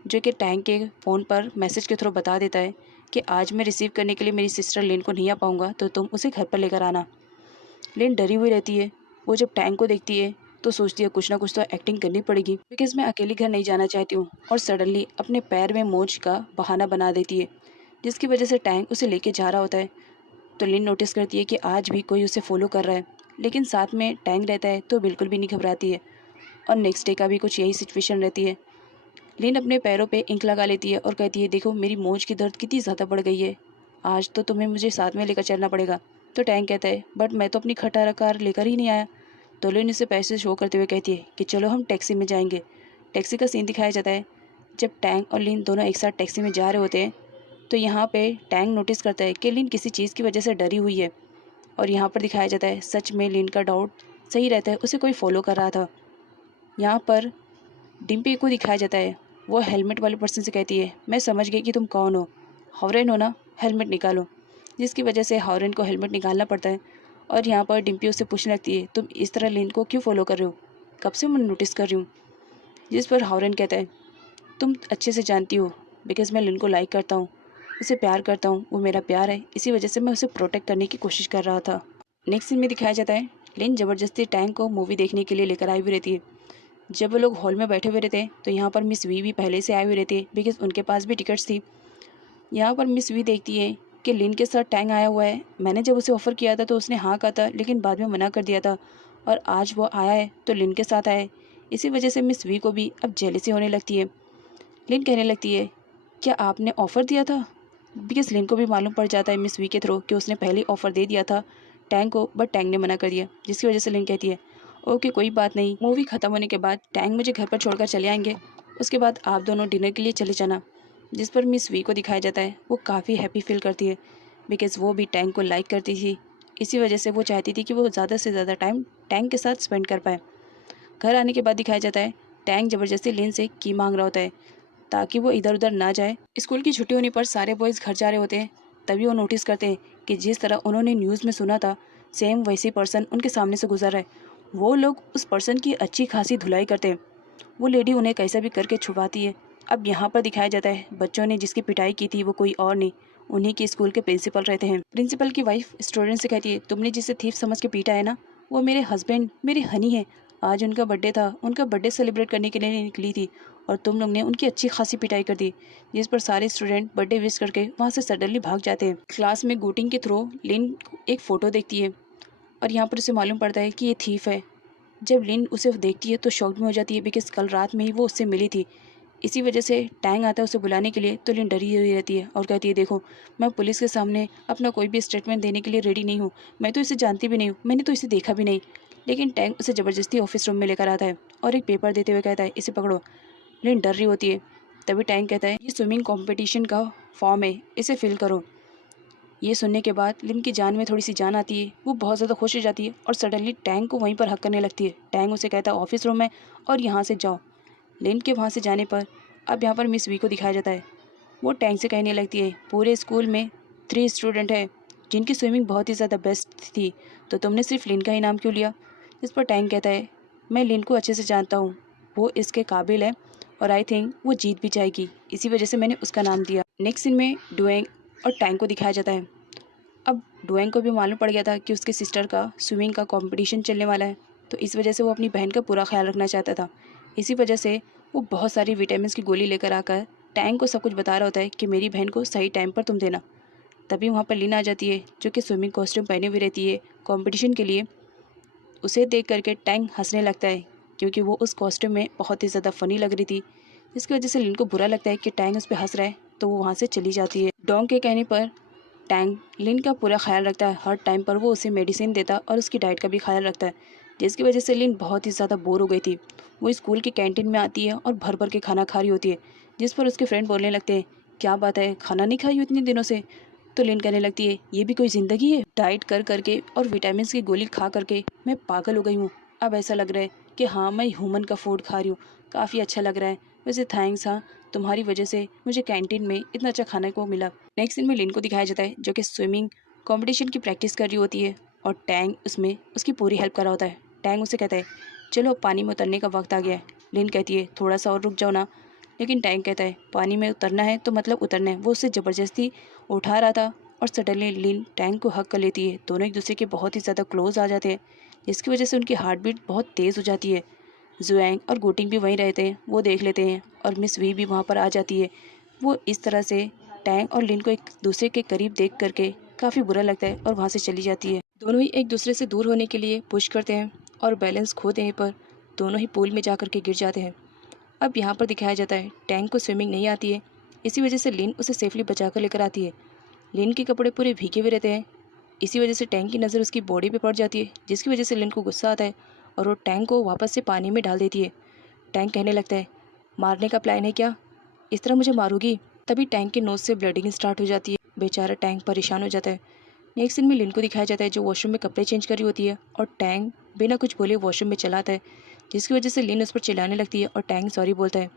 जो कि टैंक के फ़ोन पर मैसेज के थ्रू बता देता है कि आज मैं रिसीव करने के लिए मेरी सिस्टर लिन को नहीं आ पाऊँगा, तो तुम उसे घर पर लेकर आना। लिन डरी हुई रहती है। वो जब टैंक को देखती है तो सोचती है कुछ ना कुछ तो एक्टिंग करनी पड़ेगी, बिकॉज मैं अकेली घर नहीं जाना चाहती हूँ। और सडनली अपने पैर में मोच का बहाना बना देती है, जिसकी वजह से टैंक उसे लेके जा रहा होता है। तो लिन नोटिस करती है कि आज भी कोई उसे फॉलो कर रहा है, लेकिन साथ में टैंक रहता है तो बिल्कुल भी नहीं घबराती है। और नेक्स्ट डे का भी कुछ यही सिचुएशन रहती है। लिन अपने पैरों पे इंक लगा लेती है और कहती है देखो मेरी मोच की दर्द कितनी ज़्यादा बढ़ गई है, आज तो तुम्हें मुझे साथ में लेकर चलना पड़ेगा। तो टैंक कहता है बट मैं तो अपनी खटारा कार लेकर ही नहीं आया। तो लिन इसे पैसे शो करते हुए कहती है कि चलो हम टैक्सी में जाएंगे। टैक्सी का सीन दिखाया जाता है जब टैंक और लिन दोनों एक साथ टैक्सी में जा रहे होते हैं। तो यहाँ पे टैंक नोटिस करता है कि लिन किसी चीज़ की वजह से डरी हुई है। और यहाँ पर दिखाया जाता है सच में लिन का डाउट सही रहता है, उसे कोई फॉलो कर रहा था। यहाँ पर डिम्पी को दिखाया जाता है, वो हेलमेट वाले पर्सन से कहती है मैं समझ गई कि तुम कौन हो, हॉरेन हो ना, हेलमेट निकालो। जिसकी वजह से हॉरेन को हेलमेट निकालना पड़ता है। और यहाँ पर डिम्पी उससे पूछने लगती है तुम इस तरह लिन को क्यों फॉलो कर रहे हो, कब से मैं नोटिस कर रही हूँ। जिस पर हॉरेन कहता है तुम अच्छे से जानती हो, बिकॉज मैं लिन को लाइक करता हूँ, उसे प्यार करता हूँ, वो मेरा प्यार है, इसी वजह से मैं उसे प्रोटेक्ट करने की कोशिश कर रहा था। नेक्स्ट सीन में दिखाया जाता है लिन ज़बरदस्ती टैंक को मूवी देखने के लिए लेकर आई हुई रहती है। जब वो लोग हॉल में बैठे हुए रहते हैं तो यहाँ पर मिस वी भी पहले से आए हुए रहते हैं, बिकॉज उनके पास भी टिकट्स थी। यहाँ पर मिस वी देखती है कि लिन के साथ टैंक आया हुआ है। मैंने जब उसे ऑफ़र किया था तो उसने हाँ कहा था, लेकिन बाद में मना कर दिया था, और आज वो आया है तो लिन के साथ आया है। इसी वजह से मिस वी को भी अब जेलसी होने लगती है। लिन कहने लगती है क्या आपने ऑफ़र दिया था, बिकॉज लिन को भी मालूम पड़ जाता है मिस वी के थ्रू कि उसने पहले ऑफ़र दे दिया था टैंग को, बट टैंग ने मना कर दिया, जिसकी वजह से लिन कहती है ओके कोई बात नहीं, मूवी ख़त्म होने के बाद टैंग मुझे घर पर छोड़कर चले आएंगे, उसके बाद आप दोनों डिनर के लिए चले जाना। जिस पर मिस वी को दिखाया जाता है वो काफ़ी हैप्पी फील करती है बिकॉज़ वो भी टैंग को लाइक करती थी। इसी वजह से वो चाहती थी कि वो ज़्यादा से ज़्यादा टाइम टैंग के साथ स्पेंड कर पाए। घर आने के बाद दिखाया जाता है टैंग ज़बरदस्ती लिन से की मांग रहा होता है ताकि वो इधर उधर ना जाए। स्कूल की छुट्टी होने पर सारे बॉयज़ घर जा रहे होते हैं, तभी वो नोटिस करते हैं कि जिस तरह उन्होंने न्यूज़ में सुना था सेम वैसी पर्सन उनके सामने से गुजर रहा है। वो लोग उस पर्सन की अच्छी खासी धुलाई करते हैं। वो लेडी उन्हें कैसा भी करके छुपाती है। अब यहाँ पर दिखाया जाता है बच्चों ने जिसकी पिटाई की थी वो कोई और नहीं, उन्हीं के स्कूल के प्रिंसिपल रहते हैं। प्रिंसिपल की वाइफ स्टूडेंट से कहती है तुमने जिसे थीफ समझ के पीटा है ना, वो मेरे हस्बैंड मेरे हनी है। आज उनका बर्थडे था, उनका बर्थडे सेलिब्रेट करने के लिए निकली थी और तुम लोग ने उनकी अच्छी खासी पिटाई कर दी, जिस पर सारे स्टूडेंट बर्थडे विश करके वहाँ से सडनली भाग जाते हैं। क्लास में गोटिंग के थ्रू लिन एक फ़ोटो देखती है और यहाँ पर उसे मालूम पड़ता है कि ये थीफ है। जब लिन उसे देखती है तो शॉक में हो जाती है बिकॉज कल रात में ही वो उससे मिली थी। इसी वजह से टैंग आता है उसे बुलाने के लिए, तो लिन डरी हुई रहती है और कहती है देखो मैं पुलिस के सामने अपना कोई भी स्टेटमेंट देने के लिए रेडी नहीं हूँ, मैं तो इसे जानती भी नहीं हूँ, मैंने तो इसे देखा भी नहीं। लेकिन टैंग उसे ज़बरदस्ती ऑफिस रूम में लेकर आता है और एक पेपर देते हुए कहता है इसे पकड़ो। लिन डर रही होती है, तभी टैंग कहता है ये स्विमिंग कॉम्पिटिशन का फॉर्म है, इसे फिल करो। ये सुनने के बाद लिन की जान में थोड़ी सी जान आती है, वो बहुत ज़्यादा खुश हो जाती है और सडनली टैंग को वहीं पर हक करने लगती है। टैंग उसे कहता है ऑफिस रूम में और यहाँ से जाओ। लिन के वहाँ से जाने पर अब यहाँ पर मिस वी को दिखाया जाता है। वो टैंग से कहने लगती है पूरे स्कूल में 3 स्टूडेंट है जिनकी स्विमिंग बहुत ही ज़्यादा बेस्ट थी, तो तुमने सिर्फ लिन का ही नाम क्यों लिया। इस पर टैंग कहता है मैं लिन को अच्छे से जानता हूँ, वो इसके काबिल है और आई थिंक वो जीत भी जाएगी, इसी वजह से मैंने उसका नाम दिया। नेक्स्ट सीन में डुएंग और टैंग को दिखाया जाता है। अब डुएंग को भी मालूम पड़ गया था कि उसके सिस्टर का स्विमिंग का कंपटीशन चलने वाला है, तो इस वजह से वो अपनी बहन का पूरा ख्याल रखना चाहता था। इसी वजह से वो बहुत सारी विटामिन्स की गोली लेकर आकर टैंग को सब कुछ बता रहा होता है कि मेरी बहन को सही टाइम पर तुम देना। तभी वहाँ पर लिन आ जाती है जो कि स्विमिंग कॉस्ट्यूम पहने हुई रहती है कंपटीशन के लिए। उसे देख करके टैंग हंसने लगता है क्योंकि वो उस कॉस्ट्यूम में बहुत ही ज़्यादा फ़नी लग रही थी, जिसकी वजह से लिन को बुरा लगता है कि टैंग उस पर हंस रहा है, तो वो वहाँ से चली जाती है। डोंग के कहने पर टैंग लिन का पूरा ख्याल रखता है, हर टाइम पर वो उसे मेडिसिन देता और उसकी डाइट का भी ख्याल रखता है, जिसकी वजह से लिन बहुत ही ज़्यादा बोर हो गई थी। वो स्कूल की कैंटीन में आती है और भर भर के खाना खा रही होती है, जिस पर उसके फ्रेंड बोलने लगते हैं क्या बात है खाना नहीं खाई हो इतने दिनों से। तो लिन कहने लगती है ये भी कोई ज़िंदगी है, डाइट कर करके और विटामिन की गोली खा करके मैं पागल हो गई हूँ। अब ऐसा लग रहा है कि हाँ मैं ह्यूमन का फूड खा रही हूँ, काफ़ी अच्छा लग रहा है। वैसे थैंक्स, हाँ तुम्हारी वजह से मुझे कैंटीन में इतना अच्छा खाने को मिला। नेक्स्ट सीन में लिन को दिखाया जाता है जो कि स्विमिंग कंपटीशन की प्रैक्टिस कर रही होती है और टैंग उसमें उसकी पूरी हेल्प कर रहा होता है। टैंग उसे कहता है चलो अब पानी में उतरने का वक्त आ गया है। लिन कहती है थोड़ा सा और रुक जाओ ना, लेकिन टैंग कहता है पानी में उतरना है तो मतलब उतरना है। वो उससे ज़बरदस्ती उठा रहा था और सडनली लिन टैंग को हक कर लेती है। दोनों एक दूसरे के बहुत ही ज़्यादा क्लोज आ जाते हैं, जिसकी वजह से उनकी हार्ट बीट बहुत तेज़ हो जाती है। जुएंग और गोटिंग भी वहीं रहते हैं, वो देख लेते हैं और मिस वी भी वहाँ पर आ जाती है। वो इस तरह से टैंग और लिन को एक दूसरे के करीब देख करके काफ़ी बुरा लगता है और वहाँ से चली जाती है। दोनों ही एक दूसरे से दूर होने के लिए पुश करते हैं और बैलेंस खो देने पर दोनों ही पूल में जा कर के गिर जाते हैं। अब यहाँ पर दिखाया जाता है टैंग को स्विमिंग नहीं आती है, इसी वजह से लिन उसे सेफली बचा कर लेकर आती है। लिन के कपड़े पूरे भीगे हुए रहते हैं, इसी वजह से टैंग की नज़र उसकी बॉडी पे पड़ जाती है, जिसकी वजह से लिन को गुस्सा आता है और वो टैंग को वापस से पानी में डाल देती है। टैंग कहने लगता है मारने का प्लान है क्या, इस तरह मुझे मारोगी। तभी टैंग की नोज़ से ब्लडिंग स्टार्ट हो जाती है। बेचारा टैंग परेशान हो जाता है। नेक्स्ट सीन में लिन को दिखाया जाता है जो वॉशरूम में कपड़े चेंज कर रही होती है और टैंग बिना कुछ बोले वॉशरूम में चला आता है, जिसकी वजह से लिन उस पर चिल्लाने लगती है और टैंग सॉरी बोलता है।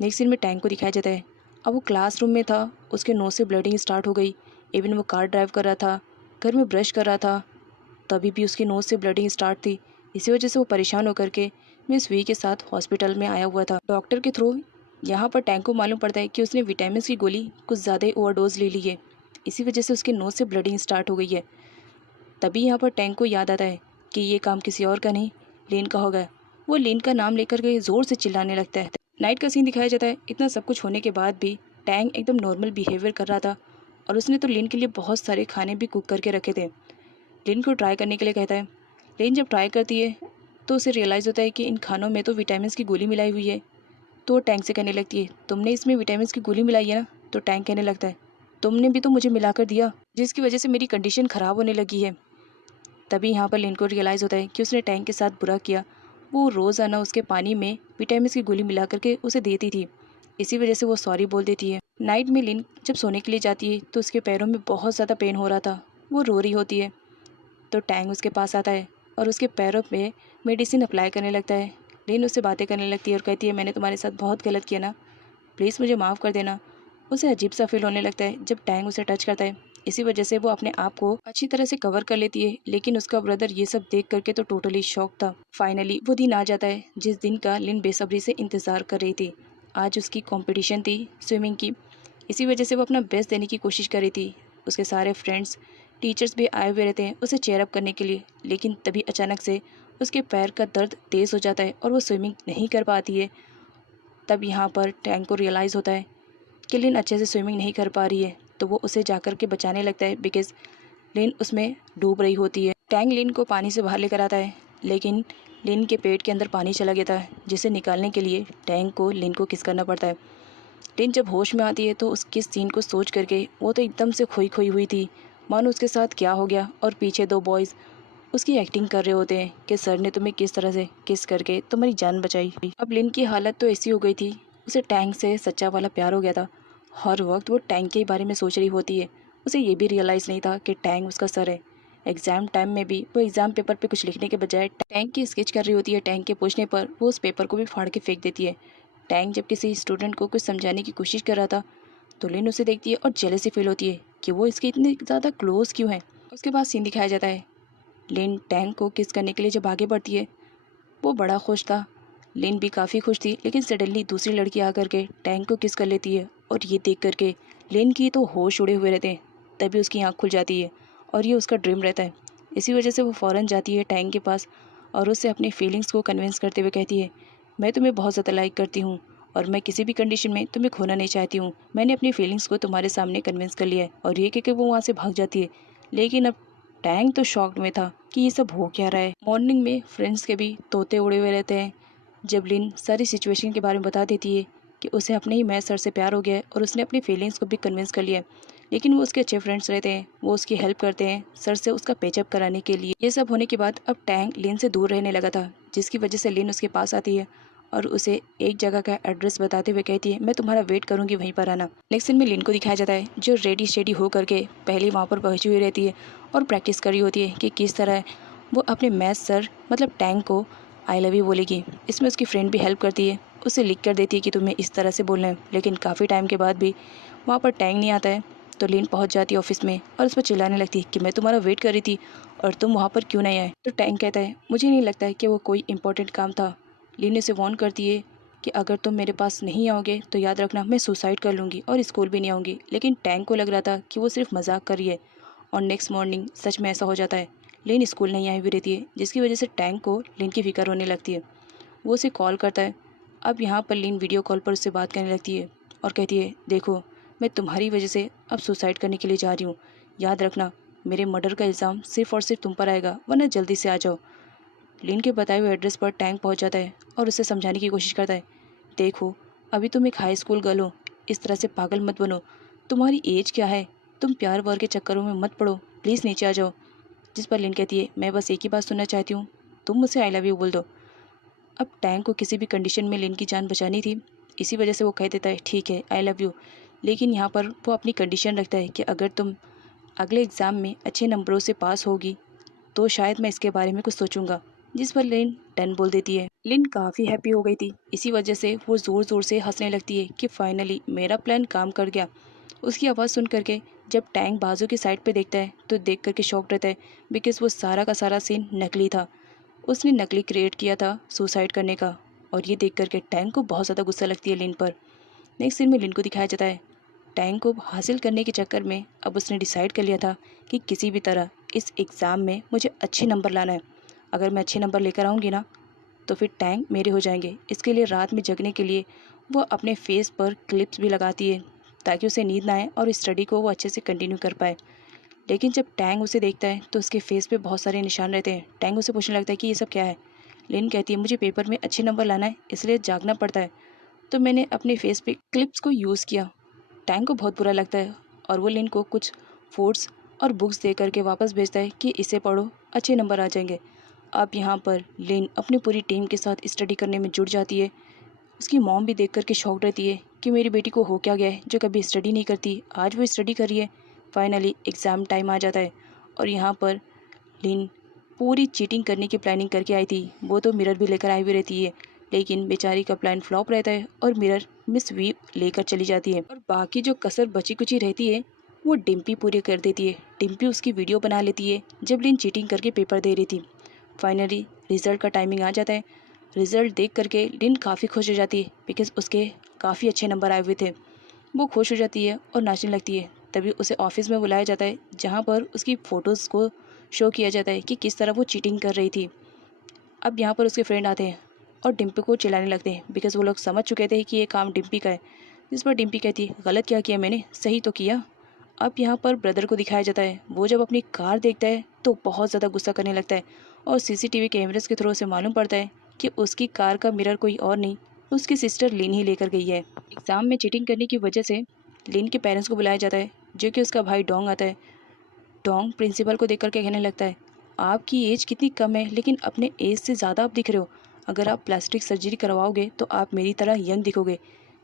नेक्स्ट सीन में टैंग को दिखाया जाता है अब वो क्लासरूम में था, उसके नोज़ से ब्लडिंग स्टार्ट हो गई। इवन वो कार ड्राइव कर रहा था, घर में ब्रश कर रहा था, तभी भी उसकी नोज़ से ब्लडिंग स्टार्ट थी। इसी वजह से वो परेशान होकर के मिस वी के साथ हॉस्पिटल में आया हुआ था। डॉक्टर के थ्रू यहाँ पर टैंक को मालूम पड़ता है कि उसने विटामिन की गोली कुछ ज़्यादा ही ओवरडोज ले ली है, इसी वजह से उसके नोज़ से ब्लडिंग स्टार्ट हो गई है। तभी यहाँ पर टैंक को याद आता है कि ये काम किसी और का नहीं लिन का होगा। वो लिन का नाम लेकर के ज़ोर से चिल्लाने लगता है। नाइट का सीन दिखाया जाता है। इतना सब कुछ होने के बाद भी टैंग एकदम नॉर्मल बिहेवियर कर रहा था और उसने तो लिन के लिए बहुत सारे खाने भी कुक करके रखे थे। लिन को ट्राई करने के लिए कहता है। लिन जब ट्राई करती है तो उसे रियलाइज़ होता है कि इन खानों में तो विटामिन की गोली मिलाई हुई है। तो वो टैंक से कहने लगती है तुमने इसमें विटामिन की गोली मिलाई है ना। तो टैंक कहने लगता है तुमने भी तो मुझे मिलाकर दिया, जिसकी वजह से मेरी कंडीशन ख़राब होने लगी है। तभी यहाँ पर लिन को रियलाइज़ होता है कि उसने टैंक के साथ बुरा किया। वो रोज़ाना उसके पानी में विटामिन की गोली मिला करके उसे देती थी, इसी वजह से वो सॉरी बोल देती है। नाइट में लिन जब सोने के लिए जाती है तो उसके पैरों में बहुत ज़्यादा पेन हो रहा था। वो रो रही होती है तो टैंग उसके पास आता है और उसके पैरों पे मेडिसिन अप्लाई करने लगता है। लिन उससे बातें करने लगती है और कहती है, मैंने तुम्हारे साथ बहुत गलत किया ना, प्लीज़ मुझे माफ़ कर देना। उसे अजीब सा फील होने लगता है जब टैंग उसे टच करता है। इसी वजह से वो अपने आप को अच्छी तरह से कवर कर लेती है, लेकिन उसका ब्रदर ये सब देख करके तो टोटली शॉक था। फाइनली वो दिन आ जाता है जिस दिन का लिन बेसब्री से इंतज़ार कर रही थी। आज उसकी कंपटीशन थी स्विमिंग की। इसी वजह से वो अपना बेस्ट देने की कोशिश कर रही थी। उसके सारे फ्रेंड्स, टीचर्स भी आए हुए रहते हैं उसे चेयर अप करने के लिए, लेकिन तभी अचानक से उसके पैर का दर्द तेज़ हो जाता है और वो स्विमिंग नहीं कर पाती है। तब यहाँ पर टैंग को रियलाइज़ होता है कि लिन अच्छे से स्विमिंग नहीं कर पा रही है, तो वो उसे जाकर के बचाने लगता है बिकॉज़ लिन उसमें डूब रही होती है। टैंग लिन को पानी से बाहर लेकर आता है, लेकिन लिन के पेट के अंदर पानी चला गया था, जिसे निकालने के लिए टैंग को लिन को किस करना पड़ता है। लिन जब होश में आती है तो उस किस सीन को सोच करके वो तो एकदम से खोई खोई हुई थी, मानो उसके साथ क्या हो गया। और पीछे दो बॉयज़ उसकी एक्टिंग कर रहे होते हैं कि सर ने तुम्हें किस तरह से किस करके तुम्हारी जान बचाई। अब लिन की हालत तो ऐसी हो गई थी, उसे टैंक से सच्चा वाला प्यार हो गया था। हर वक्त वो टैंक के बारे में सोच रही होती है। उसे ये भी रियलाइज़ नहीं था कि टैंक उसका सर है। एग्ज़ाम टाइम में भी वो एग्ज़ाम पेपर पे कुछ लिखने के बजाय टैंक की स्केच कर रही होती है। टैंक के पूछने पर वो उस पेपर को भी फाड़ के फेंक देती है। टैंक जब किसी स्टूडेंट को कुछ समझाने की कोशिश कर रहा था तो लिन उसे देखती है और जेलसी फील होती है कि वो इसके इतने ज़्यादा क्लोज क्यों है। उसके बाद सीन दिखाया जाता है, लिन टैंक को किस करने के लिए जब आगे बढ़ती है। वो बड़ा खुश था, लिन भी काफ़ी खुश थी, लेकिन सडनली दूसरी लड़की आकर के टैंक को किस कर लेती है और ये देख करके लिन की तो होश उड़े हुए रहते हैं। तभी उसकी आँख खुल जाती है और ये उसका ड्रीम रहता है। इसी वजह से वो फ़ौरन जाती है टैंक के पास और उससे अपनी फीलिंग्स को कन्विंस करते हुए कहती है, मैं तुम्हें बहुत ज़्यादा लाइक करती हूँ और मैं किसी भी कंडीशन में तुम्हें खोना नहीं चाहती हूँ। मैंने अपनी फीलिंग्स को तुम्हारे सामने कन्विंस कर लिया है। और ये कह के वो वहाँ से भाग जाती है। लेकिन अब टैंक तो शॉक्ड में था कि ये सब हो क्या रहा है। मॉर्निंग में फ्रेंड्स के भी तोते उड़े हुए रहते हैं जब लिन सारी सिचुएशन के बारे में बता देती है कि उसे अपने ही मैथ सर से प्यार हो गया है और उसने अपनी फीलिंग्स को भी कन्विंस कर लिया है। लेकिन वो उसके अच्छे फ्रेंड्स रहते हैं, वो उसकी हेल्प करते हैं सर से उसका पेचअप कराने के लिए। ये सब होने के बाद अब टैंक लिन से दूर रहने लगा था, जिसकी वजह से लिन उसके पास आती है और उसे एक जगह का एड्रेस बताते हुए कहती है, मैं तुम्हारा वेट करूंगी, वहीं पर आना। नेक्स्ट सीन में लिन को दिखाया जाता है जो रेडी शेडी हो करके पहले वहाँ पर पहुँची हुई रहती है और प्रैक्टिस कर रही होती है कि किस तरह वो अपने मैथ सर मतलब टैंक को आई लव यू बोलेगी। इसमें उसकी फ्रेंड भी हेल्प करती है, उसे लिख कर देती है कि तुम्हें इस तरह से बोलना है। लेकिन काफ़ी टाइम के बाद भी वहाँ पर टैंक नहीं आता है तो लिन पहुँच जाती है ऑफिस में और उस पर चिल्लाने लगती है कि मैं तुम्हारा वेट कर रही थी और तुम वहाँ पर क्यों नहीं आए। तो टैंक कहता है, मुझे नहीं लगता है कि वो कोई इंपॉर्टेंट काम था। लिन उसे वार्न करती है कि अगर तुम मेरे पास नहीं आओगे तो याद रखना मैं सुसाइड कर लूँगी और स्कूल भी नहीं आऊँगी। लेकिन टैंक को लग रहा था कि वो सिर्फ मजाक कर रही है और नेक्स्ट मॉर्निंग सच में ऐसा हो जाता है। लिन स्कूल नहीं आई हुई रहती है, जिसकी वजह से टैंक को लिन की फिक्र होने लगती है। वो उसे कॉल करता है। अब यहाँ पर लिन वीडियो कॉल पर उससे बात करने लगती है और कहती है, देखो मैं तुम्हारी वजह से अब सुसाइड करने के लिए जा रही हूँ। याद रखना मेरे मर्डर का इल्ज़ाम सिर्फ और सिर्फ तुम पर आएगा, वरना जल्दी से आ जाओ। लिन के बताए हुए एड्रेस पर टैंक पहुँच जाता है और उसे समझाने की कोशिश करता है, देखो अभी तुम एक हाई स्कूल गर्ल हो, इस तरह से पागल मत बनो। तुम्हारी एज क्या है, तुम प्यार व्यार के चक्करों में मत पड़ो, प्लीज़ नीचे आ जाओ। जिस पर लिन कहती है, मैं बस एक ही बात सुनना चाहती हूँ, तुम मुझसे आई लव यू बोल दो। अब टैंक को किसी भी कंडीशन में लिन की जान बचानी थी, इसी वजह से वो कह देता है, ठीक है आई लव यू। लेकिन यहाँ पर वो अपनी कंडीशन रखता है कि अगर तुम अगले एग्ज़ाम में अच्छे नंबरों से पास होगी तो शायद मैं इसके बारे में कुछ सोचूंगा। जिस पर लिन डन बोल देती है। लिन काफ़ी हैप्पी हो गई थी, इसी वजह से वो ज़ोर ज़ोर से हंसने लगती है कि फाइनली मेरा प्लान काम कर गया। उसकी आवाज़ सुन करके जब टैंक बाजू की साइड पे देखता है तो देख करके शॉक रहता है, बिकॉज़ वो सारा का सारा सीन नकली था। उसने नकली क्रिएट किया था सुसाइड करने का। और ये देख करके टैंक को बहुत ज़्यादा गुस्सा लगती है लिन पर। नेक्स्ट सीन में लिन को दिखाया जाता है, टैंक को हासिल करने के चक्कर में अब उसने डिसाइड कर लिया था कि किसी भी तरह इस एग्ज़ाम में मुझे अच्छे नंबर लाना है। अगर मैं अच्छे नंबर लेकर आऊँगी ना तो फिर टैंक मेरे हो जाएंगे। इसके लिए रात में जगने के लिए वो अपने फेस पर क्लिप्स भी लगाती है ताकि उसे नींद ना आए और स्टडी को वो अच्छे से कंटिन्यू कर पाए। लेकिन जब टैंग उसे देखता है तो उसके फेस पे बहुत सारे निशान रहते हैं। टैंग उसे पूछने लगता है कि ये सब क्या है। लिन कहती है, मुझे पेपर में अच्छे नंबर लाना है इसलिए जागना पड़ता है, तो मैंने अपने फेस पे क्लिप्स को यूज़ किया। टैंग को बहुत बुरा लगता है और वो लिन को कुछ फूड्स और बुक्स दे करके वापस भेजता है कि इसे पढ़ो, अच्छे नंबर आ जाएंगे। अब यहाँ पर लिन अपनी पूरी टीम के साथ स्टडी करने में जुट जाती है। उसकी मॉम भी देख करके शॉक्ड रहती है कि मेरी बेटी को हो क्या गया है जो कभी स्टडी नहीं करती, आज वो स्टडी कर रही है। फाइनली एग्ज़ाम टाइम आ जाता है और यहाँ पर लिन पूरी चीटिंग करने की प्लानिंग करके आई थी। वो तो मिरर भी लेकर आई हुई रहती है, लेकिन बेचारी का प्लान फ्लॉप रहता है और मिरर मिस वी लेकर चली जाती है और बाकी जो कसर बची कुची रहती है वो डिम्पी पूरी कर देती है। डिम्पी उसकी वीडियो बना लेती है जब लिन चीटिंग करके पेपर दे रही थी। फाइनली रिज़ल्ट का टाइमिंग आ जाता है। रिज़ल्ट देख करके लिन काफ़ी खुश हो जाती है बिकॉज़ उसके काफ़ी अच्छे नंबर आए हुए थे। वो खुश हो जाती है और नाचने लगती है। तभी उसे ऑफिस में बुलाया जाता है जहाँ पर उसकी फ़ोटोज़ को शो किया जाता है कि किस तरह वो चीटिंग कर रही थी। अब यहाँ पर उसके फ्रेंड आते हैं और डिम्पी को चिल्लाने लगते हैं बिकॉज़ वो लोग समझ चुके थे कि ये काम डिम्पी का है। जिस पर डिम्पी कहती है गलत क्या किया मैंने, सही तो किया। अब यहाँ पर ब्रदर को दिखाया जाता है। वो जब अपनी कार देखता है तो बहुत ज़्यादा गुस्सा करने लगता है और सीसीटीवी कैमरेज के थ्रू से मालूम पड़ता है कि उसकी कार का मिरर कोई और नहीं, उसकी सिस्टर लिन ही लेकर गई है। एग्ज़ाम में चीटिंग करने की वजह से लिन के पेरेंट्स को बुलाया जाता है, जो कि उसका भाई डोंग आता है। डोंग प्रिंसिपल को देख करके कहने लगता है आपकी एज कितनी कम है लेकिन अपने एज से ज़्यादा आप दिख रहे हो। अगर आप प्लास्टिक सर्जरी करवाओगे तो आप मेरी तरह यंग दिखोगे।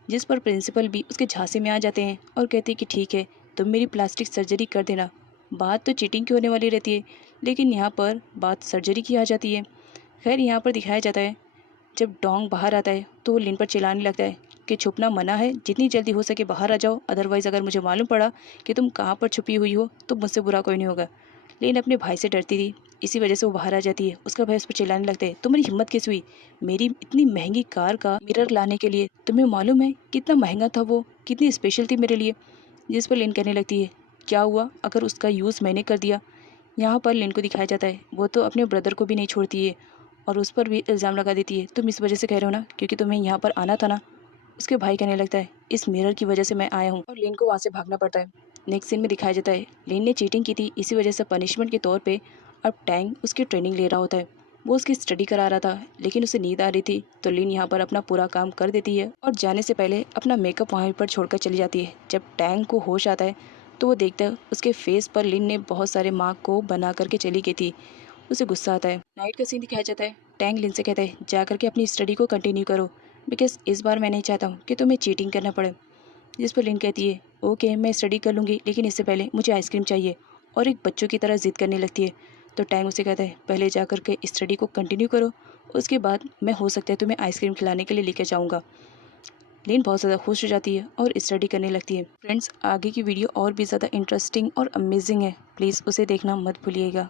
जिस पर प्रिंसिपल भी उसके झांसे में आ जाते हैं और कहते हैं कि ठीक है, तुम मेरी प्लास्टिक सर्जरी कर देना। बात तो चीटिंग की होने वाली रहती है, लेकिन यहाँ पर बात सर्जरी की आ जाती है। खैर यहाँ पर दिखाया जाता है जब डोंग बाहर आता है तो वो लिन पर चिल्लाने लगता है कि छुपना मना है, जितनी जल्दी हो सके बाहर आ जाओ, अदरवाइज़ अगर मुझे मालूम पड़ा कि तुम कहाँ पर छुपी हुई हो तो मुझसे बुरा कोई नहीं होगा। लिन अपने भाई से डरती थी, इसी वजह से वो बाहर आ जाती है। उसका भाई उस पर चिल्लाने लगता है तुम्हारी हिम्मत कैसे हुई मेरी इतनी महंगी कार का मिरर लाने के लिए, तुम्हें मालूम है कितना महंगा था, वो कितनी स्पेशल थी मेरे लिए। जिस पर लिन कहने लगती है क्या हुआ अगर उसका यूज़ मैंने कर दिया। यहाँ पर लिन को दिखाया जाता है वो तो अपने ब्रदर को भी नहीं छोड़ती है और उस पर भी इल्ज़ाम लगा देती है तुम इस वजह से कह रहे हो ना क्योंकि तुम्हें यहाँ पर आना था ना। उसके भाई कहने लगता है इस मिरर की वजह से मैं आया हूँ और लिन को वहाँ से भागना पड़ता है। नेक्स्ट सीन में दिखाया जाता है लिन ने चीटिंग की थी, इसी वजह से पनिशमेंट के तौर पे अब टैंग उसकी ट्रेनिंग ले रहा होता है। वो उसकी स्टडी करा रहा था लेकिन उसे नींद आ रही थी तो लिन यहाँ पर अपना पूरा काम कर देती है और जाने से पहले अपना मेकअप वहीं पर छोड़कर चली जाती है। जब टैंग को होश आता है तो वो देखता है उसके फेस पर लिन ने बहुत सारे मार्क को बना करके चली गई थी। उसे गुस्सा आता है। नाइट का सीन दिखाया जाता है। टैंग लिन से कहता है जा करके अपनी स्टडी को कंटिन्यू करो बिकॉज इस बार मैं नहीं चाहता हूँ कि तुम्हें चीटिंग करना पड़े। जिस पर लिन कहती है ओके मैं स्टडी कर लूँगी लेकिन इससे पहले मुझे आइसक्रीम चाहिए और एक बच्चों की तरह ज़िद करने लगती है। तो टैंग उसे कहता है पहले जा कर के स्टडी को कंटिन्यू करो, उसके बाद मैं हो सकता है तुम्हें आइसक्रीम खिलाने के लिए लेकर जाऊँगा। लिन बहुत ज़्यादा खुश हो जाती है और स्टडी करने लगती है। फ्रेंड्स आगे की वीडियो और भी ज़्यादा इंटरेस्टिंग और अमेजिंग है, प्लीज़ उसे देखना मत भूलिएगा।